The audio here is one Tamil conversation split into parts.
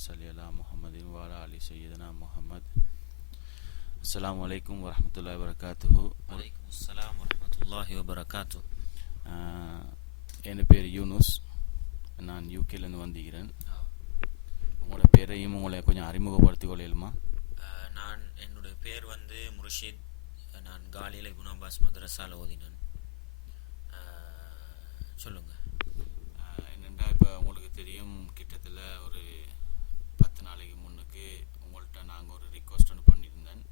صل على محمد وعلى آل سيدنا محمد. அஸ்ஸலாமு அலைக்கும் வரஹ்மத்துல்லாஹி வபரகாத்துஹு. வலைக்கும் அஸ்ஸலாம் வரஹ்மத்துல்லாஹி வபரகாத்துஹு. என் பேர் யூனுஸ், நான் யூகேலேருந்து வந்திருக்கிறேன். உங்களோட பேரையும் உங்களை கொஞ்சம் அறிமுகப்படுத்திக் கொள்ளையிலுமா? என்னுடைய பேர் முர்ஷித். நான் காலியில் இப்னு அப்பாஸ் மதரசால ஓதினேன். சொல்லுங்க. என்னென்னா இப்போ உங்களுக்கு தெரியும், கிட்டத்தில் ஒரு 10 நாளைக்கு முன்னுக்கு உங்கள்கிட்ட நாங்கள் ஒரு ரிக்வஸ்ட் ஒன்று பண்ணியிருந்தேன்.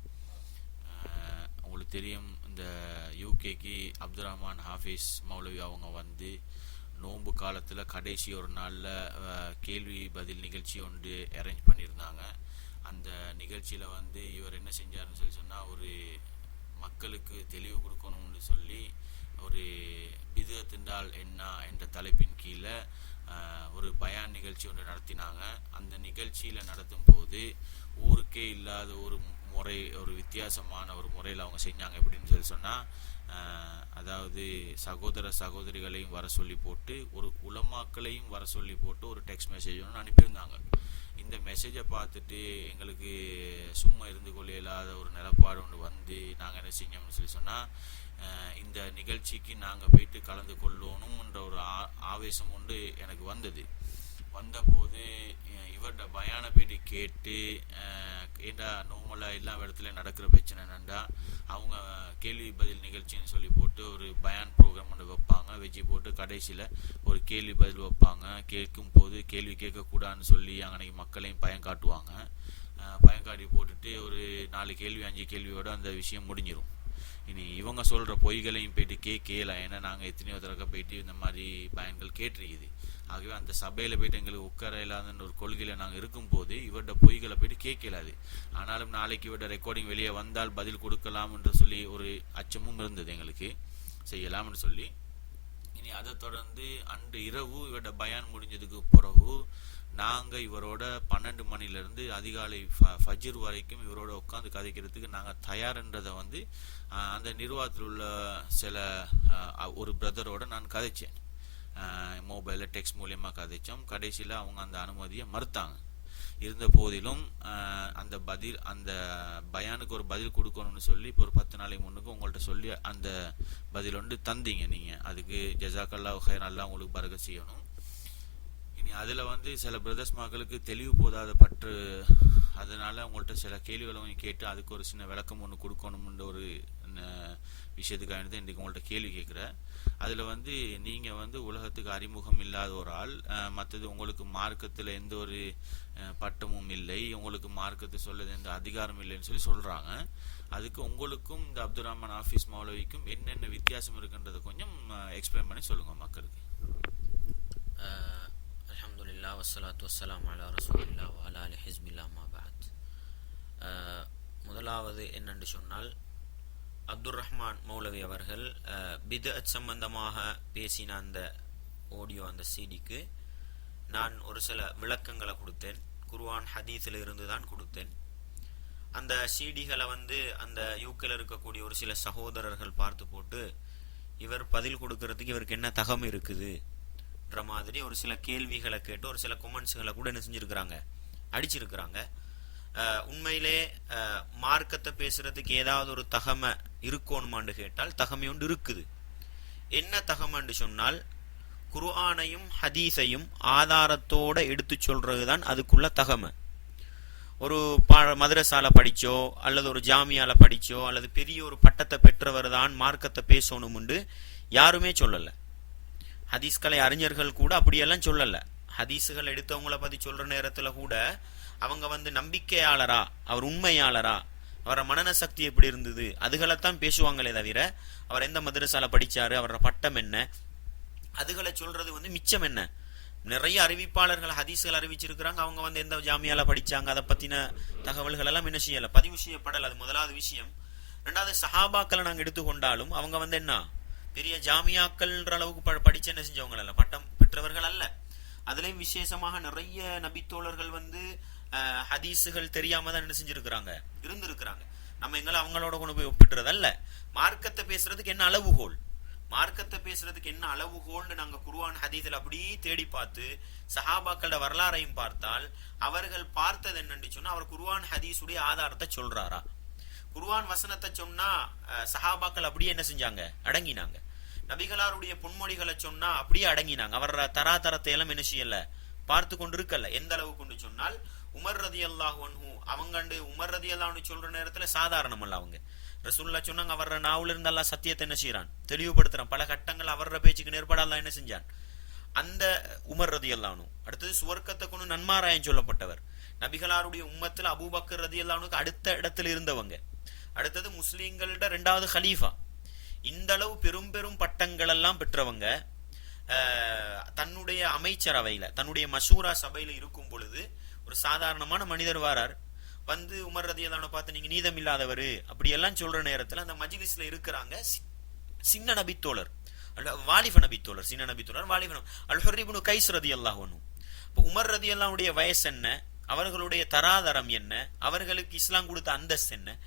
உங்களுக்கு தெரியும், இந்த யூகேக்கு அப்துல் ரஹ்மான் ஹாஃபிஸ் மௌலவி அவங்க நோன்பு காலத்தில் கடைசி ஒரு நாளில் கேள்வி பதில் நிகழ்ச்சி ஒன்று அரேஞ்ச் பண்ணியிருந்தாங்க. அந்த நிகழ்ச்சியில் இவர் என்ன செஞ்சாருன்னு சொன்னால், ஒரு மக்களுக்கு தெளிவு கொடுக்கணும்னு சொல்லி ஒரு பிதுஅத் என்றால் என்ன என்ற தலைப்பின் கீழே ஒரு பயான் நிகழ்ச்சி ஒன்று நடத்தினாங்க. அந்த நிகழ்ச்சியில் நடத்தும் போது ஊருக்கே இல்லாத ஒரு முறை, ஒரு வித்தியாசமான ஒரு முறையில் அவங்க செஞ்சாங்க. எப்படின்னு சொன்னால், அதாவது சகோதர சகோதரிகளையும் வர சொல்லி போட்டு, ஒரு உலமாக்களையும் வர சொல்லி போட்டு ஒரு டெக்ஸ்ட் மெசேஜ் ஒன்று அனுப்பியிருந்தாங்க. இந்த மெசேஜை பார்த்துட்டு எங்களுக்கு சும்மா இருந்து கொள்ள இல்லாத ஒரு நிலப்பாடு ஒன்று நாங்கள் என்ன செஞ்சோம்னு சொன்னால், இந்த நிகழ்ச்சிக்கு நாங்கள் போயிட்டு கலந்து கொள்ளணும்ன்ற ஒரு ஆவேசம் ஒன்று எனக்கு வந்தபோது இவர்கிட்ட பயான போயிட்டு கேட்டு, ஏண்டா நார்மலாக எல்லா இடத்துலையும் நடக்கிற பிரச்சனை என்னண்டா, அவங்க கேள்வி பதில் நிகழ்ச்சின்னு சொல்லி போட்டு ஒரு பயான் ப்ரோக்ராம் ஒன்று வைப்பாங்க. வச்சு போட்டு கடைசியில் ஒரு கேள்வி பதில் வைப்பாங்க. கேட்கும் போது கேள்வி கேட்கக்கூடாதுன்னு சொல்லி அன்னைக்கு மக்களையும் பயங்காட்டுவாங்க. பயங்காட்டி போட்டுட்டு ஒரு 4 கேள்வி 5 கேள்வியோடு அந்த விஷயம் முடிஞ்சிடும். இனி இவங்க சொல்கிற பொய்களையும் போயிட்டு கேட்கலாம். ஏன்னா நாங்கள் எத்தனையோ தடவை போயிட்டு இந்த மாதிரி பயன்கள் கேட்டிருக்குது. ஆகவே அந்த சபையில் போயிட்டு எங்களுக்கு உட்கார இல்லாத ஒரு கொள்கையில் நாங்கள் இருக்கும்போது இவர்கிட்ட பொய்களை போயிட்டு கேட்கலாது. ஆனாலும் நாளைக்கு இவர்கிட்ட ரெக்கார்டிங் வெளியே வந்தால் பதில் கொடுக்கலாம் என்று சொல்லி ஒரு அச்சமும் இருந்தது எங்களுக்கு, செய்யலாம்னு சொல்லி. இனி அதை தொடர்ந்து அன்று இரவு இவர்கிட்ட பயான் முடிஞ்சதுக்கு பிறகு நாங்கள் இவரோட 12 மணிலேருந்து அதிகாலை ஃபஜ்ர் வரைக்கும் இவரோட உட்காந்து கதைக்கிறதுக்கு நாங்கள் தயார்ன்றதை அந்த நிர்வாகத்தில் உள்ள சில ஒரு பிரதரோட நான் கதைச்சேன். மொபைலில் டெக்ஸ்ட் மூலியமாக கதைச்சோம். கடைசியில் அவங்க அந்த அனுமதியை மறுத்தாங்க. இருந்த போதிலும் அந்த பயானுக்கு ஒரு பதில் கொடுக்கணும்னு சொல்லி இப்போ ஒரு 10 நாளைக்கு முன்னுக்கு உங்கள்கிட்ட சொல்லி அந்த பதில் தந்தீங்க. நீங்கள் அதுக்கு ஜஸாக்கல்லாஹு ஹைரன், அல்லாஹ் உங்களுக்கு பரக்கத் செய்யணும். இனி அதில் சில பிரதர்ஸ் மக்களுக்கு தெளிவு போதாத பற்று, அதனால உங்கள்கிட்ட சில கேள்விகளை கேட்டு அதுக்கு ஒரு சின்ன விளக்கம் ஒன்று கொடுக்கணும்ன்ற ஒரு விஷயத்துக்காக இன்றைக்கு உங்கள்கிட்ட கேள்வி கேட்குறேன். அதில் நீங்கள் உலகத்துக்கு அறிமுகம் இல்லாத ஒரு ஆள், மற்றது உங்களுக்கு மார்க்கத்தில் எந்த ஒரு பட்டமும் இல்லை, உங்களுக்கு மார்க்கத்தை சொல்லுது எந்த அதிகாரம் இல்லைன்னு சொல்லி சொல்கிறாங்க. அதுக்கு உங்களுக்கும் இந்த அப்துல் ரஹ்மான் ஹாஃபிஸ் மௌலவிக்கும் என்னென்ன வித்தியாசம் இருக்குன்றதை கொஞ்சம் எக்ஸ்பிளைன் பண்ணி சொல்லுங்கள் மக்களுக்கு. அல்ஹம்துலில்லாஹ் வஸ்ஸலாத்து வஸ்ஸலாமு அலா ரசூலில்லாஹ் வ அலா ஆலிஹி ஹிஸ்பில்லாஹ் மா பஅத். முதலாவது என்னென்று சொன்னால், அப்துல் ரஹ்மான் மௌலவி அவர்கள் பித்அத் சம்பந்தமாக பேசின அந்த ஆடியோ, அந்த சிடிக்கு நான் ஒரு சில விளக்கங்களை கொடுத்தேன். குர்ஆன் ஹதீஸில் இருந்து தான் கொடுத்தேன். அந்த சிடிகளை அந்த யூக்கில் இருக்கக்கூடிய ஒரு சில சகோதரர்கள் பார்த்து போட்டு, இவர் பதில் கொடுக்கறதுக்கு இவருக்கு என்ன தகம் இருக்குதுன்ற மாதிரி ஒரு சில கேள்விகளை கேட்டு ஒரு சில கொமெண்ட்ஸுகளை கூட என்ன செஞ்சுருக்கிறாங்க, அடிச்சிருக்கிறாங்க. உண்மையிலே மார்க்கத்தை பேசுறதுக்கு ஏதாவது ஒரு தகமை இருக்கணுமான்னு கேட்டால் தகமை ஒன்று இருக்குது. என்ன தகமைன்னு சொன்னால், குர்ஆனையும் ஹதீஸையும் ஆதாரத்தோட எடுத்து சொல்றதுதான் அதுக்குள்ள தகமை. ஒரு மதரசால படிச்சோ அல்லது ஒரு ஜாமியால படிச்சோ அல்லது பெரிய ஒரு பட்டத்தை பெற்றவர் தான் மார்க்கத்தை பேசணும்னு யாருமே சொல்லல. ஹதீஸ்கலை அறிஞர்கள் கூட அப்படியெல்லாம் சொல்லல. ஹதீஸுகள் எடுத்தவங்களை பத்தி சொல்ற நேரத்துல கூட அவங்க நம்பிக்கையாளரா, அவர் உண்மையாளரா, அவர மனன சக்தி எப்படி இருந்தது, அதுகளைத்தான் பேசுவாங்களே தவிர அவர் எந்த மதரசால படிச்சாரு, அவரோட பட்டம் என்ன, அதுகளை சொல்றது மிச்சம் என்ன. நிறைய அறிவிப்பாளர்கள் ஹதீஸ்கள் அறிவிச்சிருக்கிறாங்க. அவங்க எந்த ஜாமியால படிச்சாங்க, அதை பத்தின தகவல்கள் எல்லாம் என்ன செய்யல, பதிவு செய்யப்படல. அது முதலாவது விஷயம். ரெண்டாவது, சஹாபாக்களை நாங்க எடுத்துக்கொண்டாலும் அவங்க என்ன பெரிய ஜாமியாக்கள்ன்ற அளவுக்கு படிச்சு என்ன செஞ்சவங்க அல்ல, பட்டம் பெற்றவர்கள் அல்ல. அதுலயும் விசேஷமாக நிறைய நபித்தோழர்கள் ஹதீஸுகள் தெரியாம தான் என்ன செஞ்சிருக்கிறாங்க, இருந்திருக்கிறாங்க. நம்ம எங்களை அவங்களோட கொண்டு போய் ஒப்பிடுறது அல்ல. மார்க்கத்தை பேசுறதுக்கு என்ன அளவுகோல், மார்க்கத்தை பேசுறதுக்கு என்ன அளவுகோல்னு நாங்க குர்ஆன் ஹதீஸ்ல அப்படியே தேடி பார்த்து சஹாபாக்களோட வரலாறையும் பார்த்தால் அவர்கள் பார்த்தது என்னன்னு சொன்னா அவர் குர்ஆன் ஹதீஸுடைய ஆதாரத்தை சொல்றாரா? குர்ஆன் வசனத்தை சொன்னா சஹாபாக்கள் அப்படியே என்ன செஞ்சாங்க? அடங்கினாங்க. நபிகளாருடைய பொன்மொழிகளை சொன்னா அப்படியே அடங்கினாங்க. அவர் தராதரத்தை எல்லாம் என்ன செய்யல, பார்த்து கொண்டு இருக்கல. எந்த அளவு கொண்டு சொன்னால் உமர் ரலியல்லாஹு அன்ஹு அவங்கண்டு உமர் ரலியல்லாஹு அன்ஹு சொல்ற நேரத்துல சாதாரணம் அல்ல அவங்க. ரசூலுல்லாஹ் சொன்னாங்க அவர நாவுல இருந்து அல்லாஹ் சத்தியத்தை என்ன செய்யறான், தெளிவுபடுத்துறான். பல கட்டங்கள் அவர பேச்சுக்கு நேர்பட அல்லாஹ் என்ன செஞ்சான். அந்த உமர் ரலியல்லாஹு அன்ஹு அடுத்தது சுவர்க்கத்தை கொண்டு நன்மாராயம் சொல்லப்பட்டவர். நபிகளாருடைய உம்மத்துல அபூபக்கர் ரலியல்லாஹு அன்ஹுக்கு அடுத்த இடத்துல இருந்தவங்க. அடுத்தது முஸ்லிம்களிட 2வது ஹலீஃபா. இந்த அளவு பெரும் பெரும் பட்டங்கள் எல்லாம் பெற்றவங்க தன்னுடைய அமைச்சரவையில தன்னுடைய மஷூரா சபையில இருக்கும் பொழுது ஒரு சாதாரணமான மனிதர் வாரார். வந்து உமர் ரலியல்லாஹு அன்ஹு பார்த்து நீங்க நீதம் இல்லாதவர் அப்படி எல்லாம் சொல்ற நேரத்துல அந்த மஜ்லிஸ்ல இருக்கிறாங்க சின்ன நபித்தோழர், வாலிப நபித்தோழர், சின்ன நபித்தோழர் வாலிப அல்-ஹுர்ர் இப்னு கைஸ் ரலியல்லாஹு அன்ஹு. உமர் ரலியல்லாஹு அன்ஹுடைய வயசு என்ன, அவர்களுடைய தராதரம் என்ன, அவர்களுக்கு இஸ்லாம் கொடுத்த அந்தஸ்து என்ன,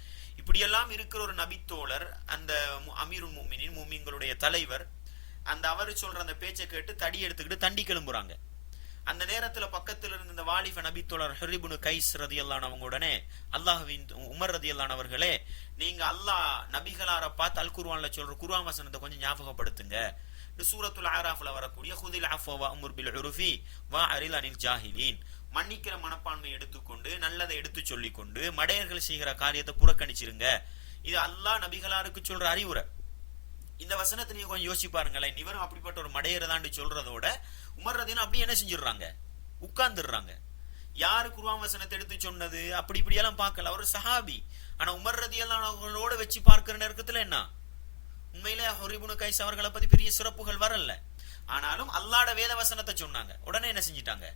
இப்படியெல்லாம் இருக்கிற ஒரு நபித்தோழர் அந்த அமீருல் முஃமினீன் முஃமின்களுடைய தலைவர் அந்த அவர் சொல்ற அந்த பேச்சை கேட்டு தடி எடுத்துக்கிட்டு தண்டி கிளம்புறாங்க. அந்த நேரத்துல பக்கத்துல இருந்த இந்த வாலிப நபித்தோழர் ஹுர்ர் இப்னு கைஸ் ரலியல்லாஹு அன்ஹு அவங்க உடனே அல்லாஹ்வின் உமர் ரலியல்லாஹு அன்ஹு அவர்களே, நீங்க அல்லாஹ் நபிகளார பார்த்து அல் குர்ஆன்ல சொல்ற குர்ஆன் வசனத்தை கொஞ்சம் ஞாபகப்படுத்துங்க. சூரத்துல் ஆராஃப்ல வரக்கூடிய ஹுதில் அஃவ வஅமுர் பில் உருஃபி வஅரில் அனில் ஜாஹிலீன், மன்னிக்கிற மனப்பான்மை எடுத்துக்கொண்டு நல்லதை எடுத்து சொல்லிக்கொண்டு மடையர்கள் செய்கிற காரியத்தை புறக்கணிச்சிருங்க. இது அல்லாஹ் நபிகளாருக்கு சொல்ற அறிவுரை. இந்த வசனத்தை நீங்க கொஞ்சம் யோசிச்சு பாருங்களேன். இவரும் அப்படிப்பட்ட ஒரு மடையறதான்னு சொல்றதோட உமர் ரலியல்லாஹு அப்படியே என்ன செஞ்சிடறாங்க, உட்கார்ந்துடுறாங்க. யாரு குர்ஆன் வசனத்தை எடுத்து சொன்னது அப்படி இப்படியெல்லாம் பார்க்கல. அவர் சஹாபி. ஆனா உமர் ரலியல்லாஹு அவங்களோட வச்சு பார்க்கிற நேரத்துல என்ன உண்மையிலே ஹுர்ர் இப்னு கைஸ் அவர்களை பத்தி பெரிய சிறப்புகள் வரல. ஆனாலும் அல்லாஹ்ட வேத வசனத்தை சொன்னாங்க. உடனே என்ன செஞ்சிட்டாங்க,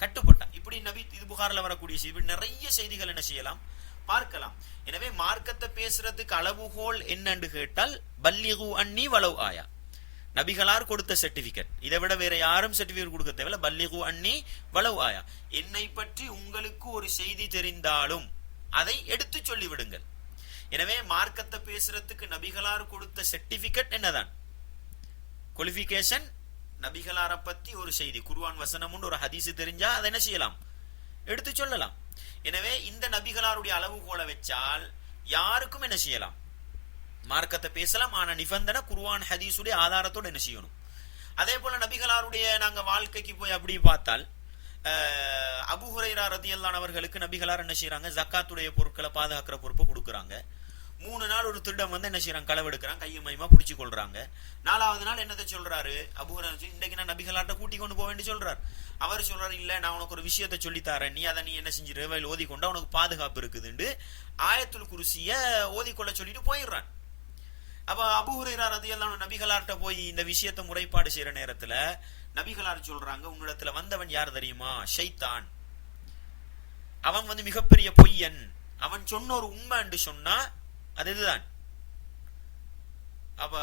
கட்டுப்பட்டான். இப்படி நபி இது புகார்ல வரக்கூடிய இப்படி நிறைய செய்திகள் என்ன செய்யலாம், பார்க்கலாம். எனவே மார்க்கத்தை பேசுறதுக்கு அளவுகோல் என்னன்னு கேட்டால் பல்லிகு அன்னி வலவ் ஆயா, நபிகளார் கொடுத்த சர்டிபிகேட். இதை விட வேற யாரும் சர்டிபிகேட் கொடுக்க தேவையில்ல. பல்லிகு அன்னி வலவ் ஆயா, என்னை பற்றி உங்களுக்கு ஒரு செய்தி தெரிந்தாலும் அதை எடுத்து சொல்லி விடுங்கள். எனவே மார்க்கத்தை பேசுறதுக்கு நபிகளார் கொடுத்த சர்டிபிகேட் என்னதான், குவாலிஃபிகேஷன். நபிகளார பத்தி ஒரு செய்தி குர்ஆன் வசனம் ஒரு ஹதீஸ் தெரிஞ்சா அதை என்ன செய்யலாம், எடுத்து சொல்லலாம். எனவே இந்த நபிகளாருடைய அளவுகோலை வச்சால் யாருக்கும் என்ன செய்யலாம், மார்க்கத்தை பேசலாம். ஆனா நிபந்தனை குர்ஆன் ஹதீஸுடைய ஆதாரத்தோடு என்ன செய்யணும். அதே போல நபிகளாருடைய நாங்க வாழ்க்கைக்கு போய் அப்படி பார்த்தால் அபூ ஹுரைரா ரலியல்லாஹு அன்ஹு அவர்களுக்கு நபிகளார் என்ன செய்யறாங்க, ஜக்காத்துடைய பொருட்களை பாதுகாக்கிற பொறுப்பை கொடுக்குறாங்க. 3 நாள் ஒரு திருடம் வந்து என்ன செய்யறாங்க, களவெடுக்கிறாங்க, கையை மையமா பிடிச்சு கொள்றாங்க. 4வது நாள் என்னத்தை சொல்றாரு, அபூ ஹுரைரா இன்னைக்கு நான் நபிகளார்ட்ட கூட்டி கொண்டு போக வேண்டி சொல்றாரு. அவர் சொல்றாரு, இல்ல நான் உனக்கு ஒரு விஷயத்தை சொல்லித்தாரேன், நீ அதை நீ என்ன செஞ்சிரு வயல் ஓதி கொண்டா உனக்கு பாதுகாப்பு இருக்குதுன்னு ஆயத்துல் குர்சிய ஓதிக்கொள்ள சொல்லிட்டு போயிடுறான். அப்ப அபூ ஹுரைரா ரலியல்லாஹு அன்ஹு நபிகளார்ட்ட போய் இந்த விஷயத்தை முறைப்பாடு செய்யற நேரத்துல நபிகளார் சொல்றாங்க, உன்னிடத்துல வந்தவன் யார் தெரியுமா, ஷைத்தான். அவன் வந்து மிகப்பெரிய பொய்யன். அவன் சொன்ன ஒரு உண்மை என்று சொன்னா அது இதுதான். அப்ப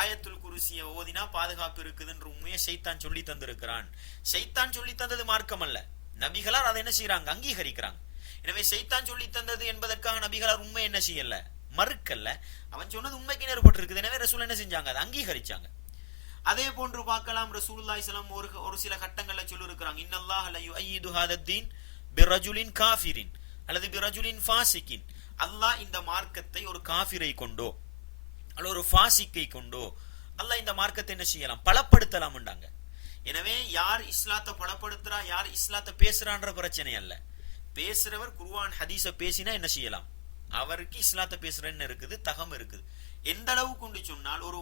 ஆயத்துல் குர்சிய ஓதினா பாதுகாப்பு இருக்குதுன்ற உண்மையை ஷைத்தான் சொல்லி தந்திருக்கிறான். ஷைத்தான் சொல்லி தந்தது மார்க்கம் அல்ல, நபிகளார் அதை என்ன செய்யறாங்க, அங்கீகரிக்கிறாங்க. எனவே ஷைத்தான் சொல்லி தந்தது என்பதற்காக நபிகளார் உண்மை என்ன செய்யல, மறுக்கல்ல. அவன் சொன்னது உண்மைக்கு நேர்பட்டு இருக்குது. எனவே ரசூல் என்ன செஞ்சாங்க, அதை அங்கீகரிச்சாங்க. அதே போன்று பார்க்கலாம், ரசூலுல்லாஹி ஸல்லல்லாஹு அலைஹி வஸல்லம் ஒரு சில கட்டங்கள்ல சொல்லி இருக்கிறாங்க, இன்னல்லாஹ லா யுஅய்யிது ஹாதத்தீன் பிரஜுலின் காஃபிரின் அல்லது பிரஜுலின் ஃபாசிகின். அல்லாஹ் இந்த மார்க்கத்தை ஒரு காஃபிரை கொண்டோ அல்ல ஒரு ஃபாசிக்கை கொண்டோ அல்லாஹ் இந்த மார்க்கத்தை என்ன செய்யலாம், பலப்படுத்தலாம்ண்டாங்க. எனவே யார் இஸ்லாத்தை பலப்படுத்துறா, யார் இஸ்லாத்தை பேசுறான்ற பிரச்சனை அல்ல. பேசுறவர் குர்ஆன் ஹதீஸ பேசினா என்ன செய்யலாம், அவருக்கு இஸ்லாத்தை பேசுறன்னு இருக்குது, தகம் இருக்குது. எந்த அளவு கொண்டு சொன்னால் ஒரு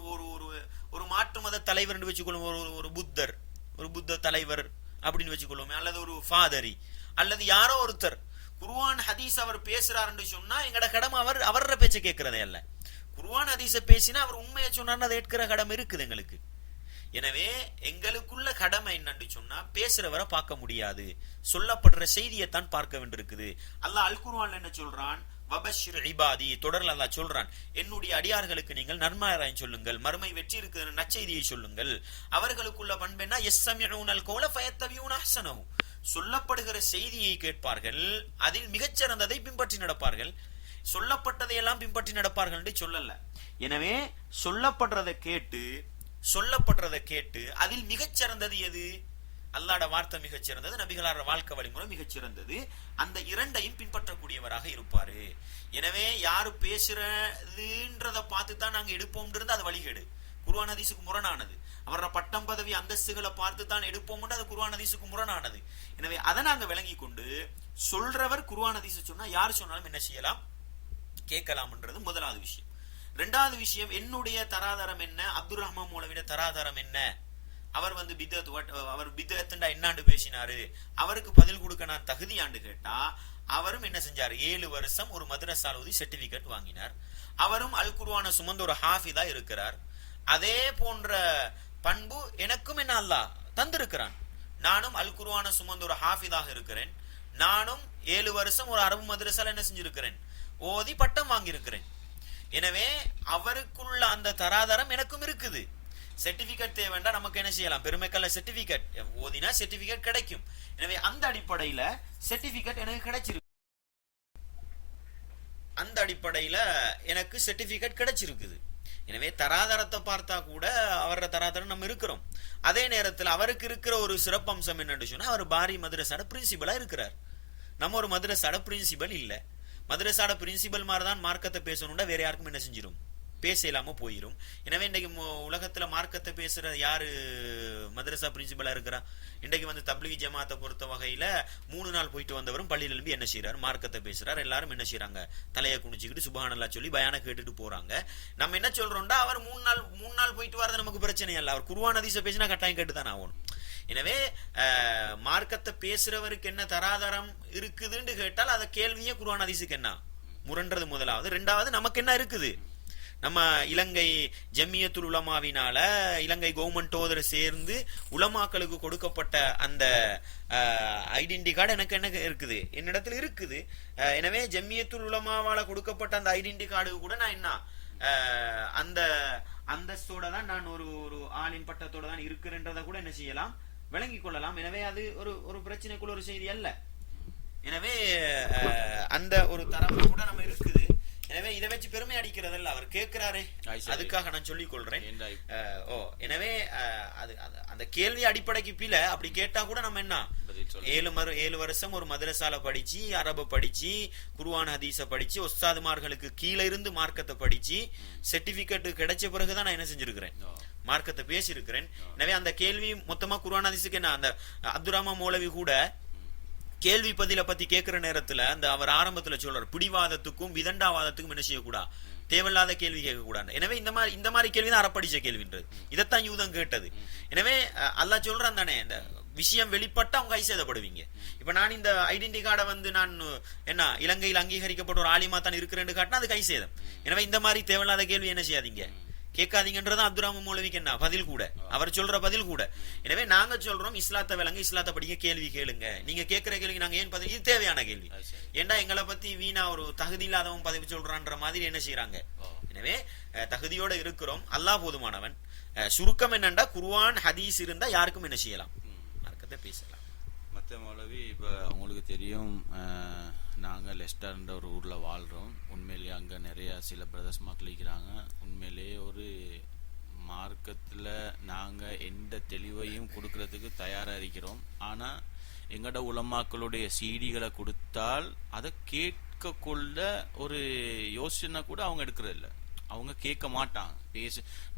ஒரு மாற்று மத தலைவர் வச்சுக்கொள்ளும், ஒரு புத்தர், ஒரு புத்த தலைவர் அப்படின்னு வச்சுக்கொள்ளுமே, அல்லது ஒரு ஃபாதரி அல்லது யாரோ ஒருத்தர் குர்ஆன் ஹதீஸ் அவர் பேசுறாருன்னு சொன்னா எங்கட கடமை அவர பேச்சை கேட்கிறதே அல்ல. குர்ஆன் ஹதீஸ பேசினா அவர் உண்மையை சொன்னார்னு அதை ஏற்கிற கடமை இருக்குது எங்களுக்கு. எனவே எங்களுக்குள்ள கடமை என்னன்னு சொன்னா பேசுறவரை பார்க்க முடியாது, சொல்லப்படுற செய்தியைத்தான் பார்க்க வேண்டியிருக்குது. அல்லாஹ் அல் குர்ஆன்ல என்ன சொல்றான், வபஷிர் இபாதி, தொடர்ல அல்லாஹ் சொல்றான், என்னுடைய அடியார்களுக்கு நீங்கள் நன்மாராயம் சொல்லுங்கள், மறுமை வெற்றி இருக்கிற நற்செய்தியை சொல்லுங்கள். அவர்களுக்குள்ள பண்பென்னா யஸ்ஸமிஊனல் கௌல ஃபயத்தபிஊன அஹ்ஸனஹு, சொல்லப்படுகிற செய்தியை கேட்பார்கள், அதில் மிகச்சிறந்ததை பின்பற்றி நடப்பார்கள். சொல்லப்பட்டதையெல்லாம் பின்பற்றி நடப்பார்கள் என்று சொல்லல. எனவே சொல்லப்படுறதை கேட்டு அதில் மிகச்சிறந்தது எது? அல்லாஹ்ட வார்த்தை மிகச்சிறந்தது, நபிகளார வாழ்க்கை வழிமுறை மிகச்சிறந்தது. அந்த இரண்டையும் பின்பற்றக்கூடியவராக இருப்பாரு. எனவே யாரு பேசுறதுன்றத பார்த்து தான் நாங்க எடுப்போம்ன்றது அது வழிகேடு, குர்ஆன் ஹதீஸுக்கு முரணானது. அவரோட பட்டம் பதவி அந்தஸ்துகளை பார்த்து தான் எடுப்போம், அது குர்ஆன் ஹதீஸுக்கு முரணானது. எனவே அதை நாங்க விளங்கி கொண்டு சொல்றவர் குர்ஆன் ஹதீஸ் சொன்னா யார் சொன்னாலும் என்ன செய்யலாம், கேட்கலாம்ன்றது முதலாவது விஷயம். ரெண்டாவது விஷயம், என்னுடைய தராதரம் என்ன, அப்துல் ரஹ்மான் மௌலவியோட தராதரம் என்ன, அவர் பித்அத்ண்டா என்னாண்டு பேசினாரு, அவருக்கு பதில் கொடுக்க நான் தகுதியாண்டு கேட்டா, அவரும் என்ன செஞ்சார், 7 வருஷம் ஒரு மதரசால ஓதி சர்டிபிகேட் வாங்கினார். அவரும் அல் குர்ஆனை சுமந்த ஒரு ஹாஃபிதா இருக்கிறார். அதே போன்ற பண்பு எனக்கும் என்ன அல்லாஹ் தந்திருக்கிறான். நானும் அல் குர்ஆனை சுமந்த ஒரு ஹாஃபிதாக இருக்கிறேன். நானும் 7 வருஷம் ஒரு அரபு மதரசால என்ன செஞ்சிருக்கிறேன், ஓதி பட்டம் வாங்கியிருக்கிறேன். எனவே அவருக்குள்ள அந்த தராதரம் எனக்கும் இருக்குது. சர்டிபிகேட் தேவைண்டா நமக்கு என்ன செய்யலாம், பெருமைக்கல்ல சர்டிபிகேட் ஓதினா சர்டிபிகேட் கிடைக்கும். எனவே அந்த அடிப்படையில சர்டிபிகேட் எனக்கு கிடைச்சிருக்கு, அந்த அடிப்படையில எனக்கு சர்டிபிகேட் கிடைச்சிருக்குது. எனவே தராதரத்தை பார்த்தா கூட அவரோட தராதரம் நம்ம இருக்கிறோம். அதே நேரத்தில் அவருக்கு இருக்கிற ஒரு சிறப்பம்சம் என்னன்னு சொன்னா, அவர் பாரி மதரசாட பிரின்சிபலா இருக்கிறார். நம்ம ஒரு மதரசாட பிரின்சிபல் இல்ல. மதரசாட பிரின்சிபல் மாதிரிதான் மார்க்கத்தை பேசணும்னா வேற யாருக்கும் என்ன செஞ்சிடும், பேச இல்லாம போயிரும். எனவே இன்றைக்கு உலகத்துல மார்க்கத்தை பேசுற யாரு மதரசா பிரின்சிபலா இருக்கிறா? இன்றைக்கு வந்து தப்லீக் ஜமாத்தை பொறுத்த வகையில 3 நாள் போயிட்டு வந்தவரும் பள்ளியில எழும்பி என்ன செய்யறாரு, மார்க்கத்தை பேசுறாரு. எல்லாரும் என்ன செய்யறாங்க, தலையை குனிச்சுக்கிட்டு சுப்ஹானல்லாஹ் சொல்லி பயான கேட்டுட்டு போறாங்க. நம்ம என்ன சொல்றோம்டா, அவர் 3 நாள் போயிட்டு வரது நமக்கு பிரச்சனை இல்ல, அவர் குர்ஆன் ஹதீஸை பேசினா கட்டாயம் கேட்டுதான் ஆகணும். எனவே மார்க்கத்தை பேசுறவருக்கு என்ன தராதரம் இருக்குதுன்னு கேட்டால் அதை கேள்வியே குர்ஆன் ஹதீஸுக்கு என்ன முரண்றது முதலாவது. ரெண்டாவது, நமக்கு என்ன இருக்குது, நம்ம இலங்கை ஜம்மியத்துல் உலமாவினால இலங்கை கவர்மெண்டோட சேர்ந்து உலமாக்களுக்கு கொடுக்கப்பட்ட அந்த ஐடென்டி கார்டு எனக்கு என்ன இருக்குது, என்னிடத்துல இருக்குது. எனவே ஜம்மியத்துல் உலமாவால கொடுக்கப்பட்ட அந்த ஐடென்டி கார்டு கூட நான் என்ன அந்த அந்தஸ்தோட தான் நான் ஒரு ஆளின் பட்டத்தோட தான் இருக்கிறேன்றத கூட என்ன செய்யலாம், விளங்கி கொள்ளலாம். எனவே அது ஒரு பிரச்சனைக்குள்ள ஒரு செய்தி அல்ல. எனவே அந்த ஒரு தரப்பு கூட நம்ம இருக்குது. எனவே இதை வச்சு பெருமை அடிக்கிறதல்ல, அவர் கேட்கிறாரே அதுக்காக நான் சொல்லிக் கொள்றேன். எனவே அந்த கேள்வி அடிப்படைக்கு பில அப்படி கேட்டா கூட நம்ம என்ன 7 வருஷம் ஒரு மதரசால படிச்சு, அரபு படிச்சு, குர்ஆன் ஹதீஸ படிச்சு, உஸ்தாதுமார்களுக்கு கீழே இருந்து மார்க்கத்தை படிச்சு சர்டிபிகேட் கிடைச்ச பிறகுதான் நான் என்ன செஞ்சிருக்கிறேன், மார்க்கத்தை பேசியிருக்கிறேன். எனவே அந்த கேள்வி மொத்தமா குர்ஆன் ஹதீஸுக்கு என்ன, அந்த அப்துல் ரஹ்மான் மௌலவி கூட கேள்வி பதில பத்தி கேட்கிற நேரத்துல அந்த அவர் ஆரம்பத்துல சொல்றார், பிடிவாதத்துக்கும் விதண்டாவாதத்துக்கும் என்ன செய்யக்கூடாது, தேவையில்லாத கேள்வி கேட்கக்கூடாது. எனவே இந்த மாதிரி கேள்விதான் அறப்படிச்ச கேள்வின்றது, இதைத்தான் யூதம் கேட்டது. எனவே அல்லாஹ் சொல்றான் தானே, இந்த விஷயம் வெளிப்பட்டா அவங்க கைசேதப்படுவீங்க. இப்ப நான் இந்த ஐடென்டி கார்டை வந்து நான் என்ன இலங்கையில் அங்கீகரிக்கப்பட்ட ஒரு ஆலிமா தான் இருக்கிறேன்னு காட்டினா அது கைசேதம். எனவே இந்த மாதிரி தேவையில்லாத கேள்வி என்ன செய்யாதீங்க, கேட்காதீங்கன்றது அப்துல் ரஹ்மான் மௌலவிக்கு என்ன பதில் கூட, அவர் சொல்ற பதில் கூட. எனவே நாங்க சொல்றோம், இஸ்லாத்தை விளங்க, இஸ்லாத்தை படிக்க, கேள்வி கேளுங்க. நீங்க கேட்கிற கேள்வி நாங்க ஏன் பதில், இது தேவையான கேள்வி. ஏண்டா எங்களை பத்தி வீணா ஒரு தகுதி இல்லாதவன் பதவி சொல்றான்ற மாதிரி என்ன செய்யறாங்க. எனவே தகுதியோட இருக்கிறோம், அல்லாஹ் போதுமானவன். சுருக்கம் என்னண்டா, குர்ஆன் ஹதீஸ் இருந்தா யாருக்கும் என்ன செய்யலாம், மார்க்கத்தை பேசலாம். மத்த மௌலவி, இப்ப உங்களுக்கு தெரியும், நாங்க லெஸ்டர்ன்ற ஒரு ஊர்ல வாழ்றோம். உண்மையிலேயே அங்க நிறைய சில பிரதர்ஸ் மக்கள் இருக்கிறாங்க. உண்மையிலேயே ஒரு மார்க்கத்துல நாங்க எந்த தெளிவையும் கொடுக்கறதுக்கு தயாரா இருக்கிறோம். ஆனா எங்கட உலமாக்களுடைய சீடிகளை கொடுத்தால் அதை கேட்கக்குள்ள ஒரு யோசனை கூட அவங்க எடுக்கிறது இல்லை, அவங்க கேட்க மாட்டாங்க.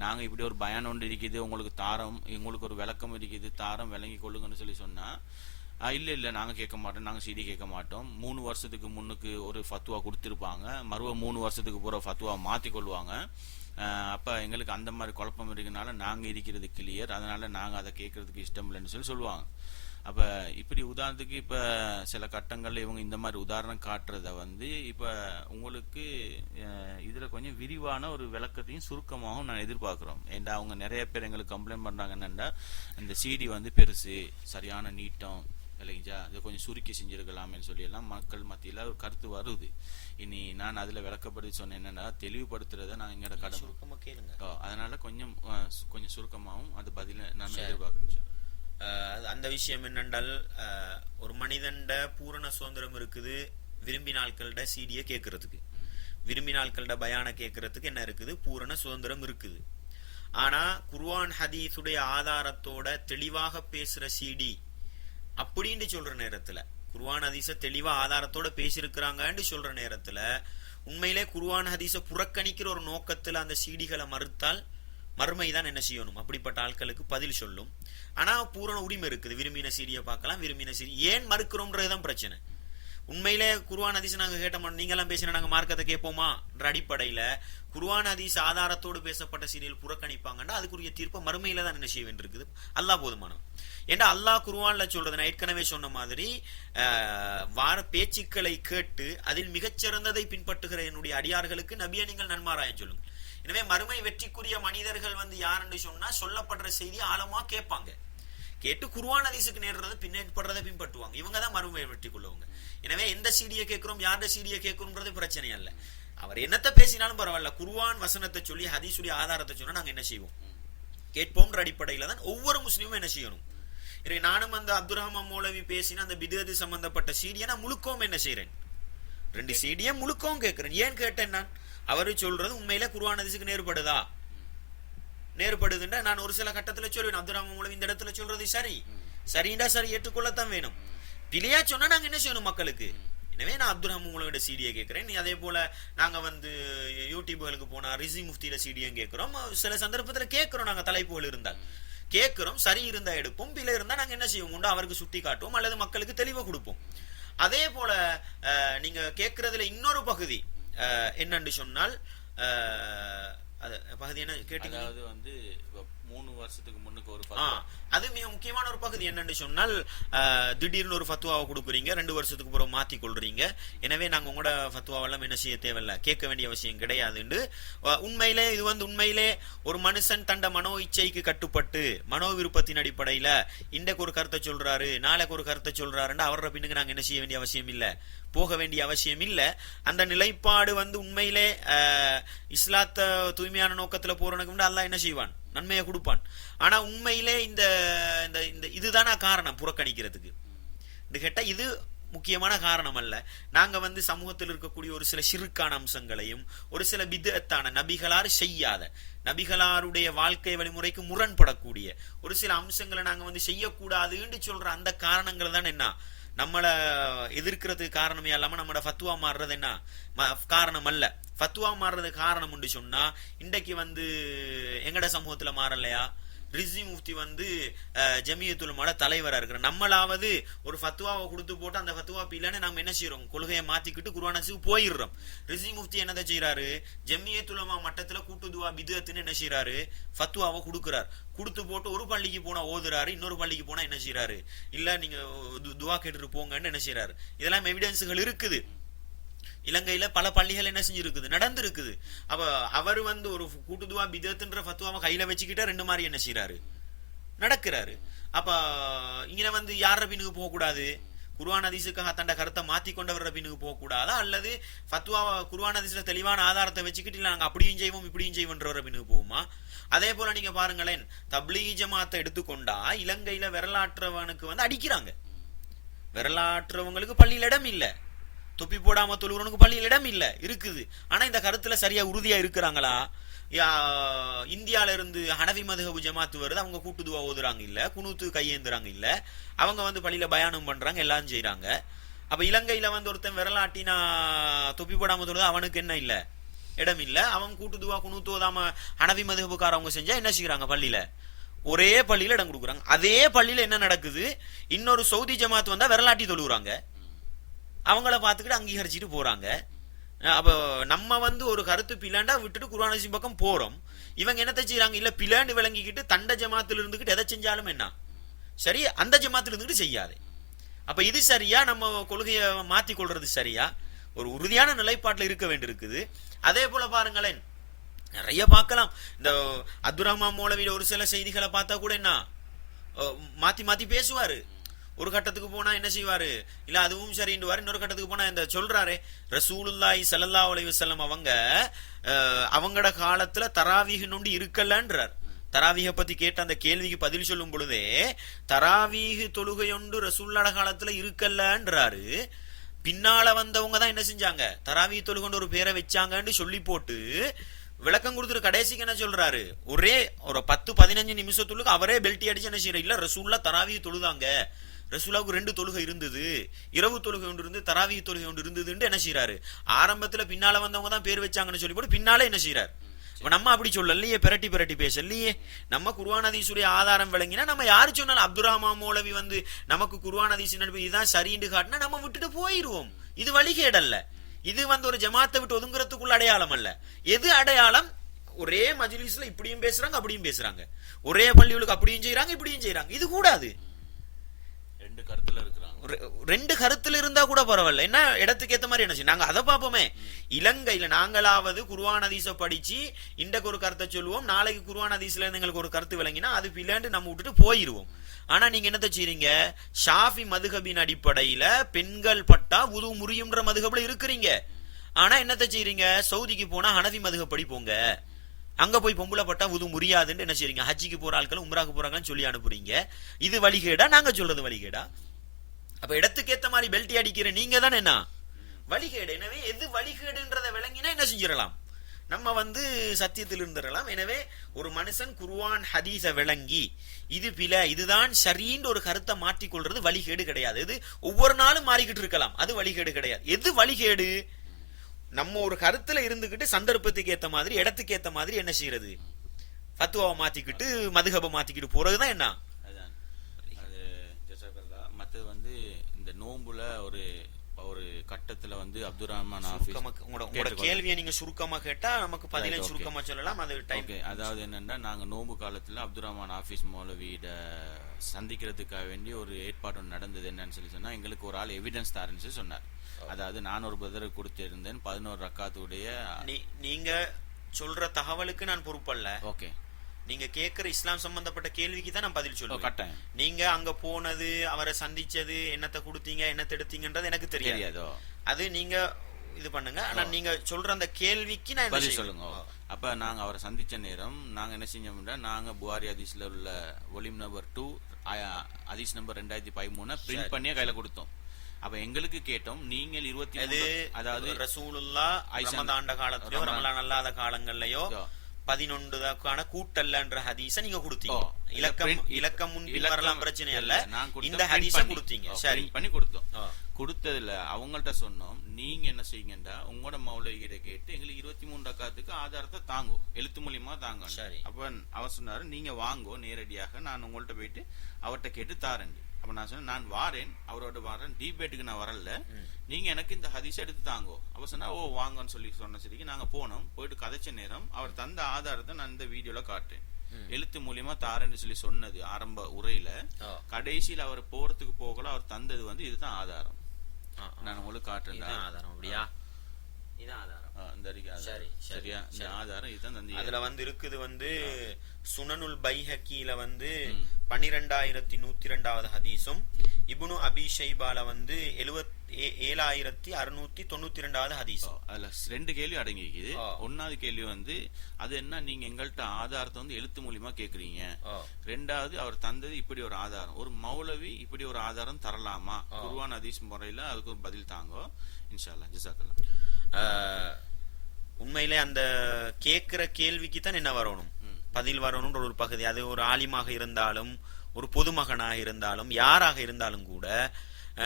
நாங்க இப்படி ஒரு பயான் ஒன்று இருக்குது, உங்களுக்கு தாரம், எங்களுக்கு ஒரு விளக்கம் இருக்குது, தாரம் விளங்கி கொள்ளுங்கன்னு சொல்லி சொன்னா, இல்ல நாங்க கேட்க மாட்டோம், நாங்க சிடி கேட்க மாட்டோம். 3 வருஷத்துக்கு முன்னுக்கு ஒரு ஃபத்வா கொடுத்திருப்பாங்க, மறுவ 3 வருஷத்துக்கு போற ஃபத்வா மாத்தி கொள்வாங்க. அப்ப எங்களுக்கு அந்த மாதிரி குழப்பம் இருக்கனால நாங்க இருக்கிறது கிளியர், அதனால நாங்க அதை கேட்கறதுக்கு இஷ்டம் இல்லைன்னு சொல்லுவாங்க. அப்ப இப்படி உதாரணத்துக்கு இப்ப சில கட்டங்கள்ல இவங்க இந்த மாதிரி உதாரணம் காட்டுறத வந்து இப்ப உங்களுக்கு இதுல கொஞ்சம் விரிவான ஒரு விளக்கத்தையும் சுருக்கமாகவும் நான் எதிர்பார்க்கிறோம். ஏண்டா அவங்க நிறைய பேர் எங்களுக்கு கம்ப்ளைண்ட் பண்றாங்க, என்னன்னா இந்த சிடி வந்து பெருசு, சரியான நீட்டம் இல்லைங்களா, இதை கொஞ்சம் சுருக்கி செஞ்சிருக்கலாம்னு சொல்லி எல்லாம் மக்கள் மத்தியில ஒரு கருத்து வருது. இனி நான் அதுல விளக்கப்படுத்தி சொன்னேன், என்னன்னா தெளிவுபடுத்துறத நான் எங்கட கடமை, அதனால கொஞ்சம் சுருக்கமாகவும் அது பதில நான் எதிர்பார்க்கிறேன். அந்த விஷயம் என்னென்றால், ஒரு மனிதன்ட பூரண சுதந்திரம் இருக்குது விரும்பின ஆட்கள்ட சீடியை கேட்கறதுக்கு. விரும்பினாள்களோட பயான கேட்கறதுக்கு என்ன இருக்குது, பூரண சுதந்திரம் இருக்குது. ஆனா குர்ஆன் ஹதீஸுடைய ஆதாரத்தோட தெளிவாக பேசுற சிடி அப்படின்னு சொல்ற நேரத்துல, குர்ஆன் ஹதீஸ தெளிவா ஆதாரத்தோட பேசியிருக்கிறாங்கன்னு சொல்ற நேரத்துல உண்மையிலே குர்ஆன் ஹதீஸ புறக்கணிக்கிற ஒரு நோக்கத்துல அந்த சிடிகளை மறுத்தால் மறுமைதான் என்ன செய்யணும், அப்படிப்பட்ட ஆட்களுக்கு பதில் சொல்லும். ஆனா பூரண உரிமை இருக்குது, விரும்பின சீடியை பார்க்கலாம், விரும்பின சீடி ஏன் மறுக்கிறோம்ன்றதுதான் பிரச்சனை. உண்மையிலே குர்ஆன் ஹதீஸ் நாங்க கேட்ட மாட்டோம், நீங்க எல்லாம் பேசினா நாங்க மார்க்கத்தை கேட்போமா என்ற அடிப்படையில குர்ஆன் ஹதீஸ் ஆதாரத்தோடு பேசப்பட்ட சீரியல் புறக்கணிப்பாங்கன்னா அதுக்குரிய தீர்ப்பை மறுமையில தான் என்ன செய்ய வேண்டியிருக்குது. அல்லாஹ் போதுமானவன். ஏன்னா அல்லாஹ் குர்ஆன்ல சொல்றது, நான் ஏற்கனவே சொன்ன மாதிரி வார பேச்சுக்களை கேட்டு அதில் மிகச்சிறந்ததை பின்பற்றுகிற என்னுடைய அடியார்களுக்கு நபியை நீங்கள் நன்மாராயம் சொல்லுங்க. எனவே மறுமை வெற்றிக்குரிய மனிதர்கள் யாருன்னு சொன்னா சொல்லப்படுற செய்தி ஆழமா கேட்பாங்க, கேட்டு குர்ஆன் ஹதீஸுக்கு நேர்றதை பின்பற்றதை பின்பற்றுவாங்க. இவங்க தான் மறுமை வெற்றி கொள்ளுவாங்க. எனவே எந்த சீடியை கேட்கிறோம், யாருடைய சீடியை கேட்கிறோம்ன்றது பிரச்சனை அல்ல. அவர் என்னத்தை பேசினாலும் பரவாயில்ல, குர்ஆன் வசனத்தை சொல்லி ஹதீஸுடைய ஆதாரத்தை சொன்னா நாங்க என்ன செய்வோம், கேட்போம்ன்ற அடிப்படையில தான் ஒவ்வொரு முஸ்லீமும் என்ன செய்யணும். நானும் அந்த அப்துல் ரஹ்மான் மௌலவி பேசின அந்த பித்அத் சம்பந்தப்பட்ட சீடியை நான் முழுக்கவும் என்ன செய்யறேன், 2 சீடியை முழுக்கவும் கேட்கிறேன். ஏன் கேட்டேன், நான் அவரு சொல்றது உண்மையில குர்ஆன் ஹதீஸுக்கு நேர்படுதா, நேர்படுதுன்னா நான் ஒரு சில கட்டத்துல சொல்லுவேன், அப்துல் ரஹ்மான் மௌலவி இந்த இடத்துல சொல்றது சரி, சரிண்டா சரி ஏற்றுக்கொள்ளத்தான் வேணும். பிழையா சொன்னா நாங்க என்ன செய்யணும் மக்களுக்கு. எனவே நான் அப்துல் ரஹ்மான் மௌலவியோட சீடியை கேட்கிறேன். அதே போல நாங்க யூடியூபுகளுக்கு போனா ரிசி முஃப்தியில சீடியும் கேட்கிறோம். சில சந்தர்ப்பத்துல கேட்கிறோம், நாங்க தலைப்புகள் இருந்தால் கேட்கிறோம், சரி இருந்தா எடுப்போம், பிழை இருந்தா நாங்க என்ன செய்வோம், அவருக்கு சுட்டி காட்டுவோம் அல்லது மக்களுக்கு தெளிவை கொடுப்போம். அதே போல நீங்க கேட்கறதுல இன்னொரு பகுதி என்னன்னு சொன்னால் பகுதி என்ன கேட்டீங்க, அதாவது 3 வருஷத்துக்கு முன்னுக்கு ஒரு அது மிக முக்கியமான ஒரு பகுதி. என்னன்னு சொன்னால் திடீர்னு ஒரு ஃபத்வாவை கொடுக்குறீங்க, 2 வருஷத்துக்கு பிறகு மாத்தி கொள்றீங்க. எனவே நாங்க உங்களோட ஃபத்வாவெல்லாம் என்ன செய்ய தேவையில்ல, கேட்க வேண்டிய அவசியம் கிடையாதுன்னு. உண்மையிலே இது உண்மையிலே ஒரு மனுஷன் தண்ட மனோ இச்சைக்கு கட்டுப்பட்டு மனோ விருப்பத்தின் அடிப்படையில இன்றைக்கு ஒரு கருத்தை சொல்றாரு, நாளைக்கு ஒரு கருத்தை சொல்றாருன்னா அவரோட பின்னுக்கு நாங்க என்ன செய்ய வேண்டிய அவசியம் இல்ல, போக வேண்டிய அவசியம் இல்ல. அந்த நிலைப்பாடு உண்மையிலே இஸ்லாத்த தூய்மையான நோக்கத்துல போறனுக்கு அல்லாஹ் என்ன செய்வான், நன்மையை கொடுப்பான். ஆனா உண்மையிலே இந்த இதுதானா காரணம் புறக்கணிக்கிறதுக்கு கேட்டா இது முக்கியமான காரணம் அல்ல. நாங்க சமூகத்தில் இருக்கக்கூடிய ஒரு சில ஷிர்கான அம்சங்களையும் ஒரு சில பித்அத்தான நபிகளார் செய்யாத, நபிகளாருடைய வாழ்க்கை வழிமுறைக்கு முரண்படக்கூடிய ஒரு சில அம்சங்களை நாங்க செய்யக்கூடாதுன்னு சொல்ற அந்த காரணங்கள் தான் என்ன நம்மளை எதிர்க்கிறதுக்கு காரணமே இல்லாம நம்மளோட ஃபத்வா மாறுறது என்ன காரணம் அல்ல. ஃபத்வா மாறுறது காரணம் உண்டு சொன்னா இன்றைக்கு எங்கட சமூகத்துல மாறலையா, ரிஸ்வி முஃப்தி ஜமியத்துல் உலமா தலைவரா இருக்கிற நம்மளாவது ஒரு ஃபத்வாவை கொடுத்து போட்டு அந்த ஃபத்வா பிள்ளைன்னு நம்ம என்ன செய்யறோம், கொள்கையை மாத்திக்கிட்டு குர்ஆன் ஹதீஸுக்கு போயிடுறோம். ரிஸ்வி முஃப்தி என்னதை செய்யறாரு, ஜமியத்துல் உலமா மட்டத்துல கூட்டு துவா பித்அத்னு என்ன செய்யறாரு, ஃபத்வாவை கொடுக்கிறார். கொடுத்து போட்டு ஒரு பள்ளிக்கு போனா ஓதுறாரு, இன்னொரு பள்ளிக்கு போனா என்ன செய்யறாரு, இல்ல நீங்க துவா கேட்டுட்டு போங்கன்னு என்ன செய்யறாரு. இதெல்லாம் எவிடன்ஸுகள் இருக்குது. இலங்கையில பல பள்ளிகள் என்ன செஞ்சிருக்குது, நடந்து இருக்குது. அப்ப அவர் ஒரு கூட்டுதுவா பிதத்துன்ற ஃபத்வாவை கையில வச்சுக்கிட்ட 2 மாதிரி என்ன செய்யறாரு, நடக்கிறாரு. அப்ப இங்க யார பின்னுக்கு போக கூடாது, குர்ஆன் ஹதீஸுக்காக தண்ட கருத்தை மாத்தி கொண்டவர பின்னுக்கு போக கூடாதா, அல்லது ஃபத்வாவை குர்ஆன் ஹதீஸ்ல தெளிவான ஆதாரத்தை வச்சுக்கிட்டு நாங்க அப்படியும் செய்வோம் இப்படியும் செய்வோன்றவர பின்னுக்கு போவோமா? அதே போல நீங்க பாருங்களேன், தப்லீகி ஜமாத்தை எடுத்துக்கொண்டா இலங்கையில விரலாற்றவனுக்கு அடிக்கிறாங்க. விரலாற்றவங்களுக்கு பள்ளியில் இடம் இல்ல, தொப்பி போடாம தொழுகிறவனுக்கு பள்ளியில் இடம் இல்ல இருக்குது. ஆனா இந்த கருத்துல சரியா உறுதியா இருக்கிறாங்களா? இந்தியால இருந்து ஹனஃபி மதுஹப் ஜமாத்து வருது, அவங்க கூட்டுதுவா ஓதுறாங்க இல்ல, குனூத்து கையேந்துறாங்க இல்ல, அவங்க பள்ளியில பயானம் பண்றாங்க, எல்லாம் செய்யறாங்க. அப்ப இலங்கையில ஒருத்தன் விரலாட்டினா தொப்பி போடாம தொழுது அவனுக்கு என்ன இல்ல, இடம் இல்ல. அவங்க கூட்டுதுவா குனூத்து ஓதாம ஹனஃபி மதுஹப்காரவங்க செஞ்சா என்ன செய்யறாங்க, பள்ளியில ஒரே பள்ளியில இடம் கொடுக்குறாங்க. அதே பள்ளியில என்ன நடக்குது, இன்னொரு சவுதி ஜமாத்து வந்தா விரலாட்டி தொழுகிறாங்க, அவங்கள பார்த்துக்கிட்டு அங்கீகரிச்சுட்டு போறாங்க. அப்ப நம்ம ஒரு கருத்து பிளாண்டா விட்டுட்டு குர்ஆன் ஹதீஸ் பக்கம் போறோம். இவங்க என்னத்தை செய்யறாங்க, இல்ல பிளாண்டு விளங்கிக்கிட்டு தண்ட ஜமாத்துல இருந்துகிட்டு எதை செஞ்சாலும் என்ன சரி, அந்த ஜமாத்துல இருந்துகிட்டு செய்யாது. அப்ப இது சரியா, நம்ம கொள்கையை மாத்தி கொள்றது சரியா? ஒரு உறுதியான நிலைப்பாட்டுல இருக்க வேண்டியிருக்குது. அதே போல பாருங்களேன், நிறைய பார்க்கலாம். இந்த அப்துல் ரஹ்மான் மௌலவியில ஒரு சில செய்திகளை பார்த்தா கூட என்ன மாத்தி மாத்தி பேசுவாரு. ஒரு கட்டத்துக்கு போனா என்ன செய்வாரு, இல்ல அதுவும் சரின்னுவாரு. இன்னொரு கட்டத்துக்கு போனா இந்த சொல்றாரு, ரசூலுல்லாஹி ஸல்லல்லாஹு அலைஹி வஸல்லம் அவங்களோட காலத்துல தராவீஹ் நொண்டி இருக்கலன்றார். தராவீஹ பத்தி கேட்ட அந்த கேள்விக்கு பதில் சொல்லும் பொழுதே தராவீஹ் தொழுகையொண்டு ரசூலுல்லாஹ் காலத்துல இருக்கலன்றாரு. பின்னால வந்தவங்க தான் என்ன செஞ்சாங்க, தராவி தொழுகொண்டு ஒரு பேரை வச்சாங்கன்னு சொல்லி போட்டு விளக்கம் கொடுத்துட்டு கடைசிக்கு என்ன சொல்றாரு, ஒரே ஒரு 10-15 நிமிஷத்துக்கு அவரே பெல்ட்டி அடிச்சு என்ன செய்யற, இல்ல ரசூல்லா தராவி தொழுதாங்க, ரசூலாவுக்கு 2 தொழுகை இருந்தது, இரவு தொழுகை ஒன்று இருந்து தராவி தொழுகை ஒன்று இருந்ததுன்னு என்ன செய்யறாரு, ஆரம்பத்துல பின்னால வந்தவங்க தான் பேர் வச்சாங்கன்னு சொல்லி போட்டு பின்னாலே என்ன செய்யறாரு. நம்ம அப்படி சொல்லலையே, பிரட்டி பேசலையே. நம்ம குர்ஆன் ஹதீஸுடைய ஆதாரம் விளங்கினா நம்ம யாரு சொன்னாலும் அப்துல் ரஹ்மான் மௌலவி வந்து நமக்கு குர்ஆன் ஹதீஸ் இதுதான் சரின்னு காட்டினா நம்ம விட்டுட்டு போயிருவோம். இது வழிகேடல்ல. இது வந்து ஒரு ஜமாத்தை விட்டு ஒதுங்குறதுக்குள்ள அடையாளம் அல்ல. எது அடையாளம், ஒரே மஜ்லிஸ்ல இப்படியும் பேசுறாங்க அப்படியும் பேசுறாங்க, ஒரே பள்ளிகளுக்கு அப்படியும் செய்யறாங்க இப்படியும் செய்யறாங்க. இது கூடாது. ரெண்டு கருத்துல இருந்தா கூட பரவாயில்ல. என்ன இடத்துக்கு ஏத்த மாதிரி என்ன செய்யும், நாங்க அதை பார்ப்போமே. இலங்கையில நாங்களாவது குர்ஆன் ஹதீஸ படிச்சு இன்றைக்கு ஒரு கருத்தை சொல்லுவோம், நாளைக்கு குர்ஆன் ஹதீஸ்ல இருந்து எங்களுக்கு ஒரு கருத்து விளங்கினா அது பிள்ளைன்னு நம்ம விட்டுட்டு போயிருவோம். ஆனா நீங்க என்னத்த செய்றீங்க, ஷாஃபி மதுஹபின் அடிப்படையில பெண்கள் பட்டா உது முறியும்ன்ற மதுஹப்ல இருக்கிறீங்க. ஆனா என்னத்த செய்றீங்க, சவுதிக்கு போனா ஹனஃபி மதுஹப் போங்க, அங்க போய் பொம்பளை பட்டா உது முறியாதுன்னு என்ன செய்றீங்க, ஹஜ்ஜிக்கு போற ஆட்கள் உம்ராக்கு போறாங்கன்னு சொல்லி அனுப்புறீங்க. இது வழிகேடா, நாங்க சொல்றது வழிகேடா? அப்ப இடத்துக்கு ஏத்த மாதிரி பெல்ட்டி அடிக்கிற நீங்க தான் என்ன வழிகேடு. எனவே எது வழிகேடுன்றதை விளங்கினா என்ன செஞ்சிடலாம், நம்ம வந்து சத்தியத்தில் இருந்துடலாம். எனவே ஒரு மனுஷன் குர்ஆன் ஹதீஸ விளங்கி இது பிழை இதுதான் சரின்னு ஒரு கருத்தை மாற்றிக்கொள்றது வழிகேடு கிடையாது. இது ஒவ்வொரு நாளும் மாறிக்கிட்டு இருக்கலாம், அது வழிகேடு கிடையாது. எது வழிகேடு, நம்ம ஒரு கருத்துல இருந்துகிட்டு சந்தர்ப்பத்துக்கு ஏத்த மாதிரி இடத்துக்கு ஏத்த மாதிரி என்ன செய்யறது, ஃபத்வாவை மாத்திக்கிட்டு மதுஹபை மாத்திக்கிட்டு போறதுதான் என்ன. நோம்புல ஒரு ஒரு கட்டத்துல வந்து அப்துல் ரஹ்மான் ஹாஃபிஸ், உங்களோட கேள்வியை நீங்க சுருக்கமா கேட்டா நமக்கு பதிலை சுருக்கமா சொல்லலாம். அது டைம். அதாவது என்னன்னா, நாங்க நோம்பு காலத்துல அப்துல் ரஹ்மான் ஹாஃபிஸ் மௌலவியிட சந்திக்கிறதுக்காக வேண்டிய ஒரு ஏற்பாடு நடந்தது. என்னன்னு சொல்லி சொன்னா, எங்களுக்கு ஒரு ஆள் எவிடன்ஸ் தாருன்னு சொன்னார். அதாவது நான் ஒரு பிரதருக்கு கொடுத்திருந்தேன் 11 ரக்காத்துடைய. நீங்க சொல்ற தகவலுக்கு நான் பொறுப்பல்ல. ஓகே, நீங்க கேக்குற இஸ்லாம் சம்பந்தப்பட்ட கேள்விக்கு தான் நான் பதில் சொல்லுவேன். நீங்க அங்க போனது, அவரை சந்திச்சது, என்னத்தை கொடுத்தீங்க என்னத்தை எடுத்தீங்கன்றது எனக்கு தெரியாது. அது நீங்க இது பண்ணுங்க. ஆனா நீங்க சொல்ற அந்த கேள்விக்கு நான் பதில் சொல்லுங்க. அப்ப நாங்க அவரை சந்திச்ச நேரம் நாங்க என்ன செஞ்சோம்னா, நாங்க புகாரி ஹதீஸ்ல உள்ள வால்யூம் நம்பர் 2 ஹதீஸ் நம்பர் 2013 பிரிண்ட் பண்ணியே கையில கொடுத்தோம். அப்ப எங்களுக்கு கேட்டோம், நீங்கள் 23, அதாவது ரசூலுல்லாஹ் ரமதான்ட காலத்திலயோ ரமலான் அல்லாத காலங்கள்லயோ 11 கூட்டல்ல ஹதீஸ நீங்க கொடுத்தீங்க. இலக்கம் முன்பின் வரலாம், பிரச்சனை இல்ல. இந்த ஹதீஸ கொடுத்தீங்க, சரி பண்ணி கொடுத்தோம். கொடுத்ததுல அவங்கள்ட்ட சொன்னோம், நீங்க என்ன செய்யுங்கடா, உங்களோட மௌலவிகிட்ட கேட்டு எங்களுக்கு 23 ரக்காத்துக்கு ஆதாரத்தை தாங்கோ, எழுத்து மூலியமா தாங்க. சரி. அப்ப அவர் சொன்னாரு, நீங்க வாங்கோ நேரடியாக, நான் உங்கள்ட்ட போயிட்டு அவர்கிட்ட கேட்டு தாரண்டி. அப்ப நான் சொன்னேன், நான் வாரேன், அவரோட வாரேன், டிபேட்டுக்கு நான் வரல, நீங்க எனக்கு இந்த ஹதீஸை எடுத்து தாங்கோ. அவ சொன்னா, ஓ வாங்கன்னு சொல்லி சொன்ன. சரிக்கு நாங்க போனோம். போயிட்டு கதைச்ச நேரம் அவர் தந்த ஆதாரத்தை நான் இந்த வீடியோல காட்டுறேன். எழுத்து மூலியமா தாரன்னு சொல்லி சொன்னது ஆரம்ப உரையில. கடைசியில் அவர் போறதுக்கு போகல, அவர் தந்தது வந்து இதுதான் ஆதாரம். நான் உங்களுக்கு காட்டுறேன் ஆதாரம். அப்படியா? இதான் ஆதாரம். சரியா? இந்த ஆதாரம் இதுதான் தந்தீங்க. அதுல வந்து இருக்குது வந்து சுனனுல் பைஹக்கில வந்து 12102வது ஹதீஸும், இப்னு அபி ஷைபால வந்து 7692வது ஹதீஸ். அதுல 2 கேள்வி அடங்கி இருக்குது. ஒன்னாவது கேள்வி வந்து, அது என்ன, நீங்க எங்கள்கிட்ட ஆதாரத்தை வந்து எழுத்து மூலியமா கேக்குறீங்க. ரெண்டாவது, அவர் தந்தது இப்படி ஒரு ஆதாரம், ஒரு மௌலவி இப்படி ஒரு ஆதாரம் தரலாமா, குர்ஆன் ஹதீஸ் முறையில அதுக்கு ஒரு பதில் தாங்கோ இன்ஷா அல்லாஹ். ஜஸாக்கல்லாஹ். உண்மையிலே அந்த கேட்கிற கேள்விக்கு தான் என்ன வரணும், பதில் வரணும்ன்ற ஒரு பகுதி. அது ஒரு ஆலிமாக இருந்தாலும் ஒரு பொதுமகனாக இருந்தாலும் யாராக இருந்தாலும் கூட,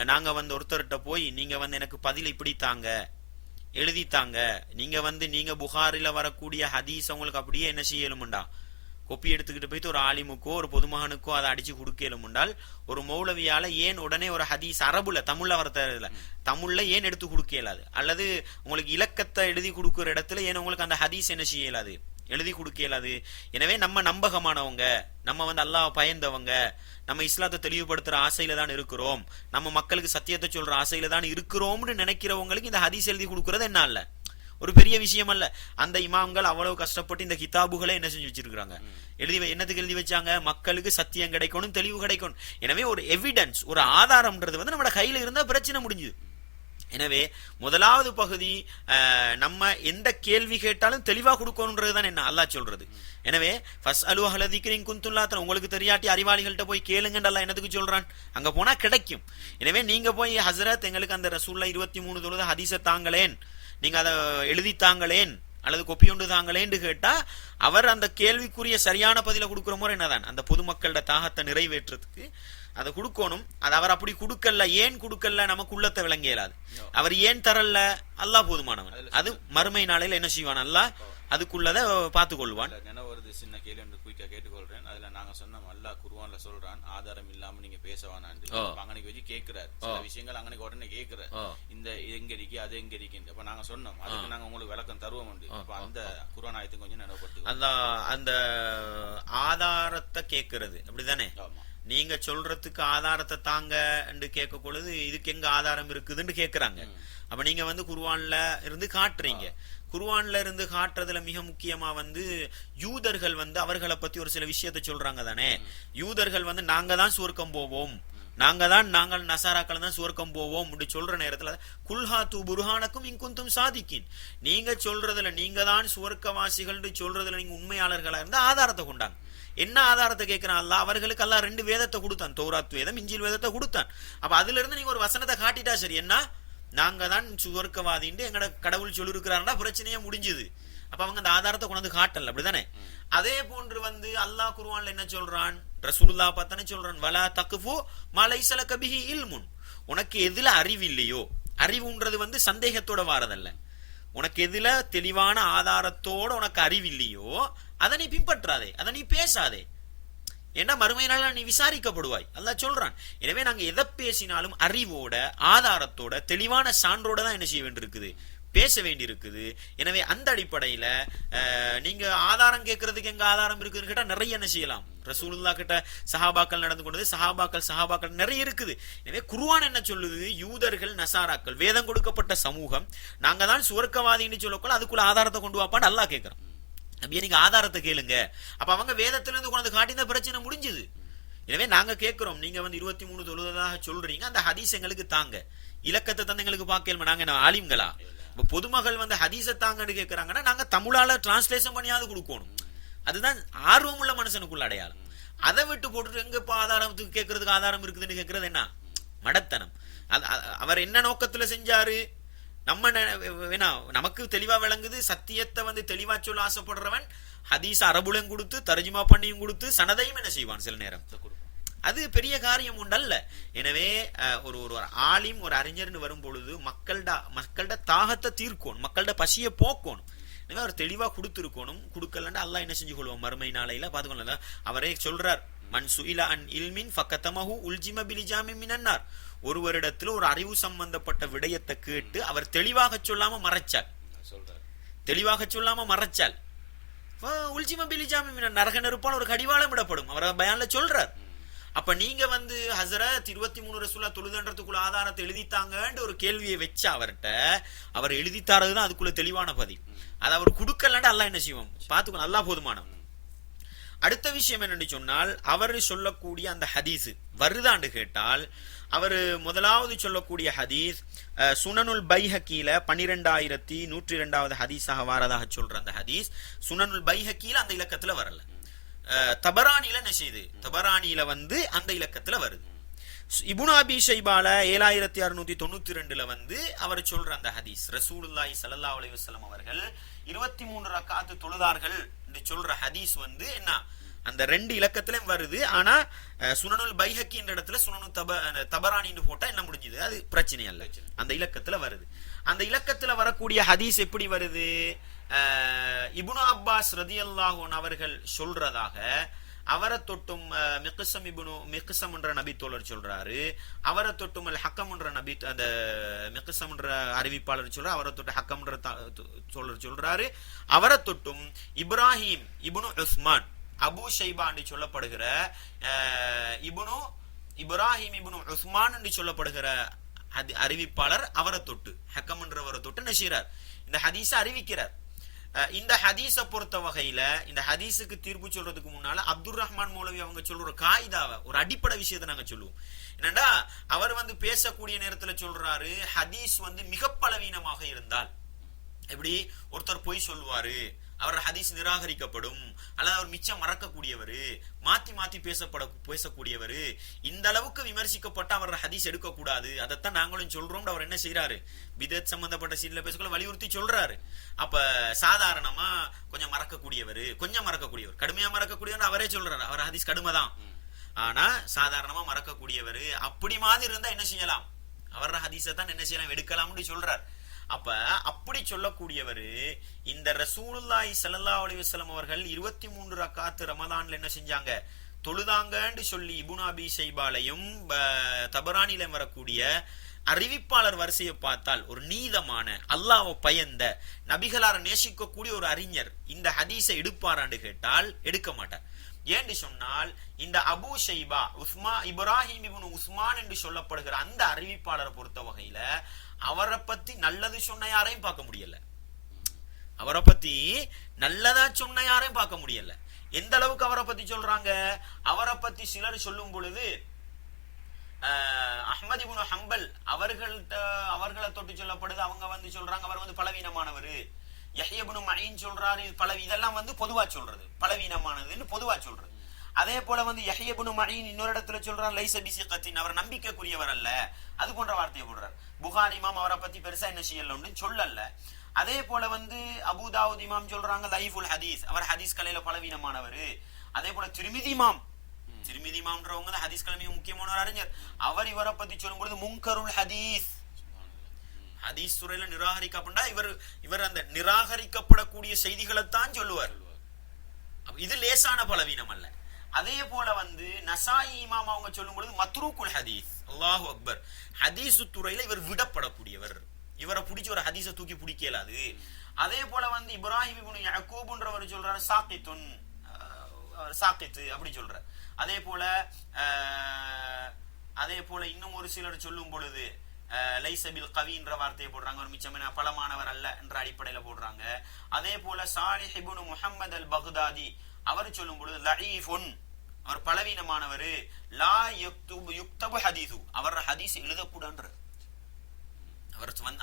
நாங்க வந்து ஒருத்தர்கிட்ட போய் நீங்க வந்து எனக்கு பதில் இப்படி தாங்க, எழுதித்தாங்க, நீங்க வந்து நீங்க புகாரில வரக்கூடிய ஹதீஸ் உங்களுக்கு அப்படியே என்ன செய்யலும்டா கொப்பி எடுத்துக்கிட்டு போயிட்டு ஒரு ஆலிமுக்கோ ஒரு பொதுமகனுக்கோ அதை அடிச்சு கொடுக்கலும்டால், ஒரு மௌலவியால ஏன் உடனே ஒரு ஹதீஸ் அரபுல தமிழ்ல வர தேவையில்ல, தமிழ்ல ஏன் எடுத்து கொடுக்க இயலாது? அல்லது உங்களுக்கு இலக்கத்தை எழுதி கொடுக்குற இடத்துல ஏன் உங்களுக்கு அந்த ஹதீஸ் என்ன செய்ய இயலாது, எழுதி கொடுக்க இயலாது? எனவே நம்ம நம்பகமானவங்க, நம்ம வந்து அல்லாஹ் பயந்தவங்க, நம்ம இஸ்லாத்தை தெளிவுபடுத்துற ஆசையில தான் இருக்கிறோம், நம்ம மக்களுக்கு சத்தியத்தை சொல்ற ஆசையில தான் இருக்கிறோம்னு நினைக்கிறவங்களுக்கு இந்த ஹதீஸ் எழுதி கொடுக்கறது என்ன அல்ல, ஒரு பெரிய விஷயம் அல்ல. அந்த இமாம்கள் அவ்வளவு கஷ்டப்பட்டு இந்த கிதாபுகளை என்ன செஞ்சு வச்சிருக்காங்க, என்னத்துக்கு எழுதி வச்சாங்க, மக்களுக்கு சத்தியம் கிடைக்கணும், தெளிவு கிடைக்கணும். எனவே ஒரு எவிடன்ஸ், ஒரு ஆதாரம்ன்றது வந்து நம்ம கையில இருந்தா பிரச்சனை முடிஞ்சுது. எனவே முதலாவது பகுதி நம்ம எந்த கேள்வி கேட்டாலும் தெளிவா கொடுக்கணும்ன்றதுதான் என்ன அல்லாஹ் சொல்றது. எனவே ஃபஸ்அலு அஹ்ல ஸிக்ரி இன் குன்தும் லா தஅலமூன், உங்களுக்கு தெரியாட்டி அறிவாளிகள்கிட்ட போய் கேளுங்கன்னு அல்லாஹ் என்னதுக்கு சொல்றான்? அங்க போனா கிடைக்கும். எனவே நீங்க போய் ஹஸ்ரத் எங்களுக்கு அந்த ரசூலுல்லாஹ் 23 தொழுத ஹதீஸை தாங்களேன், நீங்க அதை எழுதி தாங்களேன் அல்லது கொப்பி ஒன்று தாங்களேன்னு கேட்டா அவர் அந்த கேள்விக்குரிய சரியான பதில கொடுக்குற முறை என்னதான் அந்த பொதுமக்களோட தாகத்தை நிறைவேற்றுறதுக்கு அதை கொடுக்கணும். அது அவர் அப்படி கொடுக்கல, ஏன் கொடுக்கல நமக்கு உள்ளத்தை விளங்க இயலாது. அவர் ஏன் தரல, அல்லாஹ் போதுமானவன். அது மறுமை நாளையில என்ன செய்வான், அல்லாஹ் அதுக்குள்ளத பார்த்து கொள்வான். ஒரு சின்ன கேள்வி என்று குயிக்கா கேட்டுக்கொள்றேன். அதுல நாங்க சொன்னோம் அல்லாஹ் குர்ஆன்ல சொல்றான் ஆதாரம் இல்லாம நீங்க பேசவானான்னு. அங்கனைக்கு வச்சு கேட்கிறார் சில விஷயங்கள், அங்கனைக்கு உடனே கேட்கிறார் இந்த எங்க இருக்கு அது எங்க இருக்கு. அப்ப நாங்க சொன்னோம் அதுக்கு நாங்க உங்களுக்கு விளக்கம் தருவோம். அப்ப அந்த குர்ஆன் ஆயத்தை கொஞ்சம் நினைவுபடுத்து. அந்த ஆதாரத்தை கேட்கறது அப்படிதானே? நீங்க சொல்றதுக்கு ஆதாரத்தை தாங்க என்று கேட்க பொழுது இதுக்கு எங்க ஆதாரம் இருக்குதுன்னு கேக்குறாங்க. அப்ப நீங்க குர்ஆன்ல இருந்து காட்டுறீங்க. குர்ஆன்ல இருந்து காட்டுறதுல மிக முக்கியமா யூதர்கள் அவர்களை பத்தி ஒரு சில விஷயத்தை சொல்றாங்க தானே. யூதர்கள் நாங்க தான் சுவர்க்கம் போவோம், நாங்கள் நசாராக்கள் தான் சுவர்க்கம் போவோம் அப்படி சொல்ற நேரத்துல குல்ஹாத்து புர்ஹானக்கும் இன்குந்தும் சாதிக்கின், நீங்க சொல்றதுல நீங்க தான் சுவர்க்கவாசிகள் சொல்றதுல நீங்க உண்மையாளர்களா இருந்தா ஆதாரத்தை கொண்டாங்க. என்ன ஆதாரத்தை கேட்கிறான் அல்லாஹ்? அவர்களுக்கு அல்லாஹ் 2 வேதத்தை கொடுத்தான், தௌராத் வேதம் இன்ஜீல் வேதத்தை கொடுத்தான். அப்ப அதுல இருந்து நீங்க ஒரு வசனத்தை காட்டிட்டா சரி, என்ன நாங்க தான் சுவர்க்கவாதின்னு எங்கட கடவுள் சொல்லிருக்கிறாருன்னா பிரச்சனையே முடிஞ்சுது. அப்ப அவங்க அந்த ஆதாரத்தை கொண்டு காட்டல, அப்படிதானே? அதே போன்று அல்லாஹ் குர்ஆன்ல என்ன சொல்றான், ரசூலுல்லாஹ் பத்தனை சொல்றான், வலா தக்ஃபு மா லைஸ லக பிஹி இல்முன், உனக்கு எதுல அறிவு இல்லையோ, அறிவுன்றது சந்தேகத்தோட வாரதல்ல, உனக்கு எதுல தெளிவான ஆதாரத்தோட உனக்கு அறிவு இல்லையோ அதை நீ பின்பற்றாதே, அதை நீ பேசாதே, ஏன்னா மறுமை நாள்ல நீ விசாரிக்கப்படுவாய் அல்லாஹ் சொல்றான். எனவே நாங்க எதை பேசினாலும் அறிவோட ஆதாரத்தோட தெளிவான சான்றோட தான் என்ன செய்ய வேண்டியிருக்குது, பேச வேண்டி இருக்குது. எனவே அந்த அடிப்படையில நீங்க ஆதாரம் கேட்கறதுக்கு எங்க ஆதாரம் இருக்குதுன்னு கேட்டா நிறைய என்ன செய்யலாம். ரசூலுல்லாஹ் கிட்ட சஹாபாக்கள் நடந்து கொண்டது, சஹாபாக்கள் நிறைய இருக்குது. எனவே குர்ஆன் என்ன சொல்லுது, யூதர்கள் நசாராக்கள் வேதம் கொடுக்கப்பட்ட சமூகம், நாங்க தான் சுவர்க்கவாதின்னு சொல்லக்கூட அதுக்குள்ள ஆதாரத்தை கொண்டு வாப்பான்னு அல்லாஹ் கேட்கிறான். அப்படியே நீங்க ஆதாரத்தை கேளுங்க. அப்ப அவங்க வேதத்திலிருந்து கொண்டு காட்டின பிரச்சனை முடிஞ்சுது. எனவே நாங்க கேட்கிறோம், நீங்க 23 தொழுவதாக சொல்றீங்க, அந்த ஹதீஸ் எங்களுக்கு தாங்க, இலக்கத்தை தந்து எங்களுக்கு பார்க்கல, நாங்க என்ன ஆலிம்களா? இப்ப பொதுமகள் ஹதீஸை தாங்கன்னு கேட்கறாங்கன்னா நாங்க தமிழால டிரான்ஸ்லேஷன் பண்ணியாவது கொடுக்கணும். அதுதான் ஆர்வம் உள்ள மனுஷனுக்குள்ள அடையாளம். அதை விட்டு போட்டுட்டு எங்க இப்ப ஆதாரத்துக்கு கேட்கறதுக்கு ஆதாரம் இருக்குதுன்னு கேட்கறது என்ன மடத்தனம். அவர் என்ன நோக்கத்துல செஞ்சாரு, நம்ம நமக்கு தெளிவா விளங்குது, சத்தியத்தை தெளிவா சொல்ல ஆசைப்படுறவன் ஹதீஸ் அரபுலையும் கொடுத்து தர்ஜுமா பண்ணியும் கொடுத்து சனதையும் என்ன செய்வான் சில நேரம். அது பெரிய காரியம் உண்டல்ல. எனவே ஒரு ஆலிம் ஒரு அறிஞர்னு வரும் பொழுது மக்கள்ட தாகத்தை தீர்க்கணும், மக்கள்ட பசியை போக்கணும். எனவே அவர் தெளிவா கொடுத்துருக்கணும். கொடுக்கலன்னா அல்லாஹ் என்ன செஞ்சு கொள்வோம் மறுமை நாளையில பாத்துக்கொள்ள. அவரே சொல்றார், மன் சுஇல அன் இல்மின் ஃபகதமஹு உல்ஜிம பிலிஜாமி மினன்னார், ஒருவரிடத்துல ஒரு அறிவு சம்பந்தப்பட்ட விடயத்தை கேட்டு அவர் தெளிவாக சொல்லாம மறைச்சால், தெளிவாக சொல்லாம மறைச்சால் உல்ஜிம பிலிஜாமி மினன், நரக நெருப்பால் ஒரு கடிவாளம் விடப்படும். அவர் பயான்ல சொல்றார். அப்ப நீங்க ஹஸரத் 23 ரசூலா தொழுதுன்றதுக்குள்ள ஆதாரத்தை எழுதித்தாங்கன்னு ஒரு கேள்வியை வச்ச அவர்கிட்ட, அவர் எழுதித்தாரதுதான் அதுக்குள்ள தெளிவான பதில். அதை அவர் கொடுக்கலன்னா அல்லாஹ் என்ன செய்வோம் பாத்துக்கணும், அல்லாஹ் போதுமானவன். அடுத்த விஷயம் என்னன்னு சொன்னால், அவர் சொல்லக்கூடிய அந்த ஹதீஸ் வருதான்னு கேட்டால், அவர் முதலாவது சொல்லக்கூடிய ஹதீஸ் சுனனுல் பைஹக்கில 12102வது ஹதீஸாக வாரதாக சொல்ற அந்த ஹதீஸ் சுனனுல் பைஹக்கில அந்த இலக்கத்துல வரல, தபரானில என்ன செய்யுது, தபரானில அந்த இலக்கத்துல வருது. இப்னு அபி ஷைபால 7692ல அவர் சொல்ற அந்த ஹதீஸ், ரசூலுல்லாஹி ஸல்லல்லாஹு அலைஹி வஸல்லம் அவர்கள் 23 ரக்காத்து தொழுதார்கள் என்று சொல்ற ஹதீஸ் என்ன அந்த 2 இலக்கத்திலும் வருது. ஆனா சுனனுல் பைஹக்கி என்ற இடத்துல சுனனு தபரானின்னு போட்டா என்ன முடிஞ்சது, அது பிரச்சனை அல்ல, அந்த இலக்கத்துல வருது. அந்த இலக்கத்துல வரக்கூடிய ஹதீஸ் எப்படி வருது, இப்னு அப்பாஸ் ரதியல்லாஹு அன்ஹு அவர்கள் சொல்றதாக, அவரை தொட்டும் மிக்ஸம் என்ற நபி தோழர் சொல்றாரு, அவரை தொட்டும் அல் ஹக்கம் என்ற நபி அந்த மிக்ஸம் என்ற அறிவிப்பாளர் சொல்றாரு, அவரை தொட்டு ஹக்கம் என்ற தோழர் சொல்றாரு, அவரை தொட்டும் இப்ராஹிம் இப்னு உஸ்மான் அபு ஷைபா என்று சொல்லப்படுகிற இப்ராஹிம் இப்னு உஸ்மான் என்று சொல்லப்படுகிற அறிவிப்பாளர் அவரை தொட்டு ஹக்கம் என்றவரை தொட்டு நஷீரார் இந்த ஹதீஸை அறிவிக்கிறார். இந்த ஹதீஸை பொறுத்த வகையில இந்த ஹதீஸுக்கு தீர்ப்பு சொல்றதுக்கு முன்னால அப்துல் ரஹ்மான் மௌலவி அவங்க சொல்ற ஒரு காயிதாவை, ஒரு அடிப்படை விஷயத்தை நாங்க சொல்லுவோம். என்னடா அவர் பேசக்கூடிய நேரத்துல சொல்றாரு, ஹதீஸ் மிக பலவீனமாக இருந்தால், எப்படி ஒருத்தர் பொய் சொல்லுவாரு, அவர் ஹதீஸ் நிராகரிக்கப்படும், அல்லது அவர் மிச்சம் மறக்கக்கூடியவர், மாத்தி மாத்தி பேசக்கூடியவர், இந்த அளவுக்கு விமர்சிக்கப்பட்ட அவர் ஹதீஸ் எடுக்கக்கூடாது, அதைத்தான் நாங்களும் சொல்றோம். அவர் என்ன செய்யறாரு, பிதத் சம்பந்தப்பட்ட சீன்ல பேசக்குள்ள வலியுறுத்தி சொல்றாரு. அப்ப சாதாரணமா கொஞ்சம் மறக்கக்கூடியவர், கடுமையா மறக்கக்கூடியவர் அவரே சொல்றாரு, அவர் ஹதீஸ் கடுமைதான், ஆனா சாதாரணமா மறக்கக்கூடியவர், அப்படி மாதிரி இருந்தா என்ன செய்யலாம், அவர் ஹதீஸை தான் என்ன செய்யலாம், எடுக்கலாம்னு சொல்றார். அப்ப அப்படி சொல்லக்கூடியவர் இந்த ரசூலுல்லாஹி ஸல்லல்லாஹு அலைஹி வஸல்லம் அவர்கள் 23 ரக்காத் ரமலான்ல என்ன செஞ்சாங்க, தொழுதாங்கன்னு சொல்லி இப்னு அபீ ஷைபாலையும் தபரானில வரக்கூடிய அறிவிப்பாளர் வரிசையை பார்த்தால் ஒரு நீதமான அல்லாஹ்வை பயந்த நபிகளார நேசிக்கக்கூடிய ஒரு அறிஞர் இந்த ஹதீஸை எடுப்பாரான்னு கேட்டால் எடுக்க மாட்டார். ஏன்னு சொன்னால் இந்த அபூ ஷைபா இப்ராஹிம் இப்னு உஸ்மான் என்று சொல்லப்படுகிற அந்த அறிவிப்பாளரை பொறுத்த வகையில அவரை பத்தி நல்லது சொன்ன யாரையும் பார்க்க முடியல, அவரை பத்தி நல்லதா சொன்ன யாரையும் பார்க்க முடியல. எந்த அளவுக்கு அவரை பத்தி சொல்றாங்க, அவரை பத்தி சிலர் சொல்லும் பொழுது அஹ்மத் இப்னு ஹம்பல் அவர்களை தொட்டு சொல்லப்படுது, அவங்க சொல்றாங்க அவர் பலவீனமானவர். யஹ்யா இப்னு மஈன் சொல்றாரு இதெல்லாம் பொதுவா சொல்றது, பலவீனமானதுன்னு பொதுவா சொல்றது. அதே போல யஹ்யா இப்னு மஈன் இன்னொரு இடத்துல சொல்றார் லைஸ பிசிகத்தின், அவர் நம்பிக்கைக்குரியவர் அல்ல, அது போன்ற வார்த்தையை போடுறார். புகாரி இமாம் அவரை பத்தி பெருசா என்ன செய்யல சொல்லல. அதே போல அபூ தாவூத் இமாம் சொல்றாங்க லைஃபுல் ஹதீஸ், அவர் ஹதீஸ் கலையில பலவீனமானவர். அதே போல திருமிதி இமாம்ன்றவங்க ஹதீஸ் கலை மிக முக்கியமான ஒரு அறிஞர், அவர் இவரை பத்தி சொல்லும் பொழுது முன்கருல் ஹதீஸ், ஹதீஸ் துறையில நிராகரிக்கப்பட்டா இவர் அந்த நிராகரிக்கப்படக்கூடிய செய்திகளைத்தான் சொல்லுவார். இது லேசான பலவீனம் அல்ல. அதே போல நசாயி இமாம் அவங்க சொல்லும் பொழுது மத்ரூக்குல் ஹதீஸ், அல்லாஹு அக்பர், ஹதீஸ் துறையில இவர் விடப்படக்கூடியவர், இவரை பிடிச்சி ஒரு ஹதீஸை தூக்கி பிடிக்கலாது. அதே போல இப்ராஹிம் இப்னு யக்கூப்ன்றவர் சொல்றாரு சாக்கித்து அப்படி சொல்றார். அதே போல இன்னும் ஒரு சிலர் சொல்லும் பொழுது லைசபில் கவின்ற வார்த்தையை போடுறாங்க, ஒரு மிச்சமான பலமானவர் அல்ல என்ற அடிப்படையில போடுறாங்க. அதே போல சாலிஹ் இப்னு முஹம்மது அல் பக்தாதி அவர் சொல்லும் பொழுது லஈஃபுன், அவர் பலவீனமானவர், லா யுக்தபு ஹதீஸு, அவர் ஹதீஸ் எழுதக்கூடாதுன்ற,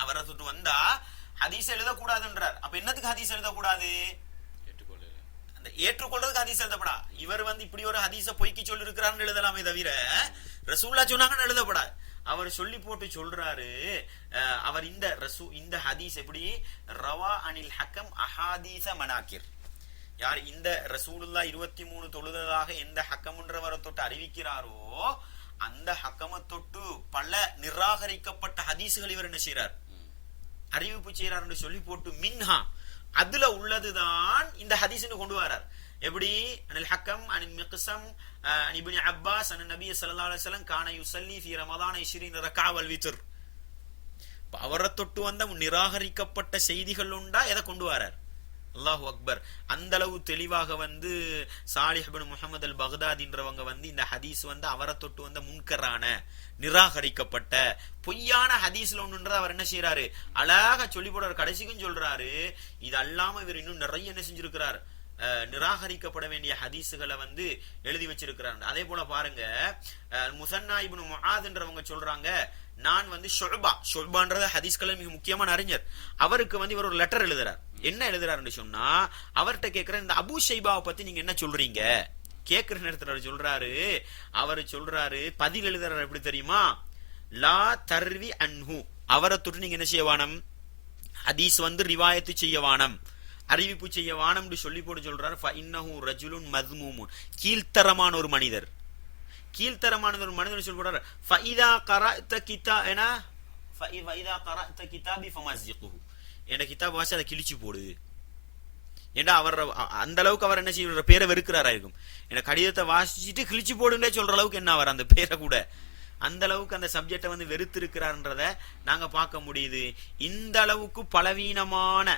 அவரை தொட்டு வந்தா ஹதீஸ் எழுதக்கூடாதுன்றார். அப்ப என்னத்துக்கு ஹதீஸ் எழுதக்கூடாது, அந்த ஏற்றுக்கொள்றதுக்கு ஹதீஸ் எழுதப்படா. இவர் இப்படி ஒரு ஹதீஸை பொய்க்கு சொல்லி இருக்கிறான்னு எழுதலாமே தவிர ரசூலுல்லாஹ் சொன்னாங்கன்னு எழுதப்படாது. அவர் சொல்லி போட்டு சொல்றாரு, அவர் இந்த ஹதீஸ் எப்படி ரவா அனில் ஹக்கம் அஹாதீஸ மனாக்கிர், யார் இந்த ரசூலுல்லாஹ் 23 தொழுததாக எந்த ஹக்கம்ன்றவரை தொட்டு அறிவிக்கிறாரோ அந்த ஹக்கமை தொட்டு பல நிராகரிக்கப்பட்ட ஹதீஸுகள் இவர் என்ன செய்யறார், அறிவிப்பு செய்யறார் என்று சொல்லி போட்டு மின்ஹா அதுல உள்ளதுதான் இந்த ஹதீஸ்னு கொண்டு வரார். எப்படி அனில் ஹக்கம் அனில் மிக்ஸம் அன் இப்னு அப்பாஸ் அன் நபி ஸல்லல்லாஹு அலைஹி வஸல்லம் கான யுஸல்லி ஃபீ ரமதான் 20 ரக்அ வல் வித்ர். அவரை தொட்டு நிராகரிக்கப்பட்ட செய்திகள் உண்டா எதை கொண்டு வரார், அல்லாஹு அக்பர். அந்த அளவு தெளிவாக சாலிஹ் இப்னு முஹம்மது அல் பக்தாதின்றவங்க இந்த ஹதீஸ் அவரை தொட்டு முன்கரான நிராகரிக்கப்பட்ட பொய்யான ஹதீஸ்ல ஒண்ணுன்றத அவர் என்ன செய்யறாரு, அழகா சொல்லி போடுற. கடைசிக்கும் சொல்றாரு, இது அல்லாம இவர் இன்னும் நிறைய என்ன செஞ்சிருக்கிறார், நிராகரிக்கப்பட வேண்டிய ஹதீஸுகளை எழுதி வச்சிருக்கிறார். அதே போல பாருங்க, முஸன்னா இப்னு முஆத்ன்றவங்க சொல்றாங்க, நான் ஷுஅபான்றது ஹதீஸ்களை மிக முக்கியமான அறிஞர், அவருக்கு இவர் ஒரு லெட்டர் எழுதுறார். என்ன எழுதுறாருன்னு சொன்னா, அவர்கிட்ட கேட்கிற இந்த அபூ ஷைபாவை பத்தி நீங்க என்ன சொல்றீங்க கேட்கிற நேரத்தில் அவர் சொல்றாரு பதில் எழுதுறாரு. எப்படி தெரியுமா, லா தர்வி அன்ஹு, அவரை தொட்டு நீங்க என்ன செய்யவானம், ஹதீஸ் ரிவாயத்து செய்யவானம், அறிவிப்பு செய்யவானம் சொல்லி போட்டு சொல்றாரு. ஃபஇன்னஹு ரஜுலுன் மذ்மூமுன், கீழ்த்தரமான ஒரு மனிதர், கீழ்த்தரமான ஒரு மனிதர் சொல்லி போடுறாரு. ஃபஇதா கரஅத கிதாபி ஃபமஸ்ஸிகுஹு, என்ற கிதாப் வாசி அதை கிழிச்சு போடு. ஏன்னா அவர் அந்த அளவுக்கு அவர் என்ன செய்யற பேரை வெறுக்கிறாரா இருக்கும். என் கடிதத்தை வாசிச்சுட்டு கிழிச்சு போடுன்னே சொல்ற அளவுக்கு என்ன அவர் அந்த பேரை கூட அந்த அளவுக்கு அந்த சப்ஜெக்டை வெறுத்து இருக்கிறார்ன்றத நாங்க பார்க்க முடியுது. இந்த அளவுக்கு பலவீனமான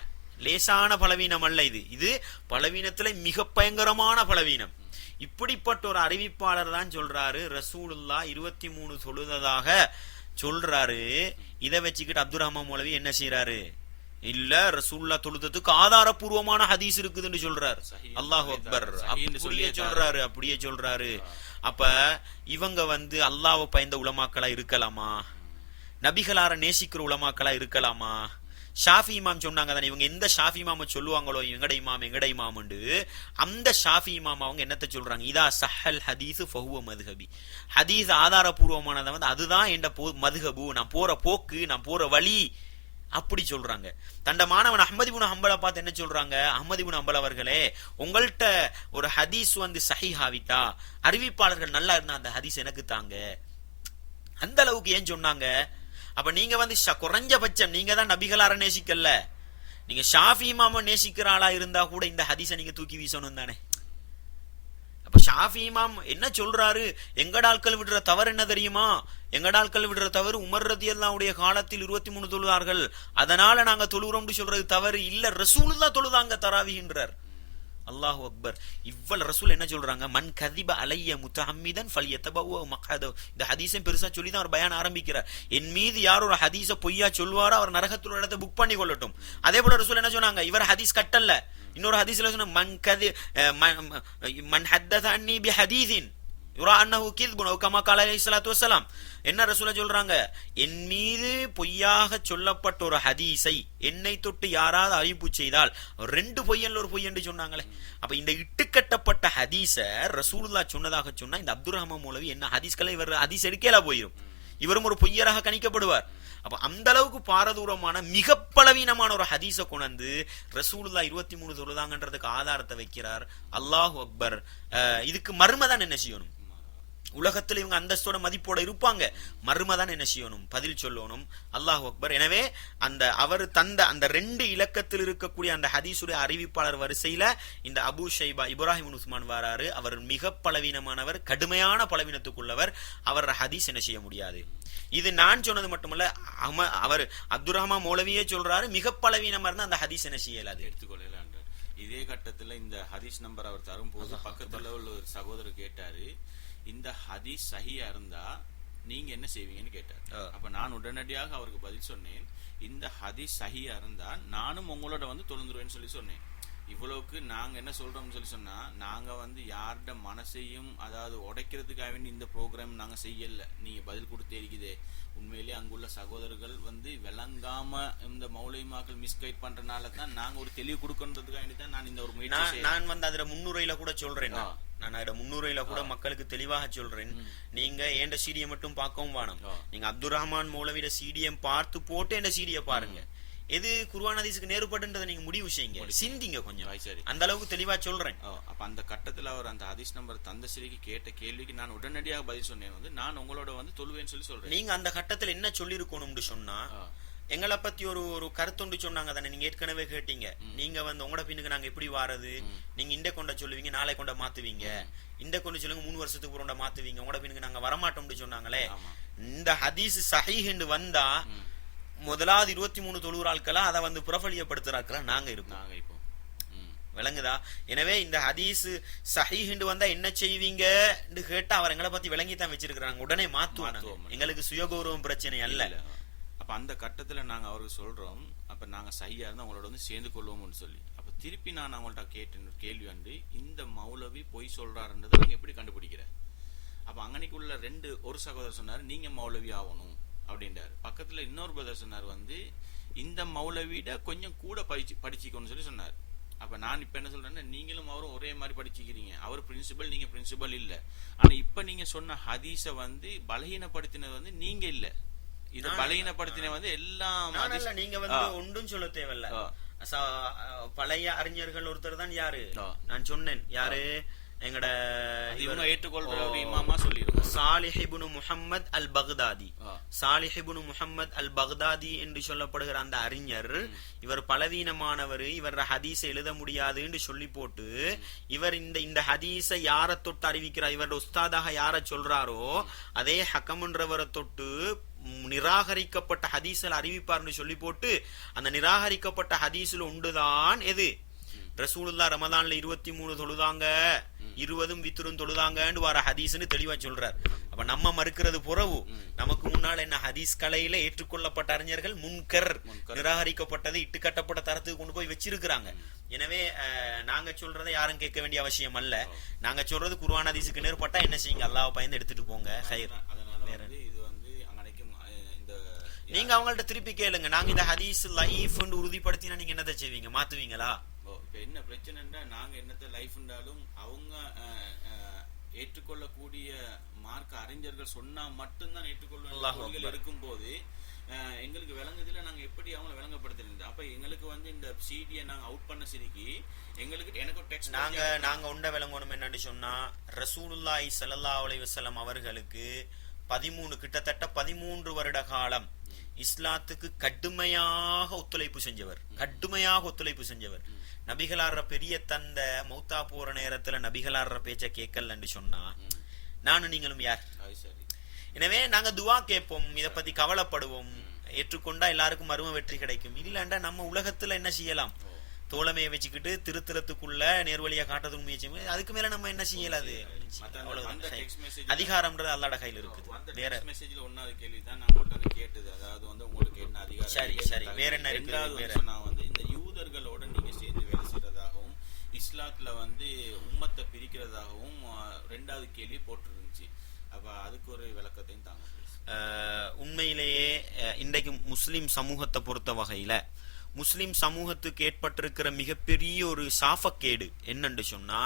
லேசான பலவீனம் அல்ல இது, இது பலவீனத்துல மிக பயங்கரமான பலவீனம். இப்படிப்பட்ட ஒரு அறிவிப்பாளர் தான் சொல்றாரு ரசூலுல்லாஹ் 23 தொழுததாக சொல்றாரு. இதை வச்சுக்கிட்டு அப்துல் ரஹ்மான் மௌலவி என்ன செய்யறாரு, இல்ல ரசூலுல்லாஹ் தொழுதத்துக்கு ஆதாரபூர்வமான ஹதீஸ் இருக்குதுன்னு சொல்றாரு. அல்லாஹ் அக்பர். அப்படியே சொல்றாரு. அப்ப இவங்க அல்லாஹ்வை பயந்த உலமாக்களா இருக்கலாமா? நபிகளார நேசிக்கிற உலமாக்களா இருக்கலாமா? ஷாஃபி இமாம் சொன்னாங்க தானே, இவங்க எந்த ஷாஃபி இமாம சொல்லுவாங்களோ எங்கட இமாம் அந்த ஷாஃபி இமாம் அவங்க என்னத்த சொல்றாங்க? இதா சஹல் ஹதீஸ் ஃபஹுவ மதுஹபி. ஹதீஸ் ஆதாரபூர்வமானதை அதுதான் என்ற மதுஹபு, நான் போற போக்கு, நான் போற வழி, அப்படி சொல்றாங்க. தண்ட மாணவன் அஹ்மது இப்னு ஹம்பலை பார்த்து என்ன சொல்றாங்க? அஹ்மது இப்னு ஹம்பல் அவர்களே, உங்கள்கிட்ட ஒரு ஹதீஸ் சஹீஹாவிட்டா, அறிவிப்பாளர்கள் நல்லா இருந்தா அந்த ஹதீஸ் எனக்கு தாங்க. அந்த அளவுக்கு ஏன் சொன்னாங்க? அப்ப நீங்க குறைஞ்சபட்சம் நீங்க தான் நபிகளார நேசிக்கல, நீங்க ஷாஃபி இமாம நேசிக்கிற ஆளா இருந்தா கூட இந்த ஹதீஸை நீங்க தூக்கி வீசணும் தானே. அப்ப ஷாஃபி இமாம் என்ன சொல்றாரு? எங்கடால்கள் விடுற தவறு என்ன தெரியுமா? எங்கடால்கள் விடுற தவறு உமர் ரலியல்லாஹு அன்ஹு காலத்தில் 23 தொழுதார்கள், அதனால நாங்க தொழுகிறோம்னு சொல்றது தவறு இல்ல, ரசூலுல்லாஹ் தொழுதாங்க தராவிஹ்ன்றார். அல்லாஹு அக்பர். இவ்வளவு ரசூல் என்ன சொல்றாங்க? மன் கதிப அலைய முத்தஹம்மிதன் ஃபல்யதபவ மக்அதஹு. இந்த ஹதீஸை பெருசா சொல்லி தான் அவர் பயான் ஆரம்பிக்கிறார். என் மீது யார் ஒரு ஹதீஸை பொய்யா சொல்வாரோ அவர் நரகத்துல இடத்தை புக் பண்ணி கொள்ளட்டும். அதே போல ரசூல் என்ன சொன்னாங்க? இவர் ஹதீஸ் கட்டல்ல. இன்னொரு ஹதீஸ்ல சொன்ன மன் ஹத்தஸ அன்னி பிஹதீஸின் யுரா அன்னஹு கிஸ்புன் அவ் கமா கால அலைஹிஸ்ஸலாத்து வஸ்ஸலாம். என்ன ரசூல சொல்றாங்க? என் மீது பொய்யாக சொல்லப்பட்ட ஒரு ஹதீஸை என்னை தொட்டு யாராவது அறிவிப்பு செய்தால் 2 பொய்யன்ல ஒரு பொய் என்று சொன்னாங்களே. அப்ப இந்த இட்டுக்கட்டப்பட்ட ஹதீஸ ரசூலுல்லாஹ் சொன்னதாக சொன்னா இந்த அப்துர் ரஹ்மான் மௌலவி என்ன ஹதீஸ்களை இவர் ஹதீஸ் எடுக்கல போயிரும், இவரும் ஒரு பொய்யராக கணிக்கப்படுவார். அப்ப அந்த அளவுக்கு பாரதூரமான மிக பலவீனமான ஒரு ஹதீஸை கொண்டு ரசூலுல்லாஹ் 23 தொழுதாங்கன்றதுக்கு ஆதாரத்தை வைக்கிறார். அல்லாஹு அக்பர். இதுக்கு மர்மதான் என்ன செய்யணும்? உலகத்துல இவங்க அந்தஸ்தோட மதிப்போட இருப்பாங்க, மர்மதான் என்ன செய்யணும்? பதில் சொல்லணும். அல்லாஹு அக்பர். எனவே அவர் தந்த அந்த 2 இலக்கத்தில் இருக்கக்கூடிய அந்த ஹதீஸுடைய அறிவிப்பாளர் வரிசையில இந்த அபூ ஷைபா இப்ராஹிம் இப்னு உஸ்மான் வராரு. அவர் மிக பலவீனமானவர், கடுமையான பலவீனத்துக்குள்ளவர். அவர் ஹதீஸ் என்ன செய்ய முடியாது. இது நான் சொன்னது மட்டுமல்ல, அவர் அப்துர் ரஹ்மான் மௌலவியே சொல்றாரு, மிக பலவீனமா இருந்தா அந்த ஹதீஸ் என்ன செய்யலாது, எடுத்துக்கொள்ளல. இதே கட்டத்துல இந்த ஹதீஸ் நம்பர் அவர் தரும் போது பக்கத்துல உள்ள ஒரு சகோதரர் கேட்டாரு, இந்த ஹதீஸ் சஹியா இருந்தா நீங்க என்ன செய்வீங்கன்னு கேட்டார். அப்ப நான் உடனடியாக அவருக்கு பதில் சொன்னேன், இந்த ஹதீஸ் சஹியா இருந்தா நானும் உங்களோட தொழுந்துருவேன்னு சொல்லி சொன்னேன். இவ்வளவுக்கு நாங்க என்ன சொல்றோம்னு சொல்லி சொன்னா, நாங்க யார்ட மனசையும் அதாவது உடைக்கிறதுக்காக வேண்டி இந்த ப்ரோக்ராம் நாங்க செய்யல. நீங்க பதில் கொடுத்தே இருக்குதே. உண்மையிலேயே அங்குள்ள சகோதரர்கள் விளங்காம இந்த மௌலிமாக்கள் மிஸ்கைட் பண்றதுனால தான் நாங்க ஒரு தெளிவு கொடுக்கறதுக்காக வேண்டி தான் நான் இந்த ஒரு முயற்சி நான் அதுல முன்னுரையில கூட சொல்றேன். நான் அதுல முன்னுரையில கூட மக்களுக்கு தெளிவாக சொல்றேன். நீங்க ஏண்ட சீடியை மட்டும் பார்க்கவும் வேணும். நீங்க அப்துர் ரஹ்மான் மௌலவியோட சீடியை பார்த்து போட்டு என்ற சீடியை பாருங்க. எது குர்ஆன் ஹதீஸ்க்கு நேர்படுன்றதை நீங்க முடிவு செய்யுங்க, சிந்திங்க கொஞ்சம். அந்த அளவுக்கு தெளிவா சொல்றேன். அப்ப அந்த கட்டத்துல அவர் அந்த ஹதீஸ் நம்பர் தந்த சிறிக்கு கேட்ட கேள்விக்கு நான் உடனடியாக பதில் சொன்னேன், நான் உங்களோட தொழுவேன்னு சொல்லி சொல்றேன். நீங்க அந்த கட்டத்துல என்ன சொல்லி இருக்கணும்னு சொன்னா, எங்களை பத்தி ஒரு கருத்தொண்டு சொன்னாங்க தானே, நீங்க ஏற்கனவே கேட்டீங்க. நீங்க உங்களோட பின்னுக்கு நாங்க எப்படி வாரது, நீங்க இந்த கொண்ட சொல்லுவீங்க, நாளை கொண்ட மாத்துவீங்க, இந்த கொண்டு சொல்லுங்க 3 வருஷத்துக்கு புறண்ட மாத்துவீங்க, உங்களோட பின்னுக்கு நாங்க வரமாட்டோம்னு சொன்னாங்களே. இந்த ஹதீஸ் சஹீஹ்னு வந்தா முதலாவது 23 தொழுகிறாள்களா அதை புறஃபலியப்படுத்துறாக்களா நாங்க இருப்போம். விளங்குதா? எனவே இந்த ஹதீஸ் சஹீஹ்னு வந்தா என்ன செய்வீங்க கேட்டா அவர் எங்களை பத்தி விளங்கித்தான் வச்சிருக்கிறாங்க. உடனே மாத்துவாங்க, எங்களுக்கு சுயகௌரவம் பிரச்சனை அல்ல. அப்ப அந்த கட்டத்துல நாங்க அவருக்கு சொல்றோம், அப்ப நாங்க சஹியா இருந்தா உங்களோட சேர்ந்து கொள்வோம்னு சொல்லி. அப்ப திருப்பி நான் அவங்கள்ட்ட கேட்ட கேள்வி இந்த மௌலவி பொய் சொல்றாருன்றதை நீங்க எப்படி படிக்கிற? அப்ப அங்கனைக்குள்ள ஒரு சகோதரர் சொன்னாரு, நீங்க மௌலவி ஆகணும் அப்படின்றாரு. பக்கத்துல இன்னொரு பிரதர் சொன்னார், இந்த மௌலவிட கொஞ்சம் கூட படிச்சுக்கணும்னு சொல்லி சொன்னார். அப்ப நான் இப்ப என்ன சொல்றேன்னா, நீங்களும் அவரும் ஒரே மாதிரி படிச்சுக்கிறீங்க. அவர் பிரின்சிபல், நீங்க பிரின்சிபல் இல்ல. ஆனா இப்ப நீங்க சொன்ன ஹதீஸ பலகீனப்படுத்தினது நீங்க இல்ல, இது பலகீனப்படுத்தின எல்லாம் நீங்க ஒன்றும் சொல்ல தேவையில்ல. பழைய அறிஞர்கள் ஒருத்தர் தான் யாரு நான் சொன்னேன், யாரு எங்கட ஏற்றுக்கொள்ற ஒரு இமாமா சொல்லிருக்கோம், சாலிஹ் இப்னு முஹம்மத் அல் பக்தாதி. சாலிஹ் இப்னு முஹம்மத் அல் பக்தாதி என்று சொல்லப்படுகிற அந்த அறிஞர், இவர் பலவீனமானவர், இவர் ஹதீஸை எழுத முடியாது என்று சொல்லி போட்டு, இவர் இந்த ஹதீஸை யாரை தொட்டு அறிவிக்கிறார், இவரோட உஸ்தாதாக யாரை சொல்றாரோ அதே ஹக்கம்ன்றவரை தொட்டு நிராகரிக்கப்பட்ட ஹதீஸில் அறிவிப்பார்னு சொல்லி போட்டு, அந்த நிராகரிக்கப்பட்ட ஹதீஸில் உண்டுதான் எது ரசூலுல்லாஹ் ரமதான்ல 23 தொழுதாங்க, 20 வித்ரும் தொழுதாங்கன்னு வர ஹதீஸ்னு தெளிவா சொல்றார். அப்ப நம்ம மறுக்கிறது புறவு. நமக்கு முன்னால் என்ன ஹதீஸ் கலையில ஏற்றுக்கொள்ளப்பட்ட அறிஞர்கள் முன்கர் நிராகரிக்கப்பட்டது இட்டுக்கட்டப்பட்ட தரத்துக்கு கொண்டு போய் வச்சிருக்கிறாங்க. எனவே நாங்க சொல்றதை யாரும் கேட்க வேண்டிய அவசியம் அல்ல. நாங்க சொல்றது குர்ஆன் ஹதீஸுக்கு நேர்பட்டா என்ன செய்யுங்க, அல்லாஹ்வை பயந்து எடுத்துட்டு போங்க. நீங்க அவங்கள்ட்ட திருப்பி கேளுங்க, நாங்க இந்த ஹதீஸ் லைஃப்னு உறுதிப்படுத்தினா நீங்க என்னத்தை செய்வீங்க, மாத்துவீங்களா? இப்ப என்ன பிரச்சனைன்னா, நாங்க என்னத்த லைஃப்ன்றாலும் அவங்க ஏற்றுக்கொள்ளக்கூடிய மார்க்க அறிஞர்கள் சொன்னா மட்டும்தான் ஏற்றுக்கொள்ள இருக்கும் போது எங்களுக்கு விளங்குதுல நாங்க எப்படி அவங்களை விளங்கப்படுத்துறது. அப்ப எங்களுக்கு இந்த சிடியை நாங்க அவுட் பண்ண சிரிக்கி எனக்கு டெக்ஸ்ட் நாங்க உண்ட விளங்கணும் என்னன்னு சொன்னா, ரசூலுல்லாஹி ஸல்லல்லாஹு அலைஹி வஸல்லம் அவர்களுக்கு கிட்டத்தட்ட 13 வருட காலம் இஸ்லாத்துக்கு கடுமையாக ஒத்துழைப்பு செஞ்சவர். நபிகளார பெரிய தந்த மௌத்தா போற நேரத்துல நபிகளார பேச்ச கேட்கலன்னு சொன்னா நானும் நீங்களும் யார்? எனவே நாங்க துவா கேட்போம், இத பத்தி கவலைப்படுவோம். ஏற்றுக்கொண்டா எல்லாருக்கும் மர்ம வெற்றி கிடைக்கும். இல்லண்டா நம்ம உலகத்துல என்ன செய்யலாம், தோழமையை வச்சுக்கிட்டு திருத்தலத்துக்குள்ள நேர்வழியா காட்டுறதுக்கு முயற்சி, அதுக்கு மேல நம்ம என்ன செய்யலாது. அதிகாரம்ன்றது அல்லாஹ்வோட கையில இருக்குது. வேற மெசேஜ்ல ஒன்னாவது கேள்விதான் நான் உங்கள்ட்ட கேட்டது, அதாவது உங்களுக்கு என்ன அதிகாரம். சரி வேற என்ன இருக்கு? இந்த யூதர்களோட நீங்க சேர்ந்து வேலை செய்யறதாகவும் இஸ்லாத்துல உம்மத்தை பிரிக்கிறதாகவும் ரெண்டாவது கேள்வி போட்டிருந்துச்சு. அப்ப அதுக்கு ஒரு விளக்கத்தையும் தாங்க. உண்மையிலேயே இன்றைக்கு முஸ்லிம் சமூகத்தை பொறுத்த வகையில முஸ்லிம் சமூகத்துக்கு ஏற்பட்டிருக்கிற மிகப்பெரிய ஒரு சாபக்கேடு என்னன்னு சொன்னா,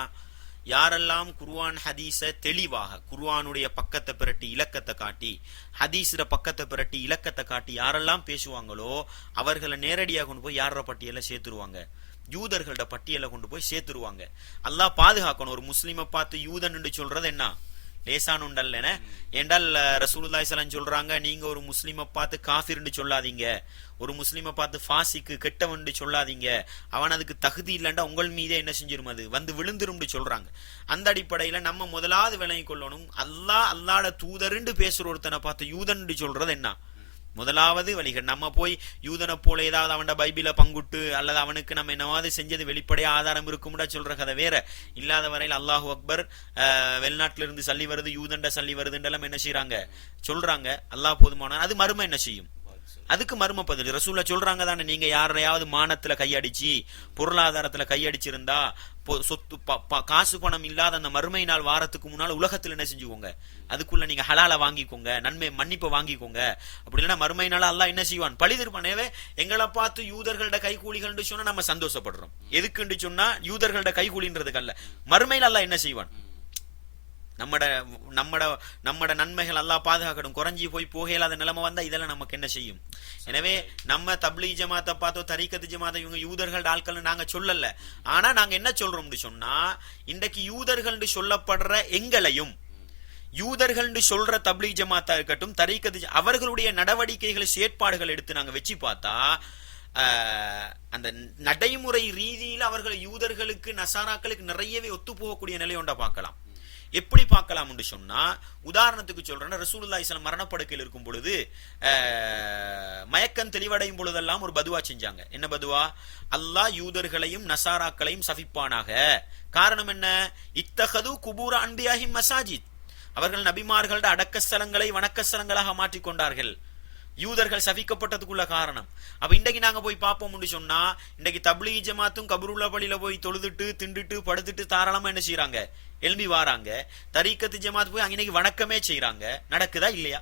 யாரெல்லாம் குர்ஆன் ஹதீஸ தெளிவாக குர்ஆனுடைய பக்கத்தை பிரட்டி இலக்கத்தை காட்டி, ஹதீஸ்ல பக்கத்தை பிரட்டி இலக்கத்தை காட்டி யாரெல்லாம் பேசுவாங்களோ அவர்களை நேரடியாக கொண்டு போய் யார பட்டியல சேர்த்துருவாங்க, யூதர்களோட பட்டியலை கொண்டு போய் சேர்த்துருவாங்க. அல்லாஹ் பாதுகாக்கணும். ஒரு முஸ்லிமை பார்த்து யூதன் என்று சொல்றது என்ன லேசானுண்டல்ல. ஏண்டால் ரசூலுல்லாஹி ஸல்லல்லாஹு அலைஹி சொல்றாங்க, நீங்க ஒரு முஸ்லிமை பார்த்து காஃபிர்னு சொல்லாதீங்க, ஒரு முஸ்லிமை பார்த்து ஃபாசிக்கு கெட்டவன் சொல்லாதீங்க, அவன் அதுக்கு தகுதி இல்லைண்டா உங்கள் மீதே என்ன செஞ்சிரும், அது விழுந்துரும் சொல்றாங்க. அந்த அடிப்படையில நம்ம முதலாவது விளங்கி கொள்ளணும், அல்லாஹ்வோட தூதர்னு பேசுற ஒருத்தனை பார்த்து யூதன் சொல்றது என்ன முதலாவது வழிகள். நம்ம போய் யூதனை போல ஏதாவது அவன் பைபிள பங்குட்டு அல்லது அவனுக்கு நம்ம என்னவாவது செஞ்சது வெளிப்படையா ஆதாரம் இருக்கும்டா சொல்ற கதை வேற. இல்லாத வரையில் அல்லாஹு அக்பர், வெளிநாட்டுல இருந்து சல்லி வருது, யூதண்ட சல்லி வருதுன்றெல்லாம் என்ன செய்யறாங்க சொல்றாங்க. அல்லாஹ் போதுமான அது மர்மம் என்ன செய்யும், அதுக்கு மர்ம பதில். ரசூல்லா சொல்றாங்க தானே, நீங்க யாரையாவது மானத்துல கையடிச்சு பொருளாதாரத்துல கையடிச்சிருந்தா சொத்து காசு பணம் இல்லாத அந்த மறுமை நாள் வாரத்துக்கு முன்னால உலகத்துல என்ன செஞ்சுக்கோங்க, அதுக்குள்ள நீங்க ஹலால வாங்கிக்கோங்க, நன்மை மன்னிப்பை வாங்கிக்கோங்க. அப்படி இல்லைன்னா மறுமை நாள் அல்லாஹ் என்ன செய்வான், பழிதிருப்பான். எனவே எங்களை பார்த்து யூதர்களோட கைகூலிகள் சொன்னா நம்ம சந்தோஷப்படுறோம். எதுக்குன்னு சொன்னா யூதர்களோட கைகூலின்றதுக்கு அல்ல, மறுமையில் அல்லாஹ் என்ன செய்வான், நம்மட நன்மைகள் அல்லாஹ் பாதுகாக்கணும். குறைஞ்சி போய் போகலாத நிலைமை வந்தா இதெல்லாம் நமக்கு என்ன செய்யும். எனவே நம்ம தப்லீக் ஜமாத்தை பார்த்தோ தரீக்கத்து ஜமாத்தை இவங்க யூதர்கள் ஆட்கள் நாங்க சொல்லல. ஆனா நாங்க என்ன சொல்றோம்னு சொன்னா, இன்றைக்கு யூதர்கள் சொல்லப்படுற எங்களையும் யூதர்கள் சொல்ற தப்லீக் ஜமாத்தா இருக்கட்டும் தரீக்கத்து அவர்களுடைய நடவடிக்கைகளை செயற்பாடுகள் எடுத்து நாங்க வச்சு பார்த்தா அந்த நடைமுறை ரீதியில் அவர்கள் யூதர்களுக்கு நசாராக்களுக்கு நிறையவே ஒத்து போகக்கூடிய நிலை ஒன்றா பார்க்கலாம். எப்படி பார்க்கலாம் என்று சொன்னா, உதாரணத்துக்கு சொல்றேன், ரசூலுல்லாஹி ஸல்லல்லாஹு மரணப்படுக்கையில் இருக்கும் பொழுது மயக்கம் தெளிவடையும் பொழுதெல்லாம் ஒரு பதுவா செஞ்சாங்க. என்ன பதுவா? அல்லாஹ் யூதர்களையும் நசாராக்களையும் சபிப்பானாக. காரணம் என்ன? இத்தகது குபூர அன்பியாஹி மசாஜித், அவர்கள் நபிமார்களோட அடக்க ஸ்தலங்களை வணக்க ஸ்தலங்களாக மாற்றிக்கொண்டார்கள். யூதர்கள் சபிக்கப்பட்டதுக்குள்ள காரணம். அப்ப இன்றைக்கு நாங்க போய் பார்ப்போம்னு சொன்னா, இன்றைக்கு தப்லீக் ஜமாத்தும் கபருல்லா பள்ளியில போய் தொழுதுட்டு திண்டுட்டு படுத்துட்டு தாராளமா என்ன செய்யறாங்க, எழும்பி வாராங்க. தரீக்கத்து ஜமாத் போய் அங்க இன்னைக்கு வணக்கமே செய்யறாங்க. நடக்குதா இல்லையா?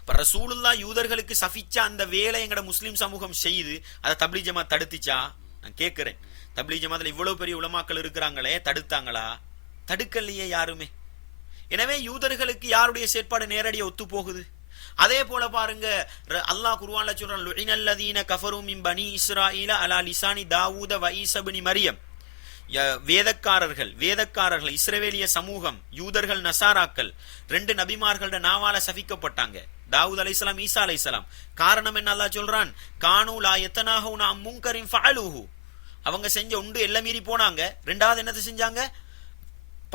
இப்ப ரசூலுல்லாஹ் யூதர்களுக்கு சபிச்சா அந்த வேலை எங்கட முஸ்லிம் சமூகம் செய்து அதை தப்லீக் ஜமாத் தடுத்துச்சா? நான் கேட்கிறேன். தப்லீக் ஜமாத்ல இவ்வளவு பெரிய உலமாக்கள் இருக்கிறாங்களே, தடுத்தாங்களா? தடுக்கலையே யாருமே. எனவே யூதர்களுக்கு யாருடைய செயற்பாடு நேரடியா ஒத்து போகுது? அதே போல பாருங்க, அல்லாஹ் குர்ஆன்ல சொல்றான், லுஇனல்லதீன கஃபரு மின் பனி இஸ்ராயீல அலா லிசானி தாவூத வ ஈஸா இப்னு மரியம். வேதக்காரர்கள் இஸ்ரவேலிய சமூகம் யூதர்கள் நசாராக்கள் 2 நபிமார்களோட நாவால சபிக்கப்பட்டாங்க, தாவூத் அலைஹிஸ்ஸலாம் ஈசா அலைஹிஸ்ஸலாம். காரணம் என்ன அல்லாஹ் சொல்றான், கானூ லா யதனாஹூன அன் முன்கரின் ஃபஅலூஹு, அவங்க செஞ்ச உண்டு எல்லாம் மீறி போனாங்க. ரெண்டாவது என்னத்தை செஞ்சாங்க,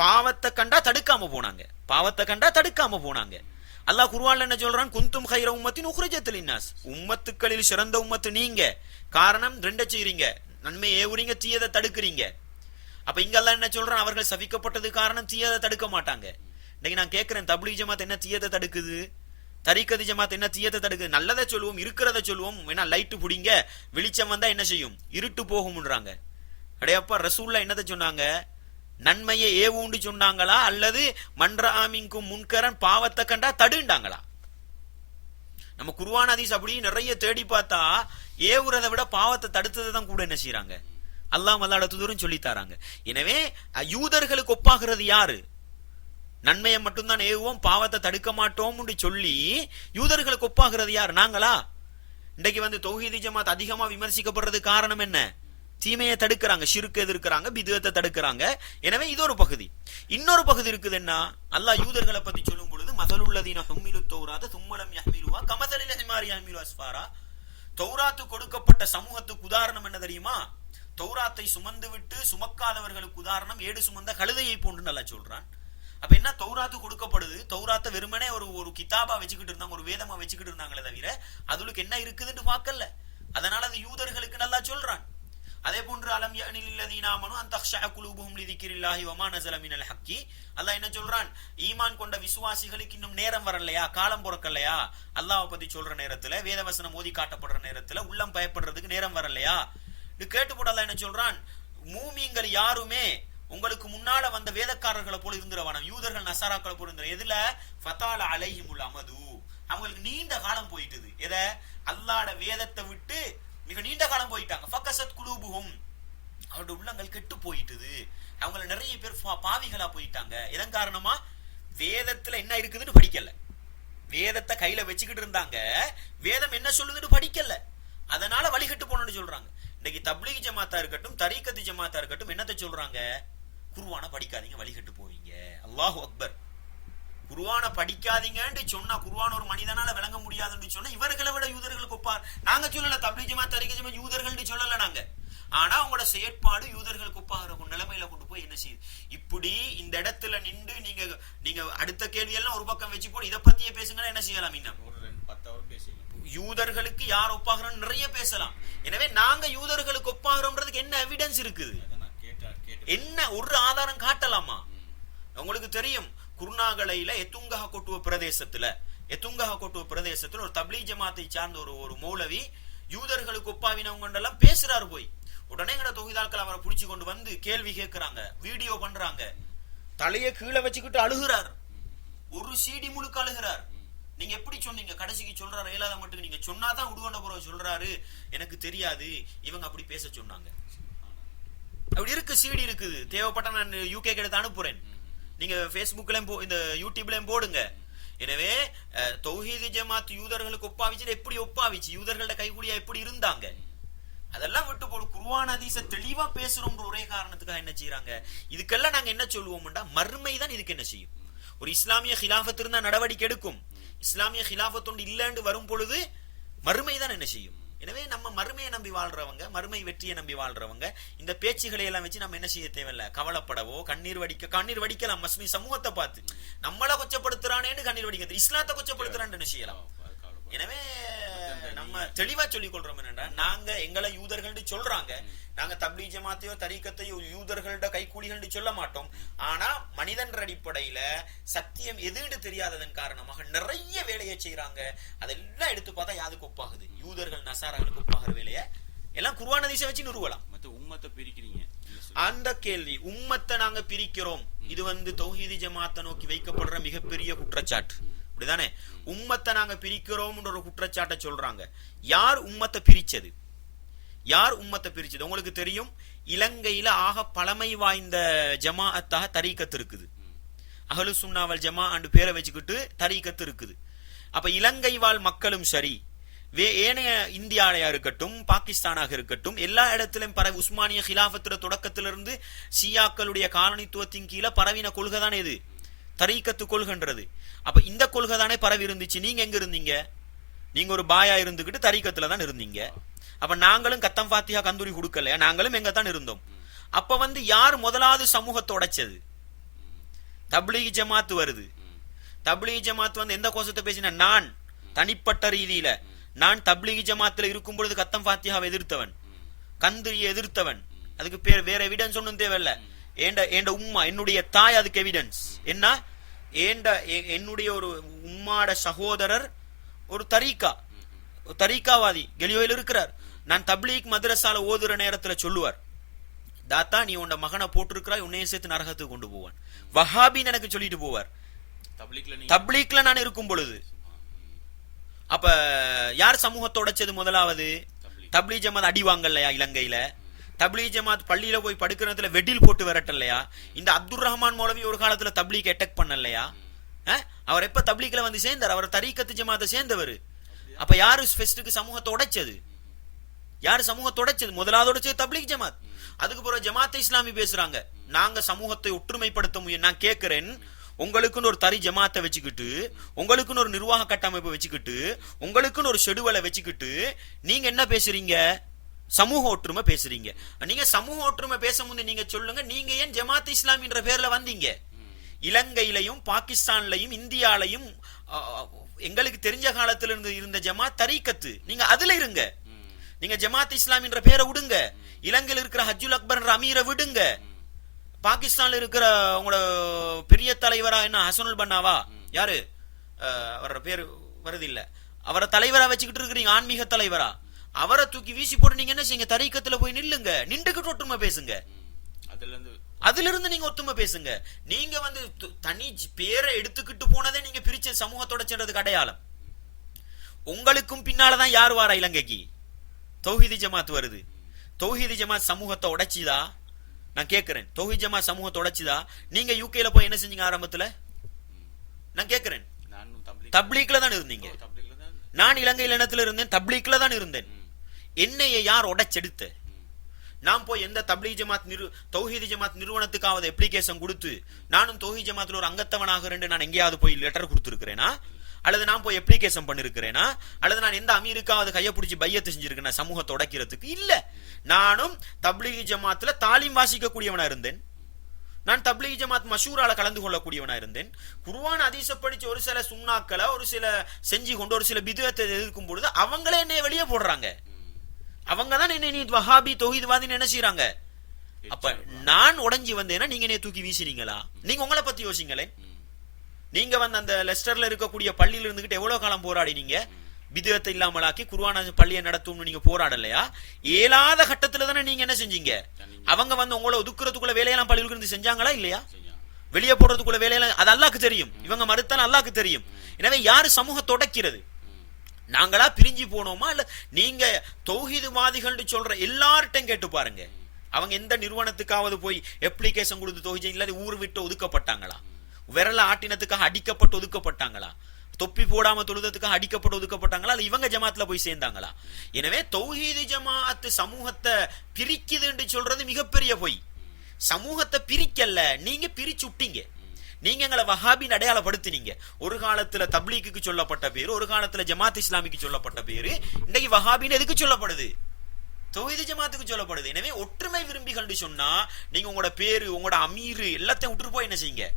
பாவத்தை கண்டா தடுக்காம போனாங்க. அல்லாஹ் குர்ஆன்ல என்ன சொல்றான், குந்தும் கைர உம்மத்தின் உக்ரிஜத் லின்னாஸ், உம்மத்துக்களில் சிறந்த உம்மத்து நீங்க. காரணம் 2 செய்றீங்க, நன்மையை ஏவுறீங்க, தீயதை தடுக்கிறீங்க. அப்ப இங்கெல்லாம் என்ன சொல்றான், அவர்கள் சபிக்கப்பட்டது காரணம் தீயதை தடுக்க மாட்டாங்க. இன்னைக்கு நான் கேட்கிறேன், தப்லீக் ஜமாத் என்ன தீயதை தடுக்குது? தரீக்கத் ஜமாத் என்ன தீயத்தை தடுக்குது? நல்லதை சொல்லுவோம், இருக்கிறத சொல்லுவோம். வேணா லைட்டு புடிங்க, வெளிச்சம் வந்தா என்ன செய்யும், இருட்டு போகும்ன்றாங்க. அடையப்பா, ரசூல்லா என்னதை சொன்னாங்க? நன்மையை ஏவுண்டு சொன்னாங்களா, அல்லது மன்ற ஆமிங்கும் முன்கரன் பாவத்தை கண்டா தடுண்டாங்களா? நம்ம குர்ஆன் ஹதீஸ் அப்படி நிறைய தேடி பார்த்தா ஏவுறதை விட பாவத்தை தடுத்ததை தான் கூட என்ன செய்யறாங்க, அல்லாஹ் அல்லாஹ்வுடைய தூதரும் சொல்லி தராங்க. எனவே யூதர்களுக்கு ஒப்பாகிறது யாரு? நன்மையை மட்டும்தான் ஏவுவோம், பாவத்தை தடுக்க மாட்டோம் சொல்லி யூதர்களுக்கு ஒப்பாகிறது யார்? நாங்களா? இன்றைக்கு வந்து தௌஹீதி ஜமாத் அதிகமா விமர்சிக்கப்படுறது காரணம் என்ன? தீமையை தடுக்கிறாங்க, ஷிர்க் எதிர்க்கிறாங்க, பித்அத்தை தடுக்கிறாங்க. எனவே இது ஒரு பகுதி. இன்னொரு பகுதி இருக்குது என்ன, அல்லாஹ் யூதர்களை பத்தி சொல்லும் பொழுது மஸலுல்லதீன ஹும்மிலு தௌராத சும்மலம் யஹ்மிலுஹா கமஸலில் ஹிமாரி யஹ்மிலு அஸ்ஃபாரா. தௌராத்து கொடுக்கப்பட்ட சமூகத்துக்கு உதாரணம் என்ன தெரியுமா? தௌராத்தை சுமந்து விட்டு சுமக்காதவர்களுக்கு உதாரணம் ஏடு சுமந்த கழுதையை போன்று நல்லா சொல்றான். அப்ப என்ன, தௌராத்து கொடுக்கப்படுது, தௌராத்தை வெறுமனே ஒரு கிதாபா வச்சுக்கிட்டு இருந்தாங்க, ஒரு வேதமா வச்சுக்கிட்டு இருந்தாங்களே தவிர அதுக்கு என்ன இருக்குதுன்னு பார்க்கல. அதனால அது யூதர்களுக்கு நல்லா சொல்றான். அதே போன்று அலம் யஅனில்லதீன ஆமனு அன் தக்ஷஅ குலூபுஹும் லிதிக்ரில்லாஹி வமா நஸல மினல் ஹக்கி. அல்லாஹ் என்ன சொல்றான், ஈமான் கொண்ட விசுவாசிகளுக்கு இன்னும் நேரம் வரலையா, காலம் பிறக்கலையா? அல்லாஹ்வை பத்தி சொல்ற நேரத்துல, வேதவசனம் ஓதி காட்டப்படுற நேரத்துல உள்ளம் பயப்படுறதுக்கு நேரம் வரலையா? இது கேட்டு போட்டு அல்லாஹ் என்ன சொல்றான், மூமின்கள் யாருமே உங்களுக்கு முன்னால வந்த வேதக்காரர்களை போல இருந்துறவானம், யூதர்கள் நசாராக்களை போல இருந்துற. எதுல? ஃபதால அலைஹிமுல் அமது, அவங்களுக்கு நீண்ட காலம் போயிட்டுது. எத? அல்லாஹ்ட வேதத்தை விட்டு மிக நீண்ட காலம் போயிட்டாங்க. ஃபகஸத் குலூபுஹும், அவருடைய உள்ளங்கள் கெட்டு போயிட்டுது. அவங்கள நிறைய பேர் பாவிகளா போயிட்டாங்க. இதன் காரணமா வேதத்துல என்ன இருக்குதுன்னு படிக்கல, வேதத்தை கையில வச்சுக்கிட்டு இருந்தாங்க, வேதம் என்ன சொல்லுதுன்னு படிக்கல, அதனால வழிகட்டு போனோம்னு சொல்றாங்க. இன்னைக்கு தப்லீக் ஜமாத்தா இருக்கட்டும், தரீக்கத் ஜமாத்தா இருக்கட்டும், என்னத்தை சொல்றாங்க? குர்ஆனை படிக்காதீங்க, வழிகட்டு போவீங்க. அல்லாஹு அக்பர். குர்ஆனை படிக்காதீங்கன்னு சொன்னா, குர்ஆன் ஒரு மனிதனால விளங்க முடியாதுன்னு சொன்னா, இவர்களை விட யூதர்களுக்கு ஒப்பார். நாங்க சொல்லல, தப்லீக் ஜமாத் தரீக்கத் ஜமாத் யூதர்கள் சொல்லல நாங்க. ஆனா அவங்களோட செயற்பாடு யூதர்களுக்கு ஒப்பாகிற நிலைமையில கொண்டு போய் என்ன செய்யுது? இப்படி இந்த இடத்துல நின்று நீங்க அடுத்த கேள்வி எல்லாம் ஒரு பக்கம் வச்சு போட்டு இதை பத்தியே பேசுங்கன்னா என்ன செய்யலாம்? இன்னும் ஒரு 10 hour பேசலாம். யூதர்களுக்கு யார் ஒப்பாகிறோம் நிறைய பேசலாம். எனவே நாங்க யூதர்களுக்கு ஒப்பாகிறோம்ன்றதுக்கு என்ன எவிடன்ஸ் இருக்குது? என்ன ஒரு ஆதாரம் காட்டலாமா? உங்களுக்கு தெரியும், குர்நாகலையில எத்துங்கஹ கொட்டுவ பிரதேசத்துல ஒரு தப்லீக் ஜமாத்தை சார்ந்த ஒரு மௌலவி யூதர்களுக்கு ஒப்பாவினவங்க எல்லாம் பேசுறாரு. போய் உடனே எங்கட தொகுதாக்கள் அவரை புடிச்சு கொண்டு வந்து கேள்வி கேட்கிறாங்க, வீடியோ பண்றாங்க, தலைய கீழே வச்சுக்கிட்டு அழுகிறார், ஒரு சீடி முழுக்க அழுகிறார். நீங்க எப்படி சொன்னீங்க? கடைசிக்கு சொல்றாரு, ஏழாத மட்டும் நீங்க சொன்னாதான் உடுவண்ட புறம் சொல்றாரு, எனக்கு தெரியாது, இவங்க அப்படி பேச சொன்னாங்க. அப்படி இருக்கு, சீடி இருக்குது, தேவைப்பட்ட நான் யூகே எடுத்து அனுப்புறேன், நீங்க பேஸ்புக்லயும் இந்த யூடியூப்லயும் போடுங்க. எனவே தௌஹீது ஜமாத் யூதர்களுக்கு ஒப்பாவிச்சு, எப்படி ஒப்பாவிச்சு, யூதர்களோட கைகூலியா எப்படி இருந்தாங்க, அதெல்லாம் விட்டு போடு. குர்ஆன் ஹதீஸ தெளிவா பேசுறோம்ன்ற ஒரே காரணத்துக்காக என்ன செய்யறாங்க? இதுக்கெல்லாம் நாங்க என்ன சொல்லுவோம்டா, மறுமை தான் இதுக்கு என்ன செய்யும். ஒரு இஸ்லாமிய ஹிலாஃபத் இருந்தா நடவடிக்கை எடுக்கும், இஸ்லாமிய ஹிலாஃபத் ஒன்று இல்லைன்னு வரும் பொழுது மறுமை தான் என்ன செய்யும். எனவே நம்ம மறுமையை நம்பி வாழ்றவங்க, மறுமை வெற்றியை நம்பி வாழ்றவங்க, இந்த பேச்சுகளை எல்லாம் வச்சு நம்ம என்ன செய்ய தேவையில்ல, கவலைப்படவோ கண்ணீர் வடிக்கலாம். மஸ்மி சமூகத்தை பார்த்து நம்மளை கொச்சப்படுத்துறானேன்னு கண்ணீர் வடிக்கிறது, இஸ்லாத்தை கொச்சப்படுத்துறான்னு என்ன செய்யலாம். எனவே நம்ம தெளிவா சொல்லிக் கொள்றோம் என்னன்னா, நாங்க எங்களை யூதர்கள் சொல்றாங்க, நாங்க தப்லீக் ஜமாத்தையோ தரீக்கத்தையோ யூதர்களோட கைக்கூலிகள் சொல்ல மாட்டோம். ஆனா மனிதன் அடிப்படையில சத்தியம் எதுன்னு தெரியாததன் காரணமாக நிறைய வேலையை செய்யறாங்க. அதெல்லாம் எடுத்து பார்த்தா யாருக்கு ஒப்பாகுது? யூதர்கள் நசாராக்களுக்கு ஒப்பாகிற வேலையை எல்லாம் குர்ஆன் ஹதீஸை வச்சு நிறுவலாம். உம்மத்தை பிரிக்கிறீங்க, அந்த கேள்வி உம்மத்தை நாங்க பிரிக்கிறோம், இது தௌஹீதி ஜமாத்தை நோக்கி வைக்கப்படுற மிகப்பெரிய குற்றச்சாட்டு. அப்படிதானே? உம்மத்தை நாங்க பிரிக்கிறோம் ஒரு குற்றச்சாட்டை சொல்றாங்க. யார் உம்மத்தை பிரிச்சது? உங்களுக்கு தெரியும், இலங்கையில ஆக பழமை வாய்ந்த ஜமாஅத்தாக தரீக்கத் இருக்குது. அஹ்லு சுன்னா வல் ஜமாஅத் பேரை வச்சுக்கிட்டு தரீக்கத் இருக்குது. அப்ப இலங்கை வாழ் மக்களும் சரி, ஏனைய இந்தியாவையா இருக்கட்டும், பாகிஸ்தானாக இருக்கட்டும், எல்லா இடத்திலும் பரவி உஸ்மானிய ஹிலாஃபத்துல தொடக்கத்திலிருந்து ஷியாக்களுடைய காலனித்துவத்தின் கீழே பரவின கொள்கை தானே இது தரீக்கத்து கொள்கைன்றது. அப்ப இந்த கொள்கை தானே பரவி இருந்துச்சு. நீங்க எங்க இருந்தீங்க? நீங்க ஒரு பாயா இருந்துகிட்டு தரீக்கத்துல தான் இருந்தீங்க. அப்ப நாங்களும் கத்தம் ஃபாத்திஹா கந்தூரி கொடுக்கலையா? நாங்களும் எங்க தான் இருந்தோம். அப்ப யார் முதலாவது சமூகத்தை உடைச்சது? தப்லீக் ஜமாத் வருது. தப்லீக் ஜமாத் எந்த கோஷத்தை பேசின? நான் தனிப்பட்ட ரீதியில நான் தப்லீக் ஜமாத்துல இருக்கும் பொழுது கத்தம் ஃபாத்திஹாவை எதிர்த்தவன், கந்திரியை எதிர்த்தவன், அதுக்கு பேர் வேற எவிடன்ஸ் ஒன்றும் தேவையில்ல. ஏண்ட உம்மா, என்னுடைய தாய் அதுக்கு எவிடன்ஸ் என்ன? என்னுடைய ஒரு உம்மாட சகோதரர் ஒரு தரீக்காவாதி கெலியோயில் இருக்கிறார். நான் தப்லீக் மதரசால ஓதுற நேரத்துல சொல்லுவார், தாத்தா நீ உன்ன மகனை போட்டிருக்கிறாய், உன்னைய சேர்த்து நரகத்துக்கு கொண்டு போவான். வஹாபின்னு எனக்கு சொல்லிட்டு போவார் தப்லீக்ல நான் இருக்கும் பொழுது. அப்ப யார் சமூகத்தை உடைச்சது? முதலாவது தப்லீக் ஜமாத் அடி வாங்கலையா இலங்கையில? தப்லீக் ஜமாத் பள்ளியில போய் படுக்கிறதுல வெடில் போட்டு விரட்டலையா? இந்த அப்துல் ரஹ்மான் மௌலவி ஒரு காலத்துல தப்லீக் அட்டாக் பண்ணலையா? அவர் எப்ப தப்லீக்ல வந்து சேர்ந்தார்? அவர் தரீக்கத்து ஜமாத்தை சேர்ந்தவர். அப்ப யாரு ஃபெஸ்டுக்கு சமூகத்தை உடைச்சது? யாரு சமூகத்தை உடைச்சது? முதலாவது உடைச்சது தப்லீக் ஜமாத். அதுக்கு பிறகு ஜமாத் இஸ்லாமி பேசுறாங்க, நாங்க சமூகத்தை ஒற்றுமைப்படுத்த முடியும். நான் கேட்கிறேன், உங்களுக்குன்னு ஒரு தனி ஜமாத்தை வச்சுக்கிட்டு, உங்களுக்குன்னு ஒரு நிர்வாக கட்டமைப்பை வச்சுக்கிட்டு, உங்களுக்குன்னு ஒரு ஷெடுவலை வச்சுக்கிட்டு நீங்க என்ன பேசுறீங்க? சமூக ஒற்றுமை பேசுறீங்க. நீங்க சமூக ஒற்றுமை பேச முந்தைய நீங்க சொல்லுங்க, நீங்க ஏன் ஜமாத் இஸ்லாமின்ற பேர்ல வந்தீங்க? இலங்கையிலையும் பாகிஸ்தான்லையும் இந்தியாலையும் எங்களுக்கு தெரிஞ்ச காலத்துல இருந்த ஜமாத் தரீக்கத்து, நீங்க அதுல இருங்க. நீங்க ஜமாத் இஸ்லாமின்ற பேரை விடுங்க. இலங்கையில் இருக்கிற ஹஜ்ஜுல் அக்பர் அமீரை விடுங்க. பாகிஸ்தான்ல இருக்கிற உங்களோட பெரிய தலைவரா என்ன ஹசனுல் பன்னாவா, யாரு அவரோட பேரு வருது இல்ல, அவரை தலைவரா வச்சுக்கிட்டு இருக்கிறீங்க, ஆன்மீக தலைவரா. அவரை தூக்கி வீசி போட்டு நீங்க என்ன செய்யுங்க? தரீக்கத்துல போய் நில்லுங்க, நின்றுகிட்டு ஒற்றுமை பேசுங்க. அதுல இருந்து நீங்க ஒத்துமை பேசுங்க. நீங்க வந்து தனி பேரை எடுத்துக்கிட்டு போனதே நீங்க பிரிச்ச சமூகத்தோட சேர்றதுக்கு அடையாளம். உங்களுக்கும் பின்னாலதான் யார் வாரா இலங்கைக்கு? தௌஹீதி ஜமாத் வருது. தௌஹீதி ஜமாத் சமூகத்தை உடைச்சுதா? நான் கேட்கிறேன், தௌஹீத் ஜமாத் சமூகத்தை உடைச்சுதா? நீங்க யூகேல போய் என்ன செஞ்சீங்க ஆரம்பத்துல? நான் கேட்கிறேன், தப்லீக்ல தான் இருந்தீங்க. நான் இலங்கையில் இனத்துல இருந்தேன், தப்லீக்ல தான் இருந்தேன். என்னைய யார் உடைச்செடுத்த? நான் போய் எந்த தப்லீக் ஜமாத் தௌஹீதி ஜமாத் நிறுவனத்துக்காவது அப்ளிகேஷன் கொடுத்து நானும் தௌஹீத் ஜமாத்துல ஒரு அங்கத்தவனாக நான் எங்கேயாவது போய் லெட்டர் கொடுத்துருக்கிறேனா? அல்லது நான் போய் அப்ளிகேஷன் பண்ணிருக்கிறேனா? அல்லது நான் எந்த அமீருக்காவது கையை பிடிச்சி பையத்து செஞ்சிருக்கேன் சமூகத்தை உடைக்கிறதுக்கு? இல்ல. நானும் தப்லீக் ஜமாத்துல தாலீம் வாசிக்க கூடியவனா இருந்தேன். நான் தப்லீக் ஜமாத் மஷூரால கலந்து கொள்ளக்கூடியவனா இருந்தேன். குர்ஆன் ஹதீஸை படிச்சு ஒரு சில சுன்னாக்களை ஒரு சில செஞ்சு கொண்டு ஒரு சில பிதுஅத்தை எதிர்க்கும் பொழுது அவங்களே என்னைய வெளியே போடுறாங்க. அவங்க தான் என்ன நீ வஹாபி தௌஹீத்வாதின்னு என்ன செய்யறாங்க. அப்ப நான் உடைஞ்சி வந்தேன்னா நீங்க என்னைய தூக்கி வீசினீங்களா? நீங்க உங்களை பத்தி யோசிங்களேன். நீங்க வந்து அந்த லெஸ்டர்ல இருக்கக்கூடிய பள்ளியில இருந்துகிட்டு எவ்வளவு காலம் போராடினீங்க? பிதுஅத்தை இல்லாமலாக்கி குர்ஆன் பள்ளியை நடத்தும்னு நீங்க போராடலையா? ஏலாத கட்டத்துல தானே நீங்க என்ன செஞ்சீங்க? அவங்க வந்து உங்களை ஒதுக்குறதுக்குள்ள வேலையெல்லாம் பள்ளியில இருந்து செஞ்சாங்களா இல்லையா? வெளியே போடுறதுக்குள்ள வேலையெல்லாம் அது அல்லாஹ்க்கு தெரியும். இவங்க மறுத்தாலும் அல்லாஹ்க்கு தெரியும். எனவே யாரு சமூகத்தை உடைக்கிறது? நாங்களா பிரிஞ்சு போனோமா? இல்ல நீங்க தௌஹீத்வாதிகள் சொல்ற எல்லார்ட்டையும் கேட்டு பாருங்க. அவங்க எந்த நிறுவனத்துக்காவது போய் அப்ளிகேஷன் கொடுத்து தௌஹீத் இல்லாத ஊர் விட்டு ஒதுக்கப்பட்டாங்களா? விரல ஆட்டினத்துக்காக அடிக்கப்பட்டு ஒதுக்கப்பட்டாங்களா? தொப்பி போடாம தொழுதத்துக்காக அடிக்கப்பட்டு ஒதுக்கப்பட்டாங்களா? இல்ல இவங்க ஜமாத்துல போய் சேர்ந்தாங்களா? எனவே தௌஹீது ஜமாஅத் சமூகத்தை பிரிக்குதுன்னு சொல்றது மிகப்பெரிய பொய். சமூகத்தை பிரிக்கல, நீங்க பிரிச்சு விட்டீங்க. நீங்க எங்களை வஹாபின் அடையாளப்படுத்தினீங்க. ஒரு காலத்துல தப்லீக்கு சொல்லப்பட்ட பேரு, ஒரு காலத்துல ஜமாத் இஸ்லாமிக்கு சொல்லப்பட்ட பேரு, இன்னைக்கு வஹாபின் எதுக்கு சொல்லப்படுது? தௌஹீது ஜமாத்துக்கு சொல்லப்படுது. எனவே ஒற்றுமை விரும்பிகள் சொன்னா நீங்க உங்களோட பேரு உங்களோட அமீரு எல்லாத்தையும் விட்டுட்டு போய் என்ன செய்யுங்க?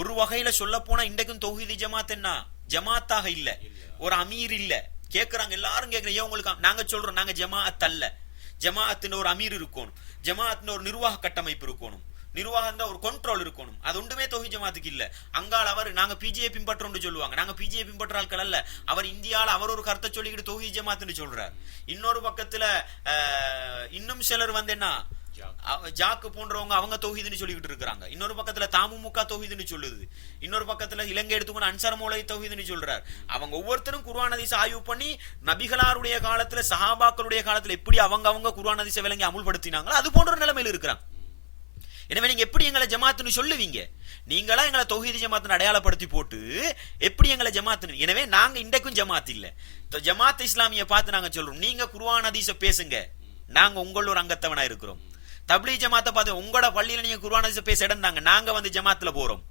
ஒரு வகையில சொல்ல போனா இன்றைக்கும் தௌஹீது ஜமாத் என்ன ஜமாத்தாக இல்ல, ஒரு அமீர் இல்ல. கேக்குறாங்க எல்லாரும் கேக்குறேன், ஏன் உங்களுக்கு? நாங்க சொல்றோம், நாங்க ஜமாஅத் அல்ல. ஜமாஅத்துன்னு ஒரு அமீர் இருக்கணும், ஜமாஅத்துன்னு ஒரு நிர்வாக கட்டமைப்பு இருக்கணும், நிர்வாகம் தான் ஒரு கண்ட்ரோல் இருக்கணும். அது ஒன்றுமே தௌஹீத் ஜமாத்துக்கு இல்ல. அங்கால அவர் நாங்க பிஜே பின்பற்றோம்னு சொல்லுவாங்க. நாங்க பிஜே பின்பற்ற ஆட்கள் அல்ல. அவர் இந்தியால அவர் ஒரு கருத்தை சொல்லிக்கிட்டு தௌஹீத் ஜமாத்துன்னு சொல்றார். இன்னொரு பக்கத்துல இன்னும் சிலர் வந்து என்ன ஜாக்கு போன்றவங்க அவங்க தௌஹீதுன்னு சொல்லிக்கிட்டு இருக்காங்க. இன்னொரு பக்கத்துல தமுமுக தௌஹீதுன்னு சொல்லுது. இன்னொரு பக்கத்துல இலங்கை எடுத்துக்கொண்டு அன்சார் மௌலவி தௌஹீதுன்னு சொல்றார். அவங்க ஒவ்வொருத்தரும் குர்ஆன் ஹதீஸ் ஆய்வு பண்ணி நபிகளாருடைய காலத்துல சஹாபாக்களுடைய காலத்துல எப்படி அவங்க குர்ஆன் ஹதீஸை விளங்கி அமுல்படுத்தினாங்களோ அது போன்ற நிலைமையில் இருக்கிறாங்க. எனவே நீங்க எப்படி எங்களை ஜமாத்துன்னு சொல்லுவீங்க? நீங்களா எங்களை தௌஹீது ஜமாத்துன்னு அடையாளப்படுத்தி போட்டு எப்படி எங்களை ஜமாத்துன்னு? எனவே நாங்க இன்றைக்கும் ஜமாத் இல்ல. ஜமாத் இஸ்லாமிய பார்த்து நாங்க சொல்றோம், நீங்க குர்ஆன் ஹதீஸை பேசுங்க, நாங்க உங்களோட அங்கத்தவனா இருக்கிறோம். தப்லீக் ஜமாத்தை பார்த்து உங்களோட பள்ளியில நீங்க குர்ஆன் ஹதீஸை பேச இடந்தாங்க, நாங்க வந்து ஜமாத்துல போறோம்.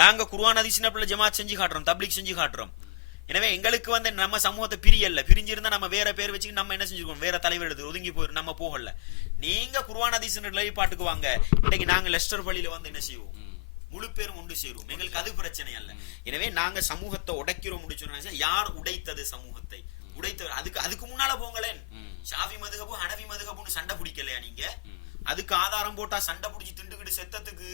நாங்க குர்ஆன் ஹதீஸ்ல ஜமாத் செஞ்சு காட்டுறோம், தப்லீக் செஞ்சு காட்டுறோம். எனவே எங்களுக்கு வந்து நம்ம சமூகத்தை பிரியல்ல. பிரிஞ்சிருந்தா நம்ம வேற பேர் வச்சுக்கிட்டு நம்ம என்ன செஞ்சுக்கோம்? வேற தலைவர் எடுத்து ஒதுங்கி போயிரு, நம்ம போகல. நீங்க குர்ஆன் ஹதீஸ் நிலைப்பாட்டுக்கு வாங்க. இன்னைக்கு நாங்க லெஸ்டர் பள்ளியில வந்து என்ன செய்வோம்? முழு பேரும் ஒன்று சேருவோம். எங்களுக்கு அது பிரச்சனை அல்ல. எனவே நாங்க சமூகத்தை உடைக்கிறோம். யார் உடைத்தது சமூகத்தை? உடைத்தவர். அதுக்கு முன்னால போங்களேன். ஷாஃபி மதுஹபு ஹனஃபி மதுஹபுன்னு சண்டை பிடிக்கலையா நீங்க? அதுக்கு ஆதாரம் போட்டா சண்டை பிடிச்சி திண்டுக்கிட்டு செத்ததுக்கு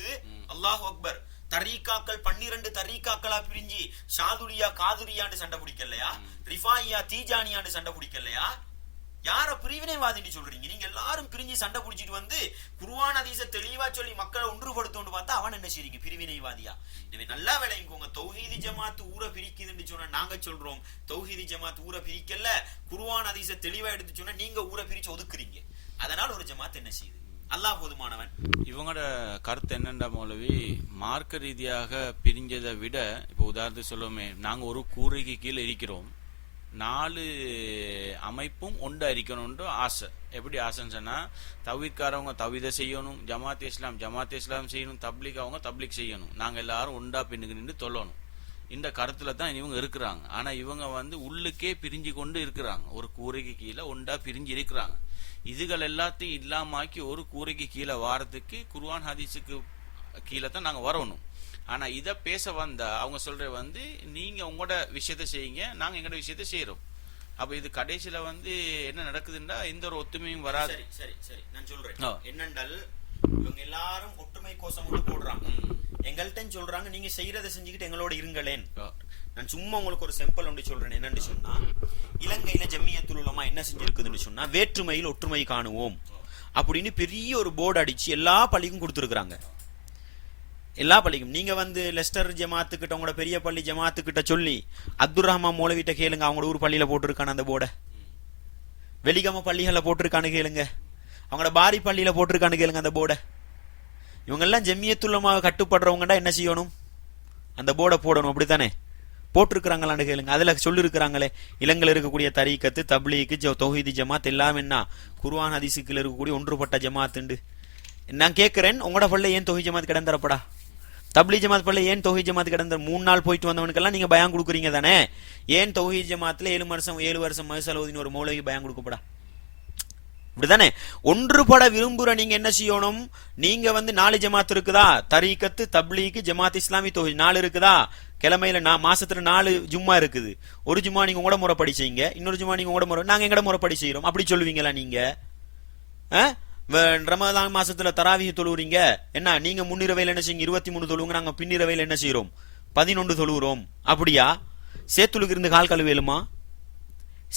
அல்லாஹு அக்பர் தரீக்காக்கள் 12 தரீக்காக்களா பிரிஞ்சு ஷாதுலியா காதுரியான்னு சண்டை பிடிக்கலையா? ரிஃபாயியா தீஜானியான்னு சண்டை பிடிக்கலையா? யார பிரிவினைவாதின்னு சொல்றீங்க? நீங்க எல்லாரும் பிரிஞ்சு சண்டை பிடிச்சிட்டு வந்து குர்ஆன் ஹதீஸை தெளிவா சொல்லி மக்களை ஒன்றுபடுத்தோன்னு பார்த்தா அவன் என்ன செய்றீங்க? பிரிவினைவாதியா? எனவே நல்லா விளங்கிக்கோங்க. தௌஹீதி ஜமாத் ஊரை பிரிக்குதுன்னு சொன்னா நாங்க சொல்றோம் தௌஹீதி ஜமாத் ஊரை பிரிக்கல. குர்ஆன் ஹதீஸை தெளிவா எடுத்து சொன்னா நீங்க ஊரை பிரிச்சு ஒதுக்குறீங்க. அதனால ஒரு ஜமாத் என்ன செய்யுது? அல்லாஹ் போதுமானவன். இவங்களோட கருத்து என்னென்ன மௌலவி, மார்க்க ரீதியாக பிரிஞ்சதை விட இப்போ உதாரணத்துக்கு சொல்லுவோமே, நாங்க ஒரு கூரைக்கு கீழே இருக்கிறோம், 4 அமைப்பும் ஒன்றா இருக்கணும்னு ஆசை. எப்படி ஆசைன்னு சொன்னா, தவ்ஹீத்காரவங்க தவ்ஹீதை செய்யணும், ஜமாத் இஸ்லாம் செய்யணும், தப்லீக் அவங்க தப்லீக் செய்யணும், நாங்க எல்லாரும் ஒன்றா பின்னுக்கு நின்று தொல்லணும். இந்த கருத்துல தான் இவங்க இருக்கிறாங்க. ஆனா இவங்க உள்ளுக்கே பிரிஞ்சு கொண்டு இருக்கிறாங்க. ஒரு கூரைக்கு கீழே ஒன்றா பிரிஞ்சு இருக்கிறாங்க. இதுகள் எல்லாத்தையும் இல்லாமாக்கி ஒரு கூரைக்கு கீழே வாரத்துக்கு குர்ஆன் ஹதீஸுக்கு கீழே தான் நாங்க வரணும். ஆனா இத பேச வந்தா அவங்க சொல்ற நீங்க உங்களோட விஷயத்த செய்யுங்க, நாங்க எங்களோட விஷயத்த செய்யறோம். அப்ப இது கடைசியில என்ன நடக்குதுன்னா எந்த ஒரு ஒத்துமையும் வராது. சரி சரி சரி நான் சொல்றேன். என்னண்டல் இவங்க எல்லாரும் ஒற்றுமை கோஷம் போடுறாங்க, எங்கள்கிட்ட சொல்றாங்க நீங்க செய்யறதை செஞ்சுக்கிட்டு எங்களோட இருங்களேன். நான் சும்மா உங்களுக்கு ஒரு சிம்பிள் ஒன்று சொல்றேன். என்னன்னு சொன்னா, இலங்கையில ஜம்மியத்துல் உலமா என்ன செஞ்சிருக்குதுன்னு சொன்னா, வேற்றுமையில் ஒற்றுமை காணுவோம் அப்படின்னு பெரிய ஒரு போர்டு அடிச்சு எல்லா பள்ளிக்கும் கொடுத்துருக்காங்க. எல்லா பள்ளிக்கும் நீங்க லெஸ்டர் ஜமாத்துக்கிட்ட உங்களோட பெரிய பள்ளி ஜமாத்துக்கிட்ட சொல்லி அப்துல் ரஹ்மான் மௌலவிட்ட கேளுங்க, அவங்களோட ஊர் பள்ளியில போட்டிருக்கான அந்த போர்டை. வெலிகம பள்ளிகளை போட்டிருக்கான்னு கேளுங்க, அவங்களோட பாரி பள்ளியில போட்டிருக்கான்னு கேளுங்க அந்த போர்டை. இவங்கெல்லாம் ஜம்மியத்துல் உலமாவை கட்டுப்படுறவங்கடா என்ன செய்யணும்? அந்த போர்டை போடணும். அப்படித்தானே? போட்டிருக்கிறாங்களான்னு கேளுங்க. அதுல சொல்லிருக்கிறாங்களே, இலங்கையில் இருக்கக்கூடிய தரீக்கத்து தப்லீக் தௌஹீதி ஜமாத் எல்லாம் என்ன குர்ஆன் ஹதீஸுக்குள்ள இருக்கக்கூடிய ஒன்றுபட்ட ஜமாத்துண்டு. நான் கேட்கிறேன், உங்களோட பள்ளியில ஏன் தௌஹீத் ஜமாத் கிடந்தரப்படா? தப்லீக் ஜமாத் பள்ளியில ஏன் தௌஹீத் ஜமாத் கிடந்த? 3 நாள் போயிட்டு வந்தவனுக்கெல்லாம் நீங்க பயான் கொடுக்குறீங்க தானே? ஏன் தௌஹீத் ஜமாத்துல 7 வருஷம் மதுசலோதின்னு ஒரு மௌலவி பயான் கொடுக்கப்படா? இப்படிதானே? ஒன்றுபட விரும்புற நீங்க என்ன செய்யணும்? நீங்க 4 ஜமாத் இருக்குதா? தரீக்கத்து தப்லீக் ஜமாத் இஸ்லாமி தௌஹீத் 4 இருக்குதா? கிழமையில மாசத்துல 4 ஜும்மா இருக்குது. ஒரு ஜும்மா நீங்க உங்களோட முறைப்படி செய்யுங்க, இன்னொரு ஜும்மா நீங்க உங்களோட முறை, நாங்க எங்கட முறைப்படி செய்யறோம். அப்படி சொல்லுவீங்களா நீங்க? ரமதான் மாசத்துல தராவிஹ் தொழுவுறீங்க, என்ன நீங்க முன்னிரவையில் என்ன செய்யுங்க 23 தொழுவுங்க, நாங்க பின்னிரவையில் என்ன செய்யறோம் 11 தொழுவுறோம். அப்படியா? சேத்துலுக்கு இருந்து கால் கழுவேலுமா?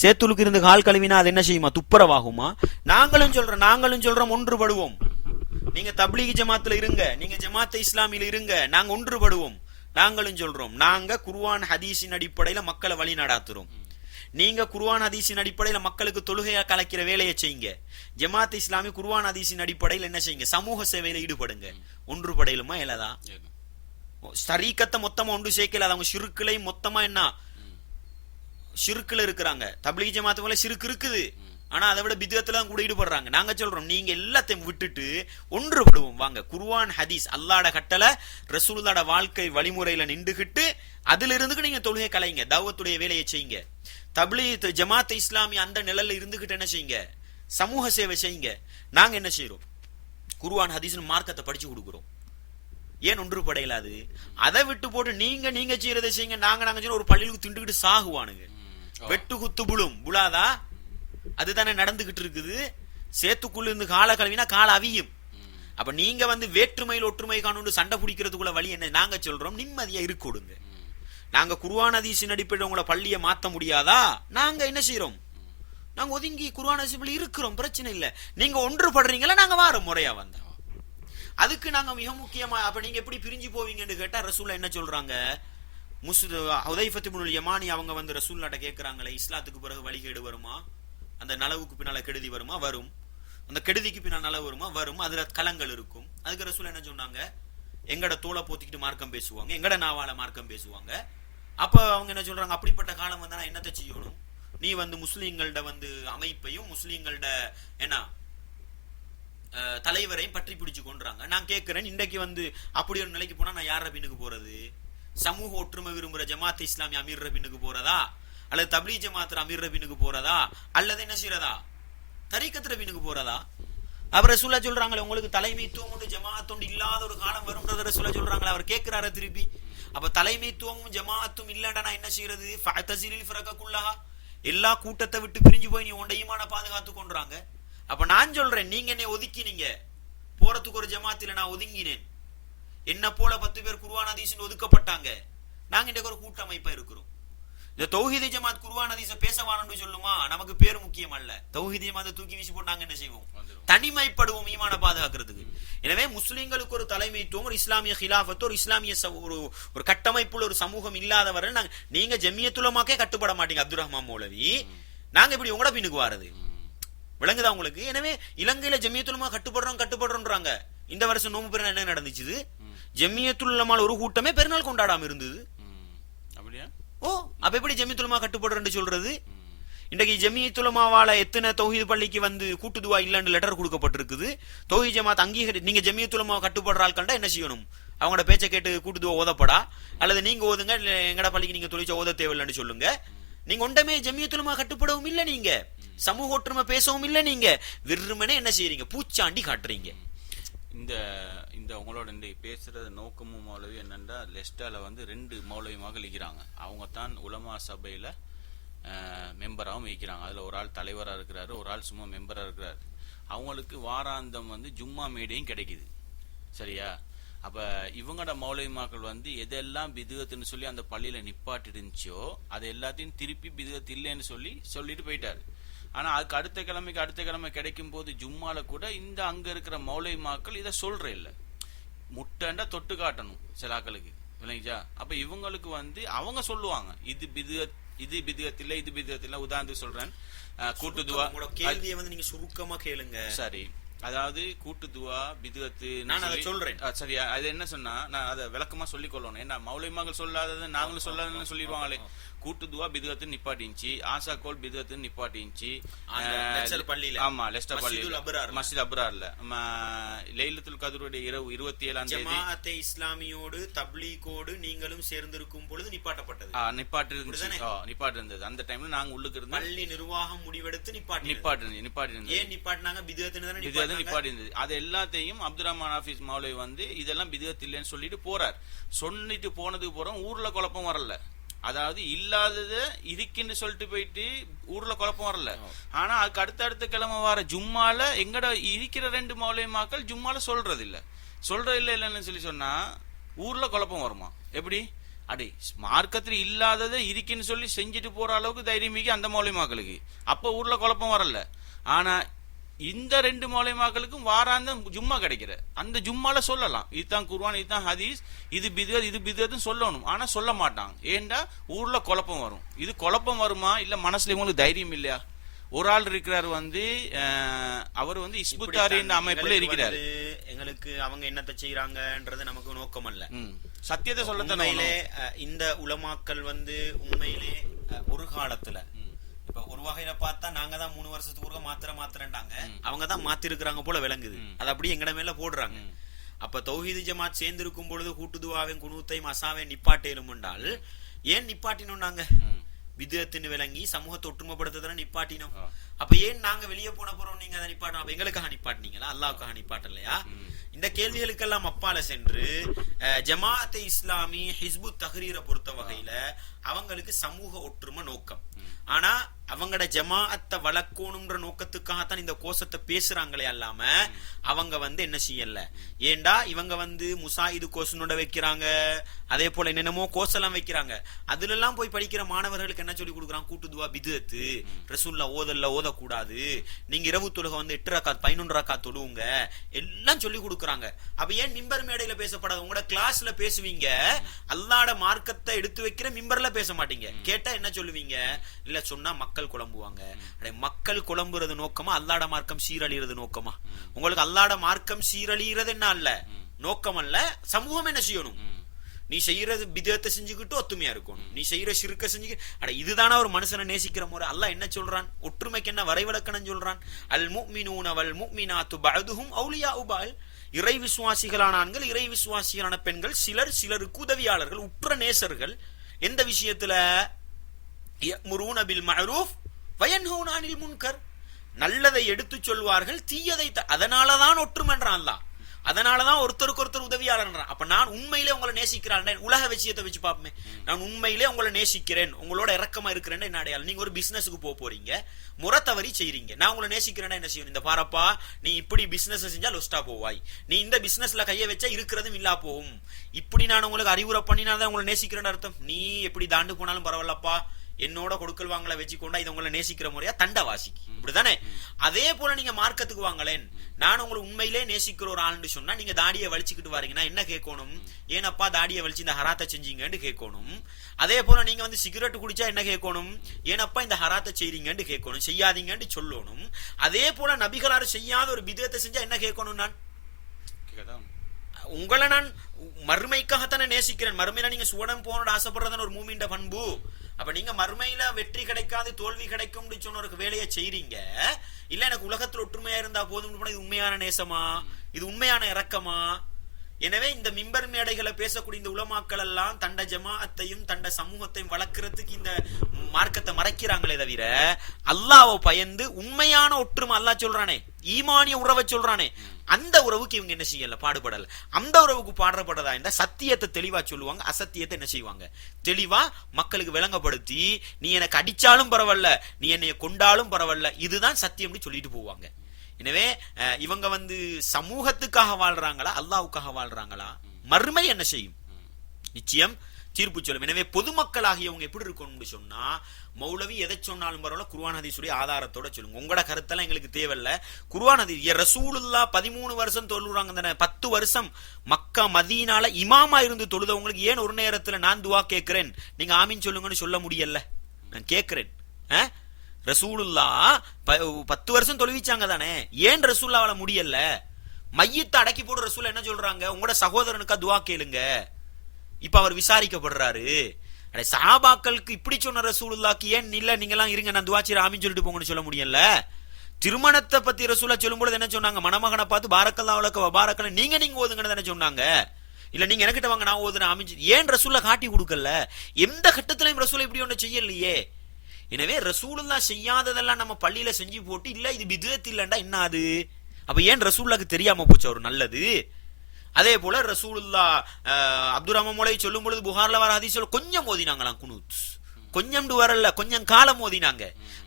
சேத்துலுக்கு இருந்து கால் கழுவினா அது என்ன செய்யுமா? துப்புரவாகுமா? நாங்களும் சொல்றோம் ஒன்றுபடுவோம். நீங்க தப்லீக் ஜமாத்துல இருங்க, நீங்க ஜமாத் இஸ்லாமியில் இருங்க, நாங்க ஒன்றுபடுவோம். நாங்களும் சொல்றோம், நாங்க குர்ஆன் ஹதீஸின் அடிப்படையில மக்களை வழி நடாத்துறோம். நீங்க குர்ஆன் ஹதீஸின் அடிப்படையில மக்களுக்கு தொழுகையா கலைக்கிற வேலையை செய்யுங்க. ஜமாத் இஸ்லாமி குர்ஆன் ஹதீஸின் அடிப்படையில் என்ன செய்யுங்க? சமூக சேவையில ஈடுபடுங்க. ஒன்றுபடையிலுமா? இல்லதா? தரீக்கத்தை மொத்தமா ஒன்று சேர்க்கல, அவங்க ஷிர்க்குலை மொத்தமா என்ன ஷிர்க்குல இருக்கிறாங்க. தப்லீக் ஜமாத் போல ஷிர்க் இருக்குது, ஆனா அதை விட பித்அத்துல தான் கூட ஈடுபடுறாங்க. நாங்க சொல்றோம் நீங்க எல்லாத்தையும் விட்டுட்டு ஒன்றுபடுவோம் வாங்க. குர்ஆன் ஹதீஸ் அல்லாஹ்வோட கட்டளை ரசூலுல்லாஹ்வோட வாழ்க்கை வழிமுறையில நின்றுகிட்டு அதுல இருந்து நீங்க தொழுகை கலைங்க, தாவத்துடைய வேலையை செய்யுங்க. தப்லீக் ஜமாத் இஸ்லாமி அந்த நிலையில இருந்துகிட்டு என்ன செய்யுங்க? சமூக சேவை செய்யுங்க. நாங்க என்ன செய்யறோம்? குர்ஆன் ஹதீஸ் மார்க்கத்தை படிச்சு கொடுக்குறோம். ஏன் ஒன்றுபடையலாது? அதை விட்டு போட்டு நீங்க செய்யறதை செய்யுங்க, நாங்க செய்யற ஒரு பள்ளிகளுக்கு திண்டுகிட்டு சாகுவானுங்க. வெட்டு குத்து புழும் புலாதா? அதுதானே நடந்துகிட்டு இருக்குது. சேத்துக்குள்ள இருந்து கால கழுவினா கால அவியும். அப்ப நீங்க வேற்றுமையில் ஒற்றுமை காணும் சண்டை பிடிக்கிறதுக்குள்ள வழி என்ன? நாங்க சொல்றோம் நிம்மதியா இருக்கொடுங்க. நாங்க குர்ஆன் ஹதீஸின் அடிப்படையில் உங்களை பள்ளியை மாத்த முடியாதா? நாங்க என்ன செய்யறோம்? நாங்க ஒதுங்கி குர்ஆன் ஹதீஸ் இருக்கிறோம், பிரச்சனை இல்ல. நீங்க ஒன்றுபடுறீங்களா? நாங்க வாரம் முறையா வந்தோம். அதுக்கு நாங்க மிக முக்கியமா அப்ப நீங்க எப்படி பிரிஞ்சு போவீங்கன்னு கேட்டா ரசூலுல்லாஹ் என்ன சொல்றாங்க? ஹுதைஃபத் இப்னுல் யமானி அவங்க ரசூலுல்லாஹ்ட்ட கேக்குறாங்களே, இஸ்லாத்துக்கு பிறகு வழிகேடு வருமா? அந்த நலவுக்கு பின்னால கெடுதி வருமா? வரும். அந்த கெடுதிக்கு பின்னால் நலவு வருமா? வரும். அதுல கலங்கள் இருக்கும். அதுக்கு ரசூலுல்லாஹ் என்ன சொன்னாங்க? எங்கட தோலை போத்திக்கிட்டு மார்க்கம் பேசுவாங்க, எங்கட நாவால மார்க்கம் பேசுவாங்க. அப்ப அவங்க என்ன சொல்றாங்க? அப்படிப்பட்ட காலம் வந்தா என்னத்தை செய்யணும்? நீ முஸ்லீம்களோட அமைப்பையும் முஸ்லீம்களோட என்ன தலைவரையும் பற்றி பிடிச்சு கொண்டுறாங்க. நான் கேட்கிறேன், இன்றைக்கு அப்படி ஒரு நிலைக்கு போனா நான் யார் பின்னுக்கு போறது? சமூக ஒற்றுமை விரும்புற ஜமாத் இஸ்லாமி அமீர் பின்னுக்கு போறதா, அல்லது தப்லீக் ஜமாத் அமீர் பின்னுக்கு போறதா, அல்லது என்ன செய்யறதா தரீக்கத்து பின்னுக்கு போறதா? அவர் ரசூலுல்லாஹ் சொல்றாங்களே, உங்களுக்கு தலைமைத்துவம் ஒன்று ஜமாத் இல்லாத ஒரு காலம் வரும்ன்றத ரசூலுல்லாஹ் சொல்றாங்களே. அவர் கேட்கிறாரு திருப்பி, அப்ப தலைமைத்துவமும் ஜமாத்தும் இல்லடா நான் என்ன செய்யறது? ஃபஅதஸிலில் ஃபரக குல்லஹா, எல்லா கூட்டத்தை விட்டு பிரிஞ்சு போய் நீ உண்ட ஈமான பாதுகாத்து கொண்டுறாங்க. அப்ப நான் சொல்றேன், நீங்க என்னை ஒதுக்கினீங்க, போறதுக்கு ஒரு ஜமாத்தில நான் ஒதுங்கினேன், என்ன போல 10 பேர் குர்ஆன் ஹதீஸ் ஒதுக்கப்பட்டாங்க, நாங்க இன்றைக்கு ஒரு கூட்டமைப்பா இருக்கிறோம். இந்த தௌஹீத் ஜமாத் குர்ஆன் ஹதீஸ பேசவானு சொல்லுமா? நமக்கு பேரு முக்கியம் அல்ல. தௌஹீத் ஜமாத்தை தூக்கி வீசி போட்டு நாங்க என்ன செய்வோம்? தனிமைப்படுவோம் ஈமான பாதுகாக்கிறதுக்கு. எனவே முஸ்லிம்களுக்கு ஒரு தலைமைத்துவம், ஒரு இஸ்லாமிய ஹிலாஃபத், ஒரு இஸ்லாமிய ஒரு கட்டமைப்புள்ள ஒரு சமூகம் இல்லாதவரை நீங்க ஜமியத்துல் உலமாக்கே கட்டுப்பட மாட்டீங்க அப்துல் ரஹ்மான் மௌலவி, நாங்க இப்படி உங்களோட பின்னுக்கு வாரது விளங்குதா உங்களுக்கு? எனவே இலங்கையில ஜமியத்துல் உலமா கட்டுப்படுறோம்ன்றாங்க. இந்த வருஷம் நோம்பு பெருநாள் என்ன நடந்துச்சு? ஜமியத்துல் உலமால ஒரு கூட்டமே பெருநாள் கொண்டாடாம இருந்தது. ஓ, அப்ப எப்படி ஜமியத்துல் உலமா கட்டுப்படுறேன்னு சொல்றது? இன்றைக்கு ஜமியத்துல் உலமாவால எத்தனை தௌஹீத் பள்ளிக்கு வந்து கூட்டுதுவா இல்லன்னு லெட்டர் கொடுக்கப்பட்டிருக்குது. தௌஹீத் ஜமாத் அங்கீகரி, நீங்க ஜமியத்துல் உலமா கட்டுப்படுற ஆள் கண்டா என்ன செய்யணும்? அவங்களோட பேச்சை கேட்டு கூட்டுதுவா ஓதப்படா, அல்லது நீங்க ஓதுங்க, எங்கட பள்ளிக்கு நீங்க தொழிற்சா ஓத தேவையில்லைன்னு சொல்லுங்க. நீங்க ஒன்றமே ஜமியத்துல் உலமா கட்டுப்படவும் இல்ல, நீங்க சமூக ஒற்றுமை பேசவும் இல்ல, நீங்க வெறுமனே என்ன செய்யறீங்க? பூச்சாண்டி காட்டுறீங்க. இந்த இந்த உங்களோட இந்த பேசுறது நோக்கமும் மௌலவி என்னன்னா, லெஸ்டால வந்து 2 மௌலவிமாக இருக்கிறாங்க. அவங்க தான் உலமா சபையில மெம்பராகவும் வைக்கிறாங்க. அதுல ஒரு ஆள் தலைவராக இருக்கிறாரு, ஒரு ஆள் சும்மா மெம்பராக இருக்கிறாரு. அவங்களுக்கு வாராந்தம் வந்து ஜும்மா மேடையும் கிடைக்குது. சரியா? அப்ப இவங்களோட மௌலவிமாக்கள் வந்து எதெல்லாம் பிதுகத்துன்னு சொல்லி அந்த பள்ளியில நிப்பாட்டி இருந்துச்சோ அது எல்லாத்தையும் திருப்பி பிதுகத்து இல்லைன்னு சொல்லிட்டு போயிட்டாரு. ஆனா அதுக்கு அடுத்த கிழமை கிடைக்கும் போது ஜும்மால கூட இந்த அங்க இருக்கிற மௌலவிமாக்கள் இதை சொல்ற இல்ல, முட்டண்டா தொட்டு காட்டணும் சிலாக்களுக்கு, இல்லைங்களா? அப்ப இவங்களுக்கு வந்து அவங்க சொல்லுவாங்க இது பிதுகத் இல்ல. உதாரணத்துக்கு சொல்றேன், கூட்டுதுவா கேள்வியை வந்து நீங்க சுருக்கமா கேளுங்க. சரி, அதாவது கூட்டுதுவா பிதுகத்து நான் அதை சொல்றேன். சரியா? அது என்ன சொன்னா நான் அதை விளக்கமா சொல்லிக் கொள்ளணும். ஏன்னா மௌலவிமாக்கள் சொல்லாதது நாங்களும் சொல்லாததுன்னு சொல்லிடுவாங்களே. கூட்டுதுவா பிதுகத்து நிப்பாட்டிச்சு, ஆசாக்கோல் பிதுகத்து நிப்பாட்டிச்சு. ஆமா, லெஸ்டர் பள்ளியில மஸ்ஜித் அப்ரார்ல லைலத்துல் கத்ருடைய இரவு 27ஆம் தேதி ஜமாஅத்தே இஸ்லாமியோடு தப்லீகோடு நீங்களும் சேர்ந்திருக்கும் பொழுது நிப்பாட்டப்பட்டது. நிப்பாட்டு இருந்தது. அந்த டைம்ல நாங்க உள்ளுக்கு இருந்தோம். பள்ளி நிர்வாகம் முடிவெடுத்து நிப்பாட்டி இருந்தது. ஏன் நிப்பாட்டினாங்க? பிதுகத்துன்னு நிப்பாட்டி இருந்தது. அது எல்லாத்தையும் அப்துல் ரஹ்மான் ஹாஃபிஸ் மௌலவி வந்து இதெல்லாம் பிதுகத் இல்லைன்னு சொல்லிட்டு போறார். சொல்லிட்டு போனதுக்கு போறோம், ஊர்ல குழப்பம் வரல. அதாவது இல்லாதது இருக்குன்னு சொல்லிட்டு போயிட்டு ஊர்ல குழப்பம் வரல. ஆனா அதுக்கு அடுத்த கிழமை வர ஜும்மால எங்கட இருக்கிற 2 மௌலவிமாக்கள் ஜும்மால சொல்றது இல்லைன்னு சொல்லி சொன்னா ஊர்ல குழப்பம் வருமா? எப்படி? அடி மார்க்கத்துல இல்லாததை இருக்குன்னு சொல்லி செஞ்சுட்டு போற அளவுக்கு தைரியமிக்கு அந்த மௌலவிமாக்களுக்கு. அப்ப ஊர்ல குழப்பம் வரல. ஆனா இந்த 2 மௌலவிமாக்களுக்கும் வாராந்த ஜும்மா கிடைக்கிற அந்த ஜும்மால சொல்லலாம், இதுதான் குர்ஆன், இதுதான் ஹதீஸ், இது பிதுஅத் சொல்லணும். ஆனா சொல்ல மாட்டாங்க. ஏண்டா ஊர்ல குழப்பம் வரும். இது குழப்பம் வருமா இல்ல மனசுல இவங்களுக்கு தைரியம் இல்லையா? ஒரு ஆள் இருக்கிறார் வந்து அவர் வந்து இஸ்புத்தாரின் அமைப்புல இருக்கிறாரு. எங்களுக்கு அவங்க என்னத்தை செய்யறாங்கன்றது நமக்கு நோக்கம் அல்ல, சத்தியத்தை சொல்லத்தான். இந்த உலமாக்கள் வந்து உண்மையிலே ஒரு காலத்துல இப்ப ஒரு வகையில பார்த்தா நாங்க தான் 3 வருஷத்துக்கு ஒரு மாத்திரண்டாங்க, அவங்க தான் மாத்தி இருக்கிறாங்க போல விளங்குது. அது அப்படியே எங்கட மேல போடுறாங்க. அப்ப தௌஹீத் ஜமாத் சேர்ந்து இருக்கும் பொழுது கூட்டுதுவாவின் குனூத்தை மசாவை நிப்பாட்டேலும் என்றால் ஏன் நிப்பாட்டினோம்? நாங்க விதத்தின்னு விளங்கி சமூகத்தை ஒற்றுமைப்படுத்துறதுல நிப்பாட்டினோம். அப்ப ஏன் நாங்க வெளியே போன போறோம் நீங்க அதை நிப்பாட்டணும்? அப்ப எங்களுக்காக நிப்பாட்டினீங்களா? அல்லாஹ்வுக்காக நிப்பாட்டலையா? இந்த கேள்விகளுக்கெல்லாம் அப்பால சென்று ஜமாஅத்தே இஸ்லாமி ஹிஸ்புத் தஹ்ரீரை பொறுத்த வகையில அவங்களுக்கு சமூக ஒற்றுமை நோக்கம். ஆனா அவங்களோட ஜமாஅத்தை வளர்க்கணும்ன்ற நோக்கத்துக்காகத்தான் இந்த கோஷத்தை பேசுறாங்களே அல்லாம அவங்க வந்து என்ன செய்யல. ஏண்டா இவங்க வந்து முசாயிது கோஷனோட வைக்கிறாங்க, அதே போல என்னென்னமோ கோஷெல்லாம் வைக்கிறாங்க. அதுல எல்லாம் போய் படிக்கிற மாணவர்களுக்கு என்ன சொல்லி கொடுக்குறாங்க? கூட்டுதுவா பிதுஅத்து, ரசூலுல்லாஹ் ஓதக்கூடாது, நீங்க இரவு தொழுகை வந்து 8 ரக்காத் 11 ரக்காத் தொழுவுங்க, எல்லாம் சொல்லி கொடுக்குறாங்க. அப்ப ஏன் மிம்பர் மேடையில பேசப்படாது? உங்களோட கிளாஸ்ல பேசுவீங்க, அல்லாஹ்வோட மார்க்கத்தை எடுத்து வைக்கிற மிம்பர்ல பேச மாட்டீங்க. கேட்டா என்ன சொல்லுவீங்க? இல்ல சொன்னா மக்கள் குழம்புவாங்க. மக்கள் குழம்புறது நோக்கமா? அல்லாஹ்வோட மார்க்கம் சீரழிகிறது நோக்கமா? உங்களுக்கு அல்லாஹ்வோட மார்க்கம் சீரழிகிறது என்ன அல்ல நோக்கம் அல்ல. சமூகம் என்ன செய்யணும்? நீ செய்யறது பிதத்தை செஞ்சுக்கிட்டு ஒத்துமையா இருக்கணும். நீ செய்யற ஷிர்க செஞ்சுக்கிட்டு இதுதானா ஒரு மனுஷனை நேசிக்கிற முறை? அல்லாஹ் என்ன சொல்றான்? ஒற்றுமைக்கு என்ன வரைவிலக்கணம் சொல்றான்? அல் முஃமினூன வல் முஃமினாத்து பஅதுஹும் அவுலியாஉ பஅல். இறை விசுவாசிகளான ஆண்கள், இறை விசுவாசிகளான பெண்கள் சிலருக்கு உதவியாளர்கள், உற்ற நேசர்கள். எந்த விஷயத்துல? யஅ்முரூன பில் மஅரூஃப் வயன்ஹூன அனில் முன்கர். நல்லதை எடுத்து சொல்வார்கள், தீயதை. அதனாலதான் ஒற்றுமைன்றான் அல்லாஹ். அதனாலதான் ஒருத்தருக்கு ஒருத்தர் உதவியா போலியாளர். அப்ப நான் உண்மையிலே உங்களை நேசிக்கிறேன், உலக விஷயத்தை வச்சு பார்ப்போமே, நான் உண்மையிலே உங்களை நேசிக்கிறேன், உங்களோட இறக்கமா இருக்கிறேன் என்ன அடையாளம்? நீங்க ஒரு பிசினஸுக்கு போறீங்க, முறை தவறி செய்றீங்க, நான் உங்களை நேசிக்கிறேன்னா என்ன செய்யணும்? இந்த பாரப்பா, நீ இப்படி பிசினஸ் செஞ்சா லொஸ்டா போவாய், நீ இந்த பிசினஸ்ல கைய வச்சா இருக்கிறதும் இல்லா போகும், இப்படி நான் உங்களுக்கு அறிவுரை பண்ணினா தான் உங்களை நேசிக்கிறேன்னு அர்த்தம். நீ எப்படி தாண்டு போனாலும் பரவாயில்லப்பா, என்னோட கொடுக்கல் வாங்கல வச்சுக்கொண்டா இது உங்களை நேசிக்கிற முறையா தண்டவாசிக்கு, இப்படிதானே? அதே போல நீங்க மார்க்கத்துக்கு வாங்கலேன், நான் உங்களை உண்மையிலே நேசிக்கிற ஒரு ஆள்னு சொன்னா நீங்க தாடியை வலிச்சுக்கிட்டு வாரீங்கன்னா என்ன கேட்கணும்? ஏனப்பா தாடியை வலிச்சு இந்த ஹராத்தை செஞ்சீங்கன்னு கேட்கணும். அதே போல நீங்க வந்து சிகரெட் குடிச்சா என்ன கேட்கணும்? ஏனப்பா இந்த ஹராத்தை செய்றீங்கன்னு கேட்கணும், செய்யாதீங்கன்னு சொல்லணும். அதே போல நபிகளார் செய்யாத ஒரு பிதத்தை செஞ்சா என்ன கேட்கணும்? நான் உங்களை நான் மறுமைக்காகத்தானே நேசிக்கிறேன், மறுமையில நீங்க சுவனம் போனோட ஆசைப்படுறதான ஒரு மூமின்ட பண்பு. அப்ப நீங்க மறுமையில வெற்றி கிடைக்காது தோல்வி கிடைக்கும் சொன்ன ஒரு வேலையை செய்றீங்க, இல்ல எனக்கு உலகத்துல ஒற்றுமையா இருந்தா போதும், இது உண்மையான நேசமா? இது உண்மையான இரக்கமா? எனவே இந்த மிம்பர் மேடைகளை பேசக்கூடிய இந்த உலமாக்கள் எல்லாம் தண்ட ஜமாஅத்தையும் தண்ட சமூகத்தையும் வளர்க்கறதுக்கு இந்த மார்க்கத்தை மறைக்கிறாங்களே தவிர அல்லாஹ்வை பயந்து உண்மையான ஒற்றுமை அல்லாஹ் சொல்றானே, ஈமானிய உறவை சொல்றானே, அந்த உறவுக்கு இவங்க என்ன செய்யல, பாடுபடல. அந்த உறவுக்கு பாடுபடுறதா இந்த சத்தியத்தை தெளிவா சொல்லுவாங்க, அசத்தியத்தை என்ன செய்வாங்க, தெளிவா மக்களுக்கு விளங்கப்படுத்தி, நீ எனக்கு அடிச்சாலும் பரவாயில்ல, நீ என்னைய கொண்டாலும் பரவாயில்ல, இதுதான் சத்தியம் சொல்லிட்டு போவாங்க. எனவே இவங்க வந்து சமூகத்துக்காக வாழ்றாங்களா, அல்லாஹ்வுக்காக வாழ்றாங்களா? மறுமை என்ன செய்யும்? நிச்சயம் தீர்ப்பு சொல்லும். எனவே பொதுமக்களாகியவங்க எப்படி இருக்கணும்னு சொன்னா, மௌலவி எதை சொன்னாலும் பரவாயில்ல, குர்ஆன் ஹதீஸுடைய ஆதாரத்தோட சொல்லுங்க. உங்களோட கருத்தெல்லாம் எங்களுக்கு தேவையில்ல, குர்ஆன் ஹதீஸ். ரசூலுல்லாஹ் 13 வருஷம் தொழுறாங்க தானே, 10 வருஷம் மக்கா மதீனால இமாமா இருந்து தொழுதவங்களுக்கு ஏன் ஒரு நேரத்துல நான் துவா கேட்கிறேன் நீங்க ஆமீன் சொல்லுங்கன்னு சொல்ல முடியல? நான் கேட்கிறேன், ரசூலுல்லாஹ் 10 வருஷம் தொழுவிச்சாங்க தானே, ஏன் ரசூலுல்லாஹ்வால முடியல? மையத்தை அடக்கி போடு ரசூல் என்ன சொல்றாங்க, உங்களோட சகோதரனுக்கா துவா கேளுங்க. இப்ப அவர் விசாரிக்கப்படுறாரு. சஹாபாக்களுக்கு இப்படி சொன்ன ரசூலுல்லாஹ்க்கு ஏன் இல்ல நீங்க எல்லாம் இருங்க நான் துவா செய்ற ஆமீன் சொல்லிட்டு போங்கன்னு சொல்ல முடியல? திருமணத்தை பத்தி ரசூலா சொல்லும்போது என்ன சொன்னாங்க, மணமகனை பார்த்து பாரக்கல்லாஹு லக வ பாரக்கல்ல நீங்க ஓதுங்கன்னு தானே சொன்னாங்க. இல்ல நீங்க எனக்கிட்ட வாங்க நான் ஓதுறேன் ஆமீன், ஏன் ரசூலா காட்டி கொடுக்கல? எந்த கட்டத்திலையும் ரசூலா இப்படி ஒண்ணு செய்யலையே. எனவே ரசூலுல்லாஹ் செய்யாததெல்லாம் நம்ம பள்ளியில செஞ்சு போட்டு இல்ல இது பித்அத் இல்லண்டா என்ன அது? அப்ப ஏன் ரசூலுல்லாஹ்க்கு தெரியாம போச்சு ஒரு நல்லது? அதே போல ரசூலுல்லாஹ் அப்துர் ரஹ்மான் மௌலவி சொல்லும் பொழுது புகார்ல வர ஹதீஸ்ல கொஞ்சம் ஓதினாங்களாம் குனூத், கொஞ்சம் வரல, கொஞ்சம் காலம் ஓதினாங்க.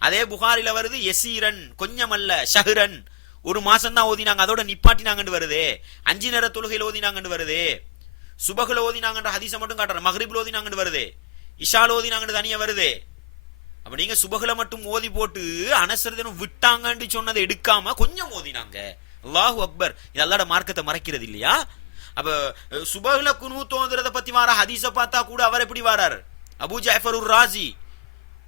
அதே புகாரில வருது யசீரன், கொஞ்சம் அல்ல, ஷஹ்ரன், ஒரு மாசம் தான் ஓதினாங்க, அதோட நிப்பாட்டினாங்கன்னு வருதே. 5 நேர தொழுகையில் ஓதினாங்கன்னு வருதே. சுபஹ்ல ஓதினாங்கன்ற ஹதீஸை மட்டும் காட்டுற, மக்ரிப்ல ஓதினாங்கன்னு வருதே, இஷால ஓதினாங்கன்னு தனியா வருதே. அப்ப நீங்க சுபஹ்ல மட்டும் ஓதி போட்டு அனசரதனும் விட்டாங்கன்னு சொன்னதை எடுக்காம கொஞ்சம் ஓதினாங்க. அல்லாஹு அக்பர். இது அல்லாஹ்வோட மார்க்கத்தை மறைக்கிறது இல்லையா? அப்ப சுபஹ்ல குனூத் ஓதுறத பத்தி வர ஹதீஸை பார்த்தா கூட அவர் எப்படி வரார்? அபூ ஜாஃபர் ராஸி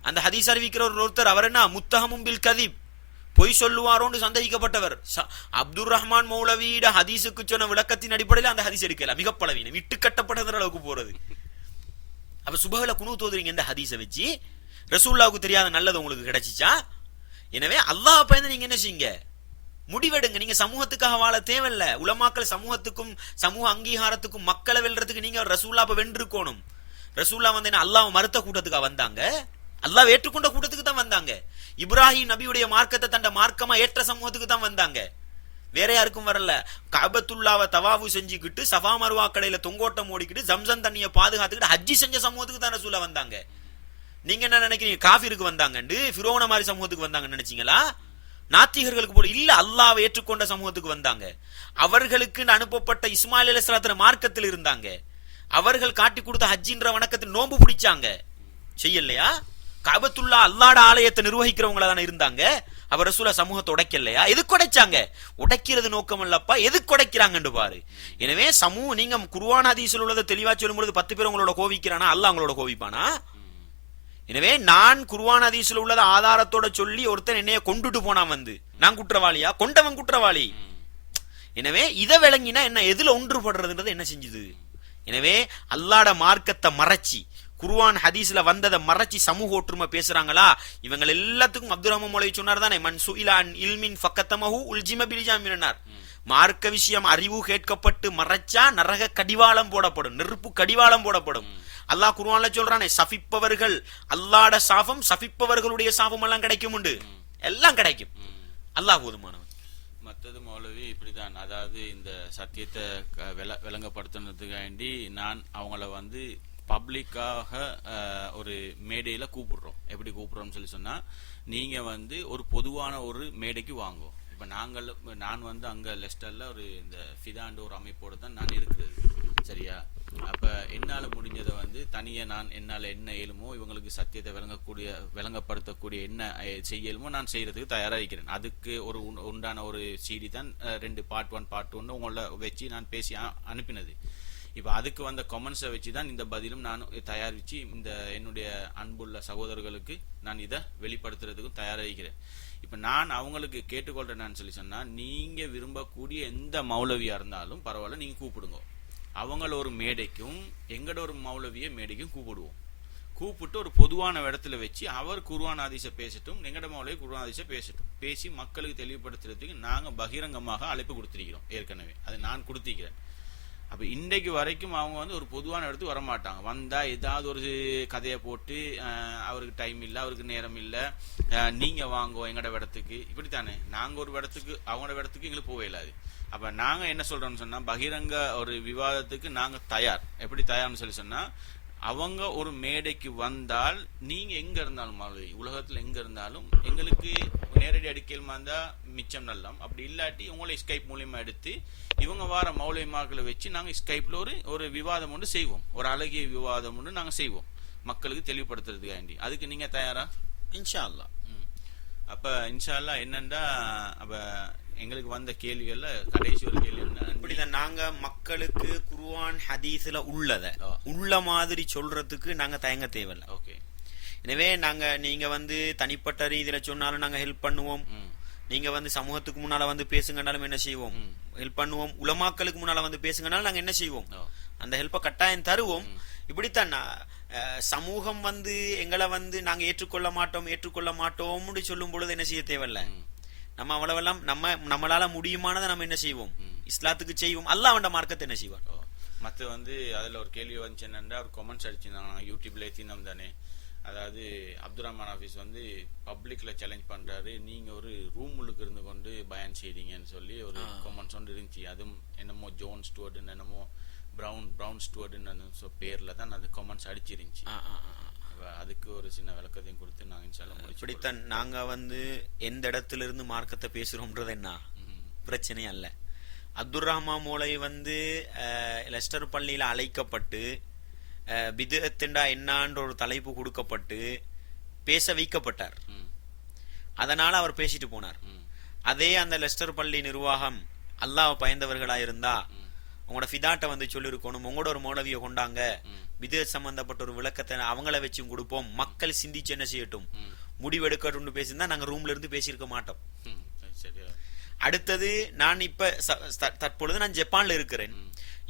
அந்த ஹதீஸ் அறிவிக்கிற ஒருத்தர், அவர் என்ன முத்தஹமும் பில் கதிப், பொய் சொல்லுவாரோன்னு சந்தேகிக்கப்பட்டவர். அப்துர் ரஹ்மான் மௌலவியிட ஹதீஸுக்கு சொன்ன விளக்கத்தின் அடிப்படையில் அந்த ஹதீஸ் எடுக்கல, மிக பலவீனம், விட்டு கட்டப்பட்ட அளவுக்கு போறது. அப்ப சுபஹ்ல குனூத் ஓதுறீங்க இந்த ஹதீஸை வச்சு, ரசூலுல்லாஹ்வுக்கு தெரியாத நல்லது உங்களுக்கு கிடைச்சிச்சா? எனவே அல்லாஹ் பயந்து நீங்க என்ன செய்யுங்க, முடிவெடுங்க. நீங்க சமூகத்துக்காக வாழ தேவையில்ல. உலமாக்கள் சமூகத்துக்கும் சமூக அங்கீகாரத்துக்கும் மக்களை வெல்றதுக்கு நீங்க ரசூலுல்லாஹ் வென்றிருக்கணும். ரசூலுல்லாஹ் வந்து என்ன அல்லாஹ் மறுத்த கூட்டத்துக்காக வந்தாங்க? அல்லாஹ் ஏற்றுக்கொண்ட கூட்டத்துக்கு தான் வந்தாங்க. இப்ராஹிம் நபியுடைய மார்க்கத்தை தண்ட மார்க்கமா ஏற்ற சமூகத்துக்கு தான் வந்தாங்க, வேற யாருக்கும் வரல. கஅபத்துல்லாவை தவாஃபு செஞ்சுக்கிட்டு சஃபா மர்வா கடையில தொங்கோட்டம் ஓடிக்கிட்டு ஜம்சம் தண்ணியை பாதுகாத்துக்கிட்டு ஹஜ்ஜி செஞ்ச சமூகத்துக்கு தான் ரசூலுல்லாஹ் வந்தாங்க. நீங்க என்ன நினைக்கிறீங்க, காஃபிருக்கு வந்தாங்கன்னு, ஃபிரௌன மாதிரி சமூகத்துக்கு வந்தாங்கன்னு நினைச்சீங்களா? நாத்திகர்களுக்கு போல இல்ல, அல்லாஹ்வை ஏற்றுக்கொண்ட சமூகத்துக்கு வந்தாங்க. அவர்களுக்கு அனுப்பப்பட்ட இஸ்மாயில் அலைஹிஸ்ஸலாத்தின் மார்க்கத்தில் இருந்தாங்க. அவர்கள் காட்டி கொடுத்த ஹஜ்ஜின்ற வணக்கத்தை நோன்பு பிடிச்சாங்க, செய்யலையா? கஅபத்துல்லாஹ் அல்லாஹ்வோட ஆலயத்தை நிர்வகிக்கிறவங்களா தானே இருந்தாங்க. அவர் ரசூலுல்லாஹ் சமூகத்தை உடைக்கலையா? எதுக்கு உடைச்சாங்க? உடைக்கிறது நோக்கம் இல்லப்பா, எதுக்கு உடைக்கிறாங்கன்னு பாரு. எனவே சமூகம், நீங்க குர்ஆன் ஹதீஸ்ல உள்ளதை தெளிவா சொல்லும்போது 10 பேர் உங்களோட கோவிக்கிறானா, அல்லாஹ் உங்களோட கோவிப்பானா? எனவே நான் குர்ஆன் ஹதீஸ்ல உள்ளத ஆதாரத்தோட சொல்லி ஒருத்தன் என்னைய கொண்டுட்டு போனா வந்து நான் குற்றவாளியா? கொண்டவன் குற்றவாளி. எனவே இதை விளங்கினா என்ன, எதுல ஒன்றுபடுறதுன்றது என்ன செஞ்சுது? எனவே அல்லாஹ்வோட மார்க்கத்தை மறைச்சி குர்ஆன் ஹதீஸ்ல வந்ததை மறைச்சி சமூக ஒற்றுமை பேசுறாங்களா? இவங்க எல்லாத்துக்கும் அப்துர் ரஹ்மான் மௌலவி சொன்னார் தானே, மன் சுஇல அன் இல்மின் ஃபக்கத்தமஹு உல்ஜிம பில்ஜாமினார். மார்க்க விஷயம் அறிவு கேட்கப்பட்டு மறைச்சா நரக கடிவாளம் போடப்படும், நெருப்பு கடிவாளம் போடப்படும். அல்லாஹ் குர்ஆன்ல சொல்றானே, சஃபிப்பவர்கள் அல்லாஹ்வோட சாபம், சஃபிப்பவர்களுடைய சாபம் எல்லாம் கிடைக்கும் உண்டு, எல்லாம் கிடைக்கும். அல்லாஹ் போதுமானவன். மற்றது மௌலவி இப்படிதான், அதாவது இந்த சத்தியத்தை விளங்க விளங்கப்படுத்துனதுக்காண்டி நான் அவங்கள வந்து பப்ளிக்காக ஒரு மேடையில் கூப்பிடுறோம். எப்படி கூப்பிடுறோம்னு சொல்லி சொன்னால், நீங்கள் வந்து ஒரு பொதுவான ஒரு மேடைக்கு வாங்குவோம். இப்போ நான் வந்து அங்கே லெஸ்டரில் ஒரு இந்த ஃபிதாண்டு ஒரு அமைப்போடு தான் நான் இருக்கிறது. சரியா? அப்போ என்னால் முடிஞ்சதை வந்து தனியாக என்னால் என்ன இயலுமோ இவங்களுக்கு சத்தியத்தை விளங்கப்படுத்தக்கூடிய என்ன செய்ய இயலுமோ நான் செய்கிறதுக்கு தயாராக இருக்கிறேன். அதுக்கு ஒரு உண்டான ஒரு CD தான் 2 பார்ட் 1 பார்ட் 2 உங்களை வச்சு நான் பேசி அனுப்பினது. இப்போ அதுக்கு வந்த கமெண்ட்ஸை வச்சு தான் இந்த பதிலும் நான் தயாரித்து இந்த என்னுடைய அன்புள்ள சகோதரர்களுக்கு நான் இதை வெளிப்படுத்துறதுக்கும் தயாராகிறேன். இப்போ நான் அவங்களுக்கு கேட்டுக்கொள்கிறேன்னு சொல்லி சொன்னால், நீங்கள் விரும்பக்கூடிய எந்த மௌலவியாக இருந்தாலும் பரவாயில்ல, நீங்கள் கூப்பிடுங்க. அவங்கள ஒரு மேடைக்கும் எங்கட ஒரு மௌலவிய மேடைக்கும் கூப்பிட்டு ஒரு பொதுவான இடத்துல வச்சு அவர் குர்ஆன் ஹதீஸை பேசட்டும், எங்கட மௌலவி குர்ஆன் ஹதீஸை பேசட்டும், பேசி மக்களுக்கு தெளிவுபடுத்துறதுக்கு நாங்கள் பகிரங்கமாக அழைப்பு கொடுத்திருக்கிறோம். ஏற்கனவே அது நான் கொடுத்திருக்கிறேன். அப்போ இன்றைக்கு வரைக்கும் அவங்க வந்து ஒரு பொதுவான இடத்துக்கு வரமாட்டாங்க. வந்தால் ஏதாவது ஒரு கதையை போட்டு அவருக்கு டைம் இல்லை, அவருக்கு நேரம் இல்லை, நீங்கள் வாங்குவோம் எங்களோட இடத்துக்கு, இப்படித்தானே. நாங்கள் ஒரு இடத்துக்கு அவங்களோட இடத்துக்கு எங்களுக்கு போக இயலாது. அப்போ நாங்கள் என்ன சொல்கிறோம்னு சொன்னால், பகிரங்க ஒரு விவாதத்துக்கு நாங்கள் தயார். எப்படி தயார்னு சொல்லி சொன்னால், அவங்க ஒரு மேடைக்கு வந்தால் நீங்கள் எங்கே இருந்தாலும் உலகத்தில் எங்கே இருந்தாலும் எங்களுக்கு நேரடி அடிக்கையில் இருந்தால் மிச்சம் நல்லம். அப்படி இல்லாட்டி உங்களை ஸ்கைப் மூலியமாக எடுத்து இவங்க வார மௌலியமாக்களை வச்சு நாங்கள் ஸ்கைப்பில் ஒரு விவாதம் ஒன்று செய்வோம். ஒரு அழகிய விவாதம் ஒன்று நாங்கள் செய்வோம் மக்களுக்கு தெளிவுபடுத்துறதுக்காண்டி. அதுக்கு நீங்கள் தயாரா? இன்ஷா அல்லாஹ். அப்போ இன்ஷா அல்லாஹ் என்னண்டா, அப்போ எங்களுக்கு வந்த கேள்விகள்ல கடைசி ஒரு கேள்வி என்ன, இப்படிதான் நாங்க மக்களுக்கு குர்ஆன் ஹதீஸ்ல உள்ள மாதிரி சொல்றதுக்கு நாங்க தயங்க தேவையில்லை. ஓகே. எனவே நீங்க வந்து தனிப்பட்ட ரீதியில சொன்னாலும் நாங்க ஹெல்ப் பண்ணுவோம். நீங்க வந்து சமூகத்துக்கு முன்னால வந்து பேசுங்கனாலும் என்ன செய்வோம், ஹெல்ப் பண்ணுவோம். உலமாக்களுக்கு முன்னால வந்து பேசுங்கனாலும் நாங்க என்ன செய்வோம், அந்த ஹெல்ப்பை கட்டாயம் தருவோம். இப்படித்தான் சமூகம் வந்து எங்களை வந்து நாங்க ஏற்றுக்கொள்ள மாட்டோம்னு சொல்லும் பொழுது என்ன செய்ய தேவையில்லை. நம்ம அவ்வளவெல்லாம் நம்மளால முடியுமானதை நம்ம என்ன செய்வோம், இஸ்லாத்துக்கு செய்வோம். அல்லாஹ் அவன் மார்க்கத்தை என்ன செய்வார். மற்ற வந்து அதில் ஒரு கேள்வி வந்துச்சு என்னன்னா, ஒரு கமெண்ட்ஸ் அடிச்சிருந்தாங்க யூடியூப்ல ஏற்றினோம் தானே. அதாவது அப்துல் ரஹ்மான் ஹாஃபிஸ் வந்து பப்ளிக்ல சேலஞ்ச் பண்றாரு, நீங்க ஒரு ரூமுக்கு இருந்து கொண்டு பயன் செய்றீங்கன்னு சொல்லி ஒரு கமெண்ட்ஸ் ஒன்று இருந்துச்சு. அதுவும் என்னமோ ஜோன் ஸ்டுவர்ட்னு என்னமோ பிரவுன் ஸ்டுவர்ட்னு பேர்ல தான் அந்த கமெண்ட்ஸ் அடிச்சிருந்துச்சு. அதுக்கு ஒரு சின்ன விளக்கத்தையும் கொடுத்து நாங்க இன்ஷால்லா முடிச்சு. இப்படித்தான் நாங்க வந்து எந்த இடத்துல இருந்து மார்க்கத்தை பேசுறோம்ன்றது என்ன பிரச்சனை அல்ல. அப்துல் ரஹ்மான் மௌலவி வந்து லெஸ்டர் பள்ளியில அழைக்கப்பட்டு பித்அத்துண்டா என்னான்ற ஒரு தலைப்பு கொடுக்கப்பட்டு பேச வைக்கப்பட்டார். அதனால அவர் பேசிட்டு போனார். அதே அந்த லெஸ்டர் பள்ளி நிர்வாகம் அல்லாஹ் பயந்தவர்களா இருந்தா உங்களோட ஃபிதாட்டை வந்து சொல்லிருக்கணும், உங்களோட ஒரு மௌலவியை கொண்டாங்க, பித்அத் சம்பந்தப்பட்ட ஒரு விளக்கத்தை அவங்கள வச்சும் கொடுப்போம், மக்கள் சிந்திச்சு என்ன செய்யட்டும் முடிவெடுக்கட்டும் பேசியிருந்தா நாங்க ரூம்ல இருந்து பேசியிருக்க மாட்டோம். அடுத்தது நான் இப்ப தற்பொழுது நான் ஜப்பான்ல இருக்கிறேன்.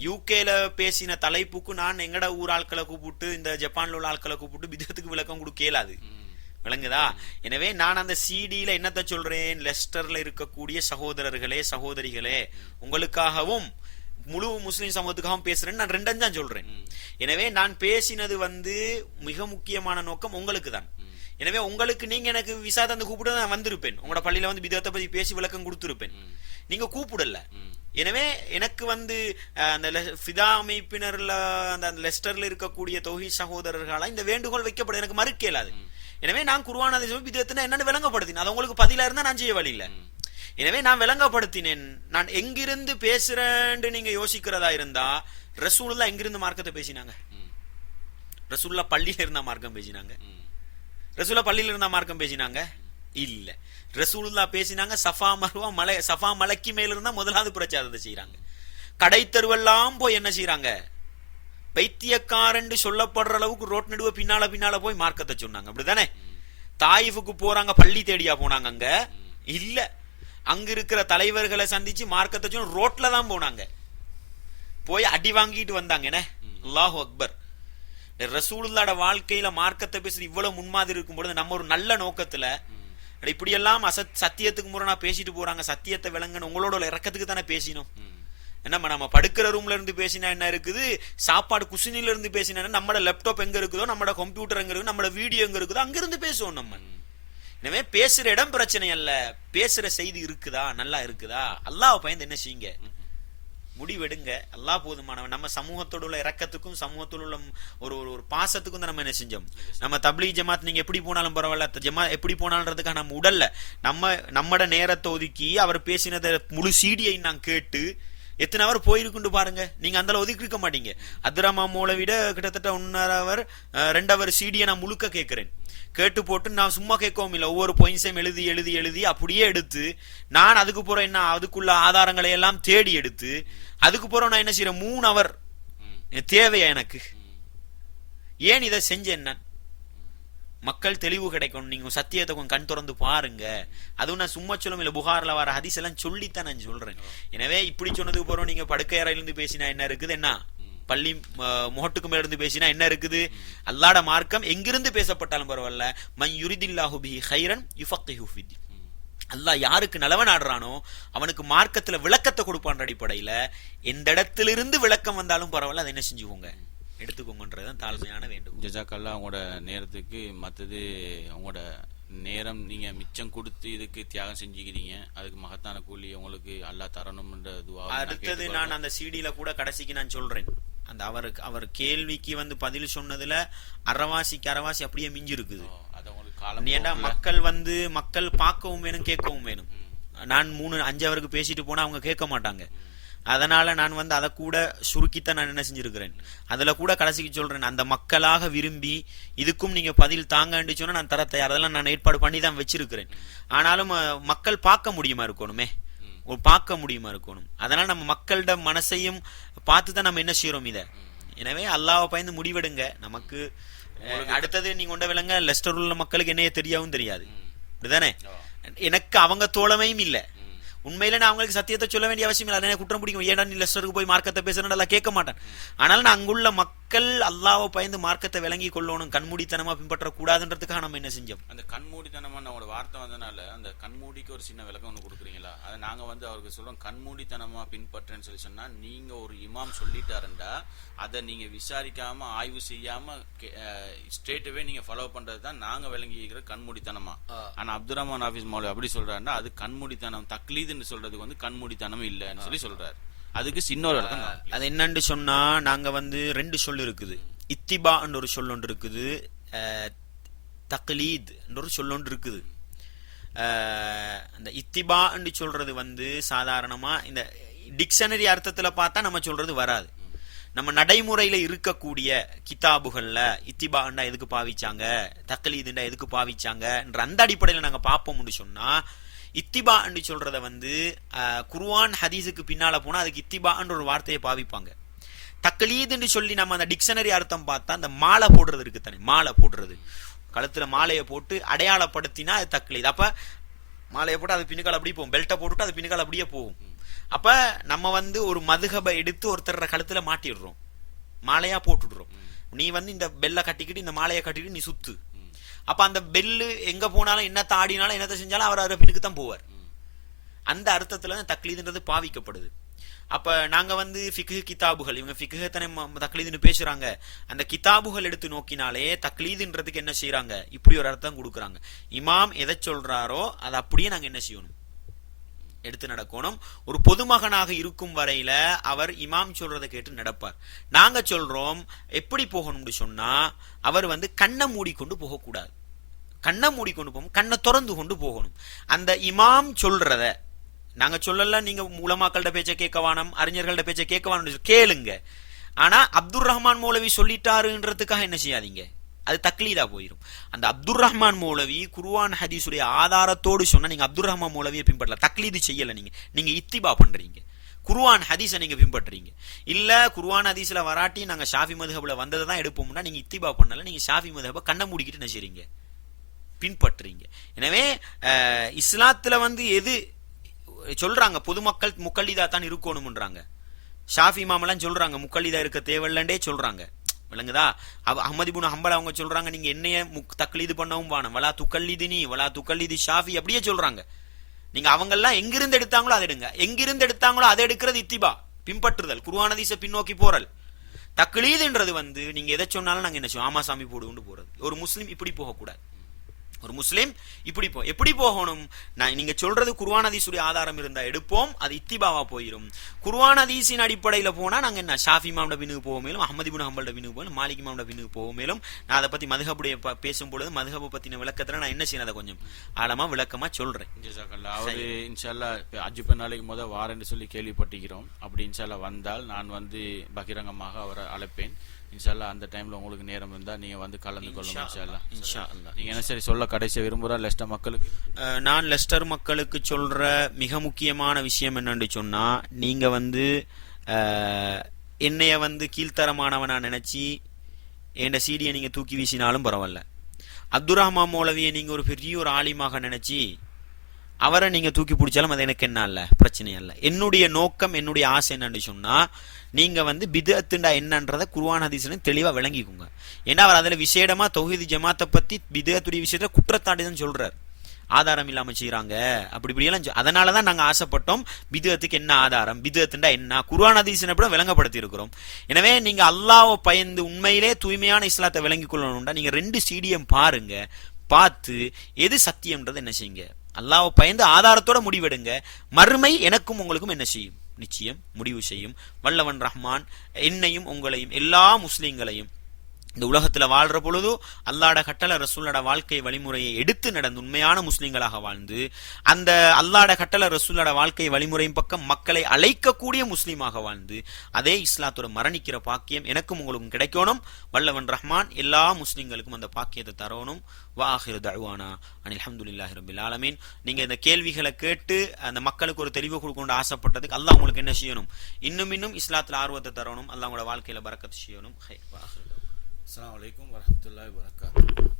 யூகேல பேசின தலைப்புக்கு நான் எங்கட ஊர் ஆட்களை கூப்பிட்டு இந்த ஜப்பான்ல உள்ள ஆட்களை கூப்பிட்டு பித்அத்துக்கு விளக்கம் கொடுக்க இயலாது. விளங்குதா? எனவே நான் அந்த சிடியில என்னத்த சொல்றேன், லெஸ்டர்ல இருக்கக்கூடிய சகோதரர்களே சகோதரிகளே, உங்களுக்காகவும் முழு முஸ்லிம் சமூகத்துக்காகவும் பேசுறேன்னு நான் ரெண்டும் தான் சொல்றேன். எனவே நான் பேசினது வந்து மிக முக்கியமான நோக்கம் உங்களுக்கு தான். எனவே உங்களுக்கு நீங்க எனக்கு விசா தந்து கூப்பிட்டு நான் வந்திருப்பேன், உங்களோட பள்ளியில வந்து பித்அத்தை பத்தி பேசி விளக்கம் கொடுத்திருப்பேன். நீங்க கூப்பிடல. எனவே எனக்கு வந்து அந்த ஃபிதா அமைப்பினர்ல அந்த லெஸ்டர்ல இருக்கக்கூடிய தௌஹீத் சகோதரர்களால் இந்த வேண்டுகோள் வைக்கப்படும், எனக்கு மறுக்க இயலாது. எனவே நான் குர்ஆன் ஹதீஸ் பித்அத்துனா என்னன்னு விளங்கப்படுத்தினேன். அது உங்களுக்கு பதிலா இருந்தா நான் செய்ய வழி இல்ல. எனவே நான் விளங்கப்படுத்தினேன். நான் எங்கிருந்து பேசுறேன்னு நீங்க யோசிக்கிறதா இருந்தா, ரசூலுல்லாஹ் எங்கிருந்து மார்க்கத்தை பேசினாங்க? ரசூலுல்லாஹ் பள்ளியில இருந்தா மார்க்கம் பேசினாங்க? ரசூலுல்லாஹ் பள்ளியில இருந்தா மார்க்கம் பேசினாங்க? இல்ல. ரசூலுல்லாஹ் பேசினாங்க சஃபா மலைக்கு மேல இருந்தா முதலாவது பிரச்சாரத்தை செய்யறாங்க. கடை தெருவெல்லாம் போய் என்ன செய்யறாங்க, பைத்தியக்காரன் சொல்லப்படுற அளவுக்கு ரோட் நடுவ பின்னால போய் மார்க்கத்தை சொன்னாங்க. அப்படிதானே? தாயிஃபுக்கு போறாங்க, பள்ளி தேடியா போனாங்க? அங்க இல்ல, அங்க இருக்கிற தலைவர்களை சந்திச்சு மார்க்கத்தை சொன்ன ரோட்ல தான் போனாங்க. போய் அடி வாங்கிட்டு வந்தாங்க. என்ன அல்லாஹு அக்பர். ரசூலுல்லாஹ்வோட வாழ்க்கையில மார்க்கத்தை பேசுறது இவ்வளவு முன்மாதிரி இருக்கும் பொழுது நம்ம ஒரு நல்ல நோக்கத்துல இப்படி எல்லாம் சத்தியத்துக்கு முரணா பேசிட்டு போறாங்க, சத்தியத்தை விளங்கணும் உங்களோட இறக்கத்துக்கு தானே பேசினோம். நம்ம படுக்கிற ரூம்ல இருந்து பேசினா என்ன இருக்குது, சாப்பாடு குசினில இருந்து பேசினா நம்மளோட லேப்டாப் எங்க இருக்குதோ, நம்மளோட கம்ப்யூட்டர் எங்க இருக்குதோ, நம்மளோட வீடியோ எங்க இருக்குதோ அங்க இருந்து பேசுவோம் நம்ம. எனவே பேசுற இடம் பிரச்சனை அல்ல, பேசுற செய்தி இருக்குதா, நல்லா இருக்குதா, அல்லாஹ் பயந்து என்ன செய்யுங்க, முடிவெடுங்க. அல்லாஹ் போதுமானவன். நம்ம சமூகத்தோடு உள்ள இரக்கத்துக்கும் சமூகத்தோடு உள்ள ஒரு ஒரு பாசத்துக்கும் தான் நம்ம என்ன செஞ்சோம். நம்ம தப்லீக் ஜமாத் நீங்க எப்படி போனாலும் பரவாயில்ல, ஜமாத் எப்படி போனாலும்ன்றதுக்காக நம்ம உடல்ல நம்மட நேரத்தை ஒதுக்கி அவர் பேசினதை முழு சீடியை நான் கேட்டு எத்தனை அவர் போயிருக்குன்னு பாருங்க. நீங்க அந்த ஒதுக்கி இருக்க மாட்டீங்க. அப்துரஹ்மா மௌலவிட கிட்டத்தட்ட 1.5 hour 2 hour சீடியை நான் முழுக்க கேட்கிறேன். கேட்டு போட்டு நான் சும்மா கேட்கவும் இல்லை, ஒவ்வொரு பாயிண்ட்ஸையும் எழுதி எழுதி எழுதி அப்படியே எடுத்து நான் அதுக்கு போற என்ன அதுக்குள்ள ஆதாரங்களை எல்லாம் தேடி எடுத்து அதுக்கு போற நான் என்ன செய்யறேன் 3 hour தேவையா எனக்கு? ஏன் இதை செஞ்சேன்? நான் மக்கள் தெளிவு கிடைக்கணும். நீங்க சத்தியத்தை கொஞ்சம் கண் திறந்து பாருங்க. அதுவும் நான் சும்மா சொல்லும் இல்லை, புகார்ல வர ஹதீஸ் எல்லாம் சொல்லித்தான் நான் சொல்றேன். எனவே இப்படி சொன்னதுக்கு போறோம் நீங்க படுக்கை அறையிலிருந்து பேசினா என்ன இருக்குது, என்ன பள்ளி முகட்டுக்கு மேல இருந்து பேசினா என்ன இருக்குது? அல்லாஹ்வுடைய மார்க்கம் எங்கிருந்து பேசப்பட்டாலும் பரவாயில்ல. மன் யுரிதில்லாஹு பிஹி கைரன் யுஃபக்கிஹு ஃபித்தீன். அல்லாஹ் யாருக்கு நலவன் ஆடுறானோ அவனுக்கு மார்க்கத்துல விளக்கத்தை கொடுப்பான்ற அடிப்படையில எந்த இடத்திலிருந்து விளக்கம் வந்தாலும் பரவாயில்ல, அதை என்ன செஞ்சுக்கோங்க, எடுத்துக்கோங்கன்றதுதான் தாழ்மையான வேண்டும். ஜஸாக்கல்லா. உங்களோட நேரத்துக்கு மற்றது உங்களோட நேரம் நீங்க மிச்சம் கொடுத்து இதுக்கு தியாகம் செஞ்சுக்கிறீங்க. அதுக்கு மகத்தான கூலி உங்களுக்கு அல்லாஹ் தரணும்ன்ற துஆ. அடுத்தது நான் அந்த சீடியில கூட கடைசிக்கு நான் சொல்றேன், அந்த அவர் கேள்விக்கு பதில் சொன்னதுல அரைவாசி அப்படியே மிஞ்சி இருக்குது. ஏன்னா மக்கள் பார்க்கவும் வேணும் கேட்கவும் வேணும். நான் 3-5 அவருக்கு பேசிட்டு போனா அவங்க கேட்க மாட்டாங்க. அதனால நான் அதை கூட சுருக்கித்தான் நான் என்ன செஞ்சிருக்கிறேன். அதுல கூட கடைசிக்கு சொல்றேன், அந்த மக்களாக விரும்பி இதுக்கும் நீங்க பதில் தாங்கன்னு சொன்னா நான் தர தயார். அதெல்லாம் நான் ஏற்பாடு பண்ணி தான் வச்சிருக்கிறேன். ஆனாலும் மக்கள் பார்க்க முடியுமா இருக்கணுமே, பார்க்க முடியுமா இருக்கணும். அதனால நம்ம மக்களோட மனசையும் பார்த்து தான் நம்ம என்ன செய்யறோம் இதை. எனவே அல்லாஹ்வை பயந்து முடிவெடுங்க. நமக்கு அடுத்தது நீங்க கொண்ட விலங்க லெஸ்டர் உள்ள மக்களுக்கு என்னைய தெரியாவும் தெரியாது, அப்படிதானே? எனக்கு அவங்க தோழமையும் இல்லை. உண்மையில நான் அவங்களுக்கு சத்தியத்தை சொல்ல வேண்டிய அவசியம் இல்லை. அதனால குற்றம் பிடிக்கும், ஏன்னா நீ லெஸ்டருக்கு போய் மார்க்கத்தை பேசுறேன் கேட்க மாட்டேன். ஆனால் நான் அங்குள்ள மக்கள் அல்லாஹ்வை பயந்து மார்க்கத்தை விளங்கி கொள்ளணும், கண்மூடித்தனமா பின்பற்ற கூடாதுன்றதுக்காக நம்ம என்ன செஞ்சோம். அந்த கண்மூடித்தனமா நம்மளோட வார்த்தை வந்தனால அந்த கண்மூடிக்கு ஒரு சின்ன விளக்கம் ஒன்று கொடுக்குறீங்களா? அதை நாங்க அவருக்கு சொல்றோம், கண்மூடித்தனமா பின்பற்றேன்னு சொல்லி சொன்னா, நீங்க ஒரு இமாம் சொல்லிட்டாருண்டா அதை நீங்க விசாரிக்காம ஆய்வு செய்யாம ஸ்ட்ரெயிட்டவே நீங்க ஃபாலோ பண்றது தான் நாங்க விளங்கிக்கிற கண்மூடித்தனமா. ஆனா அப்துரஹ்மான் ஹாஃபிஸ் மௌலவி அப்படி சொல்றாருன்னா அது கண்மூடித்தனம், தக்லீதுன்னு சொல்றதுக்கு கண்மூடித்தனம் இல்லைன்னு சொல்லி சொல்றாரு. அதுக்கு சின்ன ஒரு இடத்துல அது என்னன்னு சொன்னா, நாங்க 2 சொல் இருக்குது. இத்திபா என்ற ஒரு சொல் ஒன்று இருக்குது, தக்லீத் என்ற ஒரு சொல் ஒன்று இருக்குது. அந்த இத்திபா என்று சொல்றது சாதாரணமா இந்த டிக்ஷனரி அர்த்தத்துல பார்த்தா நம்ம சொல்றது வராது. நம்ம நடைமுறையில இருக்கக்கூடிய கிதாபுகள்ல இத்திபாண்டா எதுக்கு பாவிச்சாங்க, தக்லீதுண்டா எதுக்கு பாவிச்சாங்க என்ற அந்த அடிப்படையில நாங்க பார்ப்போம்னு சொன்னா, இத்திபா என்று சொல்றத குர்ஆன் ஹதீஸுக்கு பின்னால போனா அதுக்கு இத்திபான்ற ஒரு வார்த்தையை பாவிப்பாங்க. தக்லீதுன்னு சொல்லி நம்ம அந்த டிக்ஷனரி அர்த்தம் பார்த்தா அந்த மாலை போடுறது இருக்கு தானே, மாலை போடுறது, கழுத்துல மாலையை போட்டு அடையாளப்படுத்தினா அது தக்லீத். அப்ப மாலையை போட்டு அது பின்னுக்கால் அப்படியே போகும், பெல்ட்டை போட்டுட்டு அது பின்னுக்கால் அப்படியே போகும். அப்ப நம்ம ஒரு மதுஹபை எடுத்து ஒருத்தர கழுத்துல மாட்டிடுறோம், மாலையா போட்டுடுறோம். நீ இந்த பெல்லை கட்டிக்கிட்டு இந்த மாலையை கட்டிக்கிட்டு நீ சுத்து. அப்ப அந்த பெல்லு எங்க போனாலும் என்ன தாடினாலும் என்னத்தை செஞ்சாலும் அவர் பின்னுக்கு தான் போவார். அந்த அர்த்தத்துல தக்லீதுன்றது பாவிக்கப்படுது. அப்ப நாங்க ஃபிக்ஹ் கிதாபுகள், இவங்க ஃபிக்ஹ் தானே தக்லீதுன்னு பேசுறாங்க, அந்த கிதாபுகள் எடுத்து நோக்கினாலே தக்லீதுன்றதுக்கு என்ன செய்யறாங்க, இப்படி ஒரு அர்த்தம் கொடுக்குறாங்க. இமாம் எதை சொல்றாரோ அதை அப்படியே நாங்க என்ன செய்யணும், எடுத்து நடக்கணும். ஒரு பொதுமகனாக இருக்கும் வரையில அவர் இமாம் சொல்றதை கேட்டு நடப்பார். நாங்க சொல்றோம் எப்படி போகணும்னு சொன்னா, அவர் கண்ணை மூடிக்கொண்டு போகக்கூடாது, கண்ணை மூடிக்கொண்டு போகணும், கண்ணை திறந்து கொண்டு போகணும். அந்த இமாம் சொல்றத நாங்க சொல்லல, நீங்க உலமாக்களோட பேச்சை கேட்க வேணும், அறிஞர்களோட பேச்சை கேட்க வேணும், கேளுங்க. ஆனா அப்துல் ரஹ்மான் மௌலவி சொல்லிட்டாருன்றதுக்காக என்ன செய்யாதீங்க, அது தக்லீதா போயிடும். அந்த அப்துல் ரஹ்மான் மௌலவி குர்ஆன் ஹதீஸுடைய ஆதாரத்தோடு சொன்னா நீங்க அப்துல் ரஹ்மான் மௌலவியை பின்பற்றல, தக்லீது செய்யல. நீங்க இத்திபா பண்றீங்க, குர்ஆன் ஹதீஸை நீங்க பின்பற்றீங்க. இல்ல குர்ஆன் ஹதீஸ்ல வராட்டி நாங்க ஷாஃபி மதுஹப்ல வந்ததை தான் எடுப்போம்னா நீங்க இத்திபா பண்ணல, நீங்க ஷாஃபி மதுஹபை கண்ணை மூடிக்கிட்டு என்ன செய்றீங்க, பின்பற்றுறீங்க. எனவே இஸ்லாத்துல எது சொல்றாங்க, பொதுமக்கள் முக்கல்லிதா தான் இருக்கணும்ன்றாங்க. ஷாஃபி இமாமெல்லாம் சொல்றாங்க முக்கல்லிதா இருக்க தேவையில்லண்டே சொல்றாங்க, விளங்குதா? அஹ்மது இப்னு ஹம்பல் அவங்க சொல்றாங்க, நீங்க என்னைய தக்லீது பண்ணவும் வாணும், வலா துக்கல்லிதுனி வலா துக்கல்லிது ஷாஃபி, அப்படியே சொல்றாங்க. நீங்க அவங்கெல்லாம் எங்கிருந்து எடுத்தாங்களோ அதை எடுங்க, எங்கிருந்து எடுத்தாங்களோ அதை எடுக்கிறது இத்திபா, பின்பற்றுதல், குர்ஆன் ஹதீஸை பின்னோக்கி போறல். தக்லீதுன்றது நீங்க எதை சொன்னாலும் நாங்க என்ன செய்வோம், ஆமா சாமி போடுன்னு போறது. ஒரு முஸ்லிம் இப்படி போகக்கூடாது. ஒரு முஸ்லிம் எப்படி போகணும்? நீங்க சொல்றது குர்ஆன் ஹதீஸுடைய ஆதாரம் இருந்தா எடுப்போம், அது இத்திபாவா போயிடும். குர்ஆன் ஹதீஸின் அடிப்படையில போனா நாங்க என்ன ஷாஃபி இமாம்ட பின்னுக்கு போக மேலும், அஹ்மத் இப்னு ஹம்பல்ட பின்னுக்கு போக, மாலிக் இமாம்ட பின்னுக்கு போக மேலும். நான் அதை பத்தி மதுஹபுடைய பேசும்பொழுது மதுஹப பத்தின விளக்கத்துல நான் என்ன செய்யணும் அதை கொஞ்சம் ஆழமா விளக்கமா சொல்றேன். அவரு இன்ஷால்லா ஹஜ் நாளைக்கு வாரன்னு சொல்லி கேள்விப்பட்டிருக்கிறோம். அப்படி இன்ஷால்லா வந்தால் நான் பகிரங்கமாக அவரை அழைப்பேன். இன்ஷால்லா அந்த டைம்ல உங்களுக்கு நேரம் இருந்தா நீங்க கலந்து கொள்ளுங்க. இன்ஷா அல்லாஹ். நீங்க என்ன சரி சொல்ல கடைசி விரும்புற லெஸ்டர் மக்களுக்கு? நான் லெஸ்டர் மக்களுக்கு சொல்ற மிக முக்கியமான விஷயம் என்னன்னு சொன்னா, நீங்க என்னைய கீழ்த்தரமானவனா நினைச்சு என் சீடியை நீங்க தூக்கி வீசினாலும் பரவாயில்ல. அப்துல் ரஹ்மான் மௌலவியை நீங்க ஒரு பெரிய ஒரு ஆலிமாக நினைச்சு அவரை நீங்க தூக்கி பிடிச்சாலும் அது எனக்கு என்ன இல்ல, பிரச்சனை இல்ல. என்னுடைய நோக்கம், என்னுடைய ஆசை என்னன்னு சொன்னா, நீங்க பித்அத்துண்டா என்னன்றதை குர்ஆன் ஹதீஸ்ல தெளிவா விளங்கிக்குங்க. ஏன்னா அவர் அதுல விசேடமா தௌஹீத் ஜமாத்தை பத்தி பித்அத்துடைய விஷயத்துல குற்றச்சாட்டு தான் சொல்றாரு. ஆதாரம் இல்லாம செய்யறாங்க அப்படி இப்படியெல்லாம். அதனாலதான் நாங்க ஆசைப்பட்டோம் பித்அத்துக்கு என்ன ஆதாரம், பித்அத்துண்டா என்ன, குர்ஆன் ஹதீஸ்ல கூட விளங்கப்படுத்தி இருக்கிறோம். எனவே நீங்க அல்லாஹ்வை பயந்து உண்மையிலே தூய்மையான இஸ்லாத்தை விளங்கிக் கொள்ளணும்டா நீங்க 2 சீடியம் பாருங்க, பார்த்து எது சத்தியம்ன்றது என்ன செய்யுங்க, அல்லாஹ்வை பயந்து ஆதாரத்தோட முடிவெடுங்க. மறுமை எனக்கும் உங்களுக்கும் என்ன செய்யும், நிச்சயம் முடிவு செய்யும். வல்லவன் ரஹ்மான் என்னையும் உங்களையும் எல்லா முஸ்லிம்களையும் இந்த உலகத்துல வாழ்ற பொழுது அல்லாஹ்வுடைய கட்டளை ரசூலோட வாழ்க்கை வழிமுறையை எடுத்து நடந்து உண்மையான முஸ்லிம்களாக வாழ்ந்து, அந்த அல்லாஹ்வுடைய கட்டளை ரசூலோட வாழ்க்கை வழிமுறையின் பக்கம் மக்களை அழைக்கக்கூடிய முஸ்லீமாக வாழ்ந்து அதே இஸ்லாத்தோட மரணிக்கிற பாக்கியம் எனக்கும் உங்களுக்கும் கிடைக்கணும். வல்லவன் ரஹ்மான் எல்லா முஸ்லிம்களுக்கும் அந்த பாக்கியத்தை தரணும். வாஹிரு தஅவானா அனில் ஹம்துலில்லாஹி ரப்பில் ஆலமீன். நீங்க இந்த கேள்விகளை கேட்டு அந்த மக்களுக்கு ஒரு தெளிவு கொடுக்கணும்னு ஆசைப்பட்டதுக்கு அல்லாஹ் உங்களுக்கு என்ன செய்யணும், இன்னும் இஸ்லாத்துல ஆர்வத்தை தரணும். அல்லாஹ் உங்களோட வாழ்க்கையில பரக்கத் செய்யணும். அஸ்ஸலாமு அலைக்கும் வரஹ்மத்துல்லாஹி வபரகாத்துஹு.